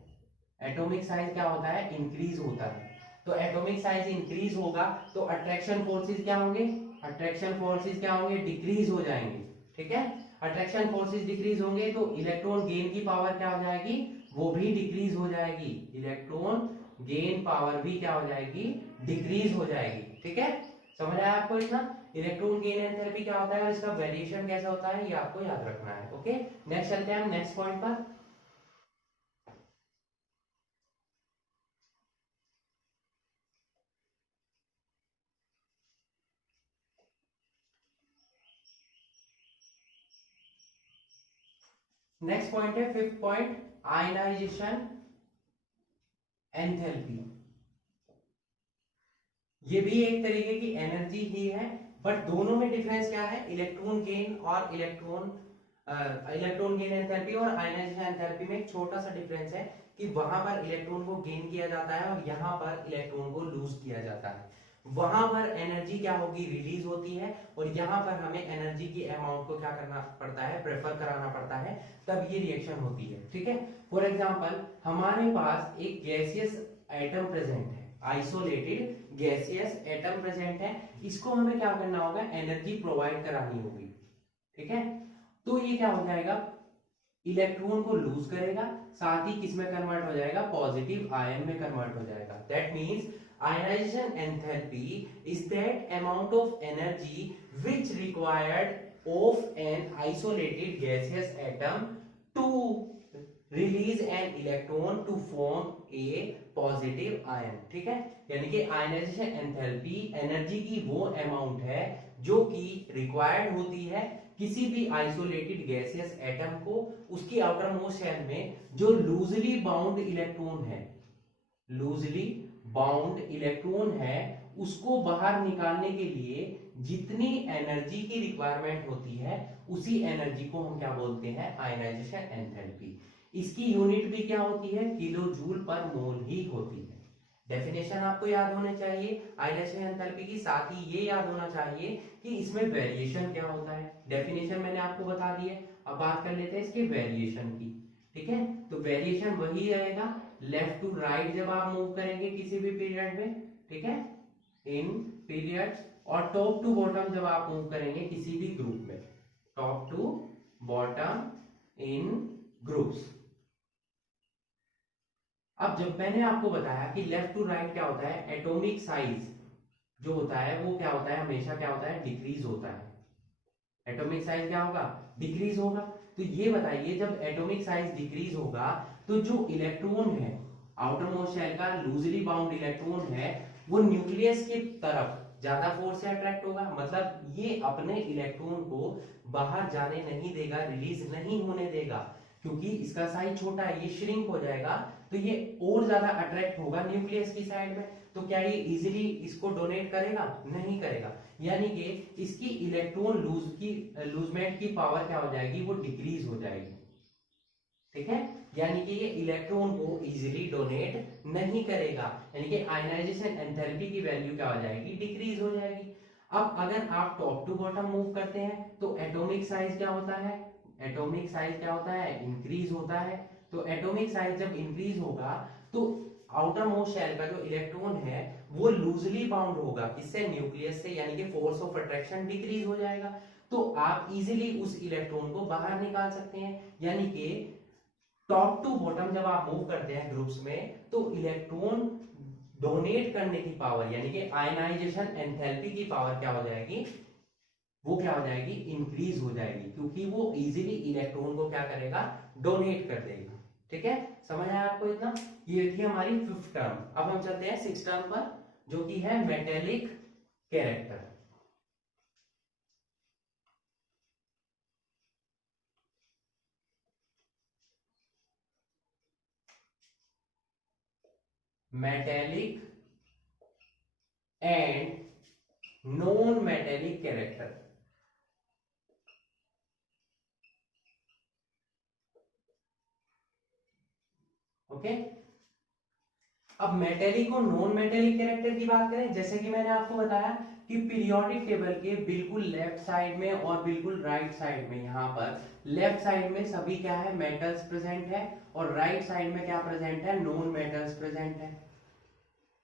एटॉमिक साइज क्या होता है, इंक्रीज होता है। तो एटॉमिक साइज इंक्रीज होगा तो अट्रैक्शन फोर्सेस क्या होंगे, अट्रैक्शन फोर्सेस क्या होंगे, डिक्रीज हो जाएंगे। ठीक है, अट्रैक्शन फोर्सेस डिक्रीज होंगे तो इलेक्ट्रॉन गेन की पावर क्या हो जाएगी, वो भी डिक्रीज हो जाएगी, इलेक्ट्रॉन गेन पावर भी क्या हो जाएगी, डिक्रीज हो जाएगी। ठीक है, समझ आया आपको इतना। इलेक्ट्रॉन गेन एंथैल्पी क्या होता है और इसका वेरिएशन कैसा होता है, ये आपको याद रखना है। ओके, नेक्स्ट चलते हैं हम नेक्स्ट पॉइंट पर। नेक्स्ट पॉइंट है फिफ्थ पॉइंट, आयनाइजेशन एंथैल्पी। ये भी एक तरीके की एनर्जी ही है, बट दोनों में डिफरेंस क्या है, इलेक्ट्रॉन गेन और इलेक्ट्रॉन गेन एंथैल्पी और आयनाइजेशन एंथैल्पी में एक छोटा सा डिफरेंस है कि वहां पर इलेक्ट्रॉन को गेन किया जाता है और यहाँ पर इलेक्ट्रॉन को लूज किया जाता है। वहां पर एनर्जी क्या होगी, रिलीज होती है, और यहाँ पर हमें एनर्जी की अमाउंट को क्या करना पड़ता है, प्रेफर कराना पड़ता है, तब ये रिएक्शन होती है। ठीक है, फॉर एग्जाम्पल हमारे पास एक गैसियस एटम प्रेजेंट है, आइसोलेटेड गैसियस एटम प्रेजेंट है, इसको हमें क्या करना होगा, एनर्जी प्रोवाइड करानी होगी। ठीक है, तो ये क्या हो जाएगा, इलेक्ट्रॉन को लूज करेगा, साथ ही किसमें कन्वर्ट हो जाएगा, पॉजिटिव आयन में कन्वर्ट हो जाएगा। That means ionisation enthalpy is that amount of energy which required of an isolated gaseous atom to release an electron to form a positive ion. ठीक है, यानी कि आयनाइजेशन एंथैल्पी एनर्जी की वो amount है जो कि रिक्वायर्ड होती है किसी भी आइसोलेटेड गैसियस एटम को उसकी आउटर मोस्ट शेल में जो लूजली बाउंड इलेक्ट्रॉन है, लूजली बाउंड इलेक्ट्रॉन है, उसको बाहर निकालने के लिए जितनी एनर्जी की रिक्वायरमेंट होती है उसी एनर्जी को हम क्या बोलते हैं, आयनाइजेशन एंथैल्पी। इसकी यूनिट भी क्या होती है, किलो जूल पर मोल ही होती है। डेफिनेशन आपको याद होने चाहिए आयनाइजेशन एंथैल्पी की, साथ ही ये याद होना चाहिए कि इसमें वेरिएशन क्या होता है। डेफिनेशन मैंने आपको बता दी है, अब बात कर लेते हैं इसके वेरिएशन की। ठीक है, तो वेरिएशन वही रहेगा, लेफ्ट टू राइट जब आप मूव करेंगे किसी भी पीरियड में, ठीक है, इन पीरियड्स, और टॉप टू बॉटम जब आप मूव करेंगे किसी भी ग्रुप में, top to bottom in groups. अब जब मैंने आपको बताया कि लेफ्ट टू राइट क्या होता है, एटॉमिक साइज जो होता है वो क्या होता है, हमेशा क्या होता है, डिक्रीज होता है। एटॉमिक साइज क्या होगा, डिक्रीज होगा। तो ये बताइए जब एटॉमिक साइज डिक्रीज होगा तो जो इलेक्ट्रॉन है आउटर मोस्ट शेल का लूजली बाउंड इलेक्ट्रॉन है वो न्यूक्लियस की तरफ ज्यादा फोर्स से अट्रैक्ट होगा, मतलब ये अपने इलेक्ट्रॉन को बाहर जाने नहीं देगा, रिलीज नहीं होने देगा, क्योंकि इसका साइज छोटा है, ये श्रिंक हो जाएगा तो ये और ज्यादा अट्रैक्ट होगा न्यूक्लियस की साइड में। तो क्या ये इजीली इसको डोनेट करेगा, नहीं करेगा, यानी कि इसकी इलेक्ट्रॉन लूजमेंट की पावर क्या हो जाएगी, वो डिक्रीज हो जाएगी। ठीक है, यानी कि ये इलेक्ट्रॉन को इजीली डोनेट नहीं करेगा, यानी कि आयनाइजेशन एंथैल्पी की वैल्यू क्या हो जाएगी, डिक्रीज हो जाएगी। अब अगर आप टॉप टू बॉटम मूव करते हैं तो एटॉमिक साइज क्या होता है, एटॉमिक साइज क्या होता है, इंक्रीज होता है। तो एटॉमिक साइज जब इंक्रीज होगा तो आउटर मोस्ट शेल का जो इलेक्ट्रॉन है वो लूजली बाउंड होगा, किससे, न्यूक्लियस से, यानी कि फोर्स ऑफ अट्रैक्शन डिक्रीज हो जाएगा। तो आप इजीली उस इलेक्ट्रॉन को बाहर निकाल सकते हैं, यानी कि टॉप टू बॉटम जब आप मूव करते हैं ग्रुप्स में तो इलेक्ट्रॉन डोनेट करने की पावर यानी कि आयनाइजेशन एंथैल्पी की पावर क्या हो जाएगी, वो क्या हो जाएगी, इंक्रीज हो जाएगी, क्योंकि वो इजीली इलेक्ट्रॉन को क्या करेगा, डोनेट कर देगा। ठीक है, समझ आया आपको इतना। ये थी हमारी फिफ्थ टर्म। अब हम चलते हैं सिक्स टर्म पर जो कि है metallic character. Metallic and non metallic character. Okay, अब मेटेलिक और नॉन मेटेलिक कैरेक्टर की बात करें, जैसे कि मैंने आपको बताया कि पीरियोडिक टेबल के बिल्कुल लेफ्ट साइड में और बिल्कुल राइट साइड में, यहाँ पर लेफ्ट साइड में सभी क्या है, मेटल्स प्रेजेंट है, और राइट साइड में क्या प्रेजेंट है, नॉन मेटल्स प्रेजेंट है।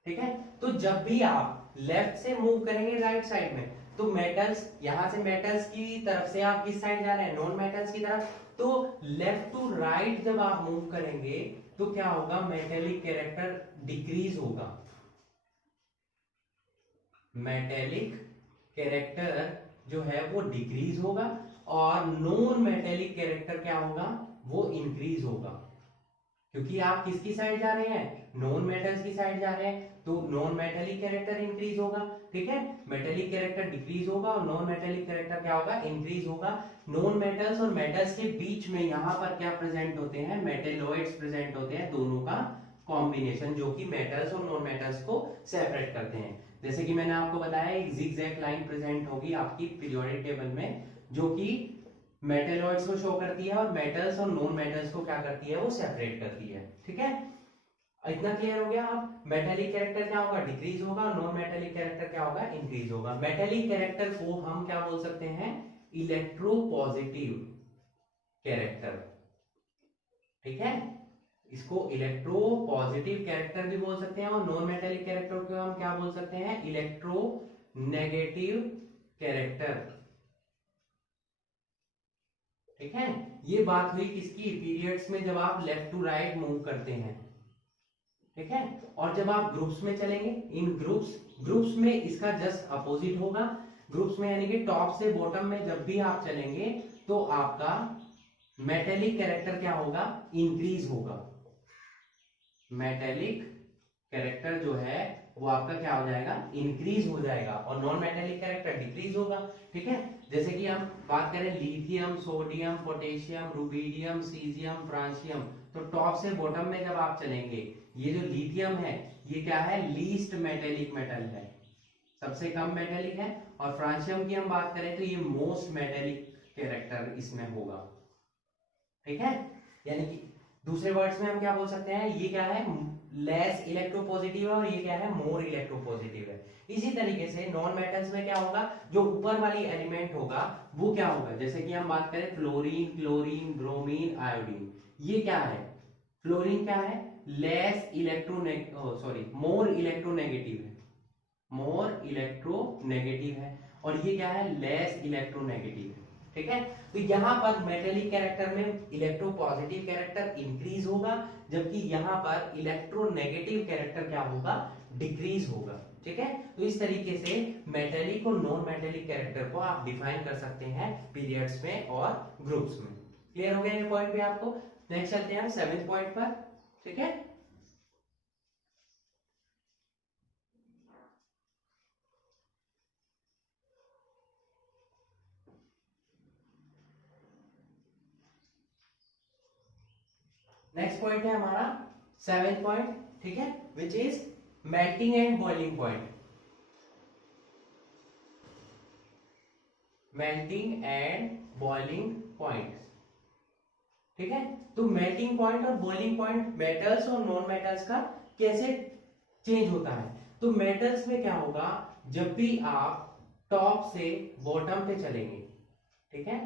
ठीक है, तो जब भी आप लेफ्ट से मूव करेंगे राइट साइड में तो मेटल्स, यहां से मेटल्स की तरफ से आप किस साइड जा रहे हैं, नॉन मेटल्स की तरफ। तो लेफ्ट टू राइट जब आप मूव करेंगे तो क्या होगा, मेटेलिक कैरेक्टर डिक्रीज होगा, मेटेलिक कैरेक्टर जो है वो डिक्रीज होगा, और नॉन मेटेलिक कैरेक्टर क्या होगा, वो इंक्रीज होगा, क्योंकि आप किसकी साइड जा रहे हैं, नॉन मेटल्स की साइड जा रहे हैं, तो नॉन मेटेलिक कैरेक्टर इंक्रीज होगा। ठीक है, मेटेलिक कैरेक्टर डिक्रीज होगा और नॉन मेटेलिक कैरेक्टर क्या होगा, इंक्रीज होगा। नॉन मेटल्स और मेटल्स के बीच में यहाँ पर क्या प्रेजेंट होते हैं, मेटेलॉइड्स प्रेजेंट होते हैं, दोनों का कॉम्बिनेशन जो कि मेटल्स और नॉन मेटल्स को सेपरेट करते हैं। जैसे कि मैंने आपको बताया एक जिगजैग लाइन प्रेजेंट होगी आपकी पीरियोडिक टेबल में जो कि मेटेलॉइड्स को शो करती है और मेटल्स और नॉन मेटल्स को क्या करती है, वो सेपरेट करती है। ठीक है, इतना क्लियर हो गया। अब मेटेलिक कैरेक्टर क्या होगा, डिक्रीज होगा, नॉन मेटेलिक कैरेक्टर क्या होगा, इंक्रीज होगा। मेटेलिक कैरेक्टर को हम क्या बोल सकते हैं, इलेक्ट्रोपॉजिटिव कैरेक्टर। ठीक है, इसको इलेक्ट्रोपॉजिटिव कैरेक्टर भी बोल सकते हैं, और नॉन मेटेलिक कैरेक्टर को हम क्या बोल सकते हैं, इलेक्ट्रोनेगेटिव कैरेक्टर। ठीक है, ये बात हुई किसकी, पीरियड्स में जब आप लेफ्ट टू राइट मूव करते हैं। ठीक है, और जब आप ग्रुप्स में चलेंगे, इन ग्रुप्स में इसका जस्ट अपोजिट होगा। ग्रुप्स में यानी कि टॉप से बॉटम में जब भी आप चलेंगे तो आपका मेटेलिक कैरेक्टर क्या होगा, इंक्रीज होगा। मेटेलिक कैरेक्टर जो है वो आपका क्या हो जाएगा, इंक्रीज हो जाएगा, और नॉन मेटेलिक कैरेक्टर डिक्रीज होगा। ठीक है, जैसे कि हम बात करें lithium, sodium, potassium, rubidium, caesium, francium, तो टॉप से बॉटम में जब आप चलेंगे, ये जो लिथियम है ये क्या है, लीस्ट मेटेलिक मेटल है, सबसे कम मेटेलिक है, और फ्रांसियम की हम बात करें तो ये मोस्ट मेटेलिक कैरेक्टर इसमें होगा। ठीक है, यानी कि दूसरे वर्ड्स में हम क्या बोल सकते हैं, ये क्या है, लेस इलेक्ट्रोपॉजिटिव है, और ये क्या है, मोर इलेक्ट्रोपॉजिटिव है। इसी तरीके से नॉन मेटल्स में क्या होगा, जो ऊपर वाली एलिमेंट होगा वो क्या होगा, जैसे कि हम बात करें फ्लोरीन, क्लोरीन, ब्रोमीन, आयोडीन, ये क्या है, फ्लोरीन क्या है, लेस इलेक्ट्रोनेग सॉरी मोर इलेक्ट्रोनेगेटिव है। मोर इलेक्ट्रोनेगेटिव है, और ये क्या है, लेस इलेक्ट्रोनेगेटिव है। ठीक है, तो यहाँ पर मेटेलिक कैरेक्टर में इलेक्ट्रोपॉजिटिव कैरेक्टर इंक्रीज होगा, जबकि यहाँ पर इलेक्ट्रोनेगेटिव कैरेक्टर क्या होगा, डिक्रीज होगा। ठीक है, तो इस तरीके से मेटेलिक और नॉन मेटेलिक कैरेक्टर को आप डिफाइन कर सकते हैं पीरियड्स में और ग्रुप्स में। क्लियर हो गया ये पॉइंट भी आपको। नेक्स्ट चलते हैं हम 7th पॉइंट पर। ठीक है, नेक्स्ट पॉइंट है हमारा 7th पॉइंट। ठीक है, which is melting and boiling point. Melting and boiling point. ठीक है, तो मेल्टिंग पॉइंट और बॉइलिंग पॉइंट मेटल्स और नॉन मेटल्स का कैसे चेंज होता है। तो मेटल्स में क्या होगा, जब भी आप टॉप से बॉटम पे चलेंगे, ठीक है,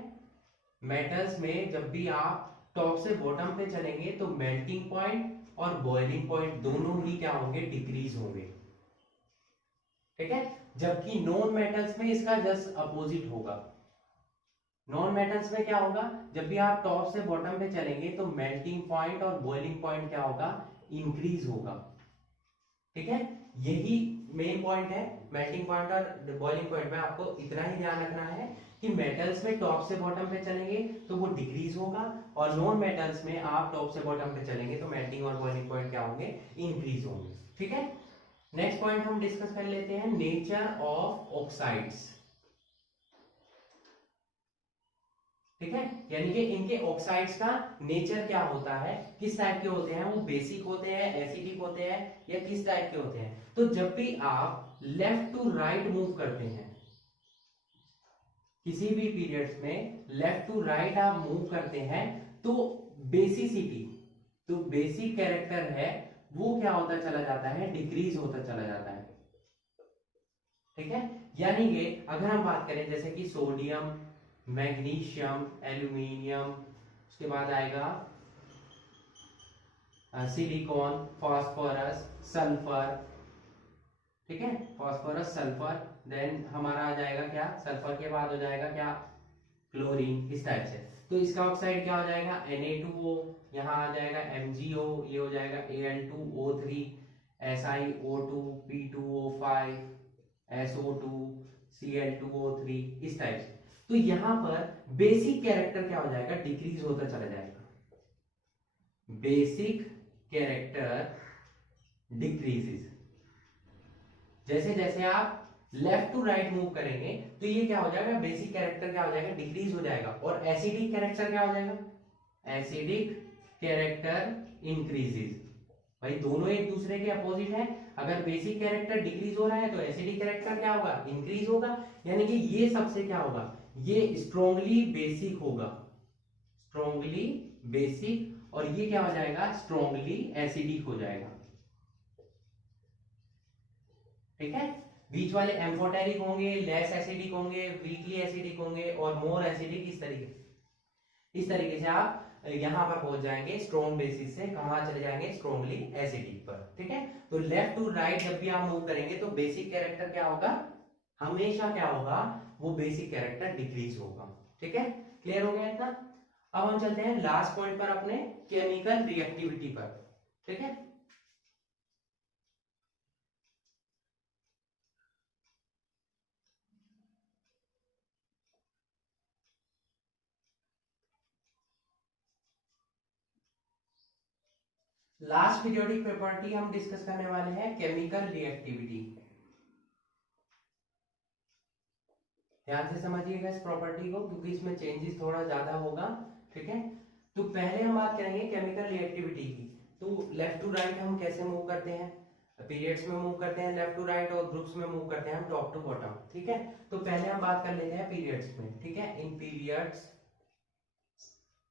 मेटल्स में जब भी आप टॉप से बॉटम पे चलेंगे तो मेल्टिंग पॉइंट और बॉइलिंग पॉइंट दोनों ही क्या होंगे, डिक्रीज होंगे। ठीक है, जबकि नॉन मेटल्स में इसका जस्ट अपोजिट होगा। नॉन मेटल्स में क्या होगा, जब भी आप टॉप से बॉटम पे चलेंगे तो मेल्टिंग पॉइंट और बॉइलिंग पॉइंट क्या होगा, इंक्रीज होगा। ठीक है, यही मेन पॉइंट है। मेल्टिंग पॉइंट और बॉइलिंग पॉइंट में आपको इतना ही ध्यान रखना है कि मेटल्स में टॉप से बॉटम पे चलेंगे तो वो डिक्रीज होगा, और नॉन मेटल्स में आप टॉप से बॉटम पे चलेंगे तो मेल्टिंग और बॉइलिंग पॉइंट क्या होंगे, इंक्रीज होंगे। ठीक है, नेक्स्ट पॉइंट हम डिस्कस कर लेते हैं, नेचर ऑफ ऑक्साइड्स। ठीक है, यानी कि इनके ऑक्साइड्स का नेचर क्या होता है, किस टाइप के होते हैं, वो बेसिक होते हैं, एसिडिक होते हैं, या किस टाइप के होते हैं। तो जब भी आप लेफ्ट टू राइट मूव करते हैं, किसी भी पीरियड्स में लेफ्ट टू राइट आप मूव करते हैं, तो बेसिसिटी, तो बेसिक कैरेक्टर है वो क्या होता चला जाता है, डिक्रीज होता चला जाता है। ठीक है, यानी कि अगर हम बात करें जैसे कि सोडियम, मैग्नीशियम, एल्यूमिनियम, उसके बाद आएगा सिलिकॉन, फास्फोरस, सल्फर। ठीक है, फास्फोरस, सल्फर, देन हमारा आ जाएगा क्या, सल्फर के बाद हो जाएगा क्या, क्लोरीन, इस टाइप से। तो इसका ऑक्साइड क्या हो जाएगा, Na2O, यहाँ आ जाएगा MgO, ये हो जाएगा Al2O3, SiO2, P2O5, SO2, Cl2O3, इस टाइप से। तो यहां पर बेसिक कैरेक्टर क्या हो जाएगा, डिक्रीज होता चला जाएगा। बेसिक कैरेक्टर डिक्रीजेस, जैसे जैसे आप लेफ्ट टू राइट मूव करेंगे तो ये क्या हो जाएगा, बेसिक कैरेक्टर क्या हो जाएगा, डिक्रीज हो जाएगा, और एसिडिक कैरेक्टर क्या हो जाएगा, एसिडिक कैरेक्टर इंक्रीजेस। भाई दोनों एक दूसरे के अपोजिट है, अगर बेसिक कैरेक्टर डिक्रीज हो रहा है तो एसिडिक कैरेक्टर क्या होगा, इंक्रीज होगा। यानी कि ये सबसे क्या होगा, ये स्ट्रॉन्गली बेसिक होगा, स्ट्रॉन्गली बेसिक, और ये क्या हो जाएगा, स्ट्रॉन्गली एसिडिक हो जाएगा। ठीक है, बीच वाले एम्फोटेरिक होंगे, लेस एसिडिक होंगे, वीकली एसिडिक होंगे, और मोर एसिडिक, इस तरीके से आप यहां पर पहुंच जाएंगे स्ट्रॉन्ग बेसिस से, कहां चले जाएंगे, स्ट्रॉन्गली एसिडिक पर। ठीक है, तो लेफ्ट टू राइट जब भी आप मूव करेंगे तो बेसिक कैरेक्टर क्या होगा, हमेशा क्या होगा, वो बेसिक कैरेक्टर डिक्रीज होगा। ठीक है, क्लियर हो गया इतना। अब हम चलते हैं लास्ट पॉइंट पर अपने, केमिकल रिएक्टिविटी पर। ठीक है, लास्ट पीरियोडिक प्रॉपर्टी हम डिस्कस करने वाले हैं, केमिकल रिएक्टिविटी। ध्यान से समझिएगा इस प्रॉपर्टी को, क्योंकि इसमें चेंजेस थोड़ा ज्यादा होगा। ठीक है, तो पहले हम बात करेंगे केमिकल रिएक्टिविटी की। तो लेफ्ट टू राइट हम कैसे मूव करते हैं, पीरियड्स में मूव करते हैं लेफ्ट टू राइट, और ग्रुप्स में मूव करते हैं हम टॉप टू बॉटम। ठीक है, तो पहले हम बात कर लेते हैं पीरियड्स में। ठीक है, इन पीरियड्स,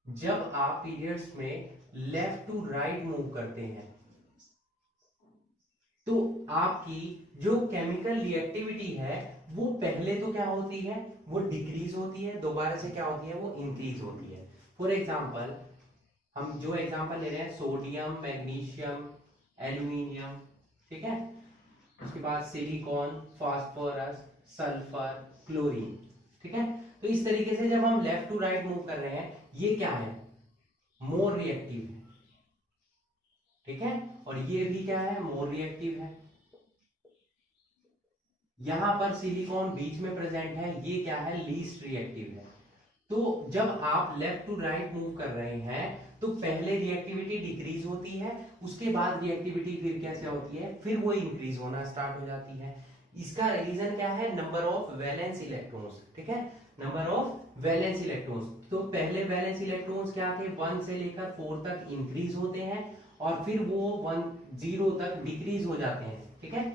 जब आप पीरियड्स में लेफ्ट टू राइट मूव करते हैं तो आपकी जो केमिकल रिएक्टिविटी है वो पहले तो क्या होती है, वो डिक्रीज होती है, दोबारा से क्या होती है, वो इंक्रीज होती है। फॉर एग्जांपल, हम जो एग्जांपल ले रहे हैं, सोडियम, मैग्नीशियम, एल्यूमिनियम। ठीक है, उसके बाद सिलिकॉन, फास्फोरस, सल्फर, क्लोरीन। ठीक है, तो इस तरीके से जब हम लेफ्ट टू राइट मूव कर रहे हैं, ये क्या है, मोर रिएक्टिव है। ठीक है, और ये भी क्या है, मोर रिएक्टिव है। यहां पर सिलिकॉन बीच में प्रेजेंट है, ये क्या है, लीस्ट रिएक्टिव है। तो जब आप लेफ्ट टू राइट मूव कर रहे हैं तो पहले रिएक्टिविटी डिक्रीज होती है, उसके बाद रिएक्टिविटी फिर कैसे होती है, फिर वो इंक्रीज होना स्टार्ट हो जाती है। इसका रीजन क्या है, नंबर ऑफ वैलेंस इलेक्ट्रॉन्स। ठीक है, नंबर ऑफ वैलेंस इलेक्ट्रॉन्स। तो पहले वैलेंस इलेक्ट्रॉन्स क्या थे, 1 से लेकर 4 तक इंक्रीज होते हैं और फिर वो 0 तक डिक्रीज हो जाते हैं। ठीक है,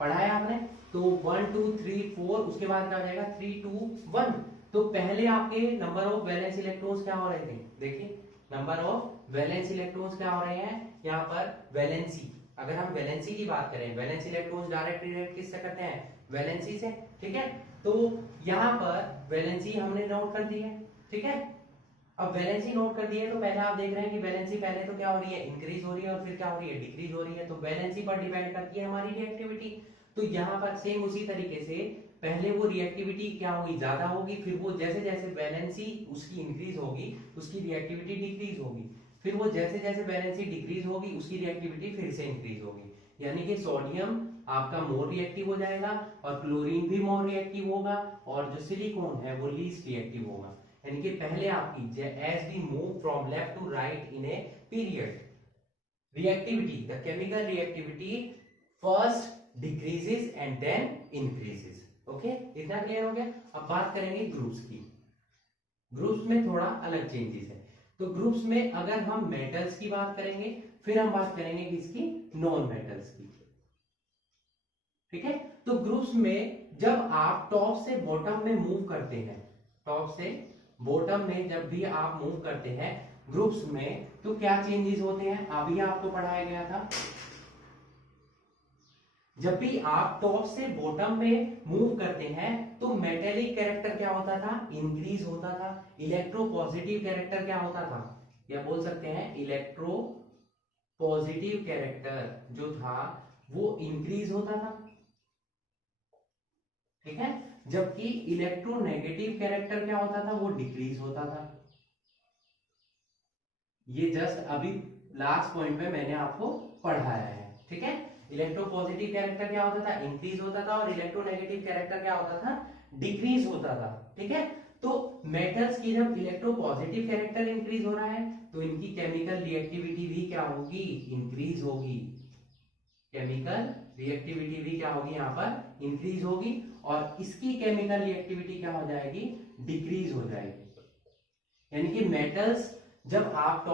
पढ़ा है आपने। तो 1 2 3 4, उसके बाद क्या हो जाएगा, 3 2 1। तो पहले आपके नंबर ऑफ वैलेंस इलेक्ट्रॉन्स क्या हो रहे थे, देखिए नंबर ऑफ वैलेंस इलेक्ट्रॉन्स क्या हो रहे हैं, यहाँ पर वैलेंसी। अगर हम वैलेंसी की बात करें, वैलेंस इलेक्ट्रॉन्स डायरेक्ट रिलेट किससे करते हैं, वैलेंसी से। ठीक है, तो यहाँ पर वैलेंसी हमने नोट कर दी है। ठीक है, अब वैलेंसी नोट कर दी है तो पहले आप देख रहे हैं कि वैलेंसी पहले तो क्या हो रही है, इंक्रीज हो रही है और फिर क्या हो रही है, डिक्रीज हो रही है। तो वैलेंसी पर डिपेंड करती है हमारी रिएक्टिविटी। तो यहाँ पर सेम उसी तरीके से पहले वो रिएक्टिविटी क्या होगी, ज्यादा होगी, फिर वो जैसे जैसे वैलेंसी उसकी इंक्रीज होगी उसकी रिएक्टिविटी डिक्रीज होगी, फिर वो जैसे जैसे वैलेंसी डिक्रीज होगी उसकी रिएक्टिविटी फिर से इंक्रीज होगी। यानी कि सोडियम आपका मोर रिएक्टिव हो जाएगा और क्लोरीन भी मोर रिएक्टिव होगा और जो सिलिकॉन है वो लीस्ट रिएक्टिव होगा। यानी कि पहले आपकी as we move from left to right in a period, reactivity, the chemical reactivity first decreases and then increases. Okay, इतना क्लियर हो गया। अब बात करेंगे ग्रुप्स की। ग्रुप्स में थोड़ा अलग चेंजेस है। तो ग्रुप्स में अगर हम मेटल्स की बात करेंगे, फिर हम बात करेंगे किसकी, नॉन मेटल्स की। ठीक है, तो ग्रुप्स में जब आप टॉप से बॉटम में मूव करते हैं, टॉप से बॉटम में जब भी आप मूव करते हैं ग्रुप्स में, तो क्या चेंजेस होते हैं, अभी आपको पढ़ाया गया था। जब भी आप टॉप से बॉटम में मूव करते हैं तो मेटेलिक कैरेक्टर क्या होता था, इंक्रीज होता था। इलेक्ट्रो पॉजिटिव कैरेक्टर क्या होता था, या बोल सकते हैं इलेक्ट्रो पॉजिटिव कैरेक्टर जो था वो इंक्रीज होता था। ठीक है, जबकि इलेक्ट्रोनेगेटिव कैरेक्टर क्या होता था, वो डिक्रीज होता था। ये जस्ट अभी लास्ट पॉइंट में मैंने आपको पढ़ाया है। ठीक है, इलेक्ट्रोपॉजिटिव कैरेक्टर क्या होता था, इंक्रीज होता था और इलेक्ट्रोनेगेटिव कैरेक्टर क्या होता था, डिक्रीज होता था। ठीक है, तो मेटल्स की जब इलेक्ट्रोपॉजिटिव कैरेक्टर इंक्रीज हो रहा है तो इनकी केमिकल रिएक्टिविटी भी क्या होगी, इंक्रीज होगी। केमिकल रिएक्टिविटी भी क्या होगी, यहाँ पर इंक्रीज होगी और इसकी केमिकल रिएक्टिविटी क्या हो जाएगी, डिक्रीज हो जाएगी। यानी कि मेटल्स जब आप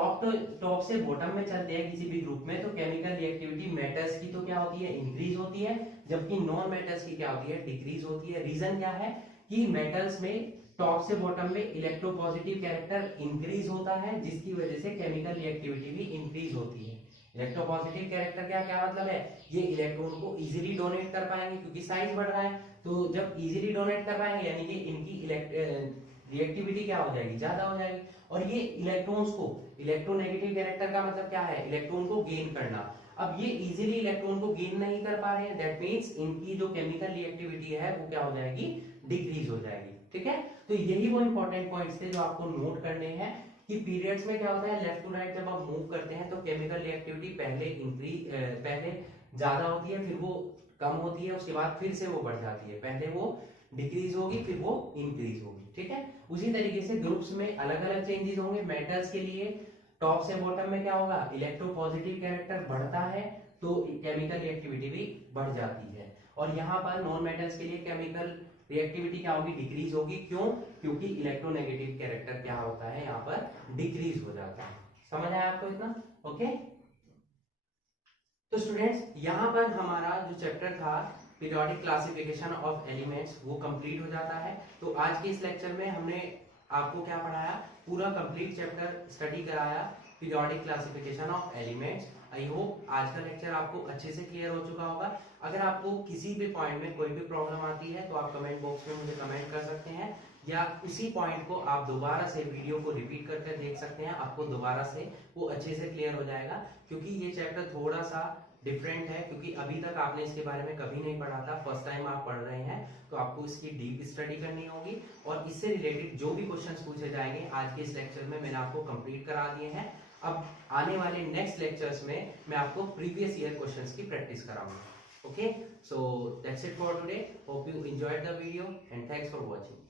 टॉप से बॉटम में चलते हैं किसी भी ग्रुप में तो केमिकल रिएक्टिविटी मेटल्स की तो क्या होती है, इंक्रीज होती है, जबकि नॉन मेटल्स की क्या होती है, डिक्रीज होती है। रीजन क्या है कि मेटल्स में टॉप से बॉटम में इलेक्ट्रोपॉजिटिव कैरेक्टर इंक्रीज होता है जिसकी वजह से केमिकल रिएक्टिविटी भी इंक्रीज होती है। इलेक्ट्रोपॉजिटिव कैरेक्टर क्या क्या मतलब है, ये इलेक्ट्रॉन को इजीली डोनेट कर पाएंगे क्योंकि साइज बढ़ रहा है, तो जब इजीली डोनेट कर पाएंगे यानी कि इनकी रिएक्टिविटी क्या हो जाएगी, ज्यादा हो जाएगी। और ये इलेक्ट्रॉन्स को, इलेक्ट्रोनेगेटिव कैरेक्टर का मतलब क्या है, इलेक्ट्रॉन को गेन करना। अब ये इजीली इलेक्ट्रॉन को गेन नहीं कर पा रहे हैं, दैट मींस इनकी जो केमिकल रिएक्टिविटी है वो क्या हो जाएगी, डिक्रीज हो जाएगी। ठीक है, तो यही वो इंपॉर्टेंट पॉइंट्स थे जो आपको नोट करने हैं कि पीरियड्स में क्या होता है, लेफ्ट टू राइट जब आप मूव करते हैं तो केमिकल रिएक्टिविटी पहले ज्यादा होती है, फिर वो कम होती है, उसके बाद फिर से वो बढ़ जाती है, पहले वो डिक्रीज होगी फिर वो इंक्रीज होगी। ठीक है, उसी तरीके से ग्रुप्स में अलग अलग चेंजेस होंगे। मेटल्स के लिए टॉप से बॉटम में क्या होगा, इलेक्ट्रोपॉजिटिव कैरेक्टर बढ़ता है तो केमिकल रिएक्टिविटी भी बढ़ जाती है। और यहाँ पर नॉन मेटल्स के लिए केमिकल रिएक्टिविटी क्या होगी, डिक्रीज होगी। क्यों, क्योंकि इलेक्ट्रोनेगेटिव कैरेक्टर क्या होता है, यहाँ पर डिक्रीज हो जाता है। समझ आया आपको इतना, ओके। तो स्टूडेंट्स यहाँ पर हमारा जो चैप्टर था पीरियोडिक क्लासिफिकेशन ऑफ एलिमेंट्स वो कंप्लीट हो जाता है। तो आज के इस लेक्चर में हमने आपको क्या पढ़ाया, पूरा कंप्लीट चैप्टर स्टडी कराया, periodic classification of elements. I hope आज का लेक्चर आपको अच्छे से क्लियर हो चुका होगा। अगर आपको किसी भी पॉइंट में कोई भी प्रॉब्लम आती है तो आप कमेंट बॉक्स में मुझे कमेंट कर सकते हैं, या उसी पॉइंट को आप दोबारा से वीडियो को रिपीट करके देख सकते हैं, आपको दोबारा से वो अच्छे से क्लियर हो जाएगा। क्योंकि ये चैप्टर थोड़ा सा डिफरेंट है, क्योंकि अभी तक आपने इसके बारे में कभी नहीं पढ़ा था, फर्स्ट टाइम आप पढ़ रहे हैं, तो आपको इसकी डीप स्टडी करनी होगी और इससे रिलेटेड जो भी क्वेश्चंस पूछे जाएंगे आज के इस लेक्चर में मैंने आपको कंप्लीट करा दिए हैं। अब आने वाले नेक्स्ट लेक्चर्स में मैं आपको प्रीवियस ईयर क्वेश्चंस की प्रैक्टिस कराऊंगा। Okay, so that's it for today. Hope you enjoyed the video and thanks for watching.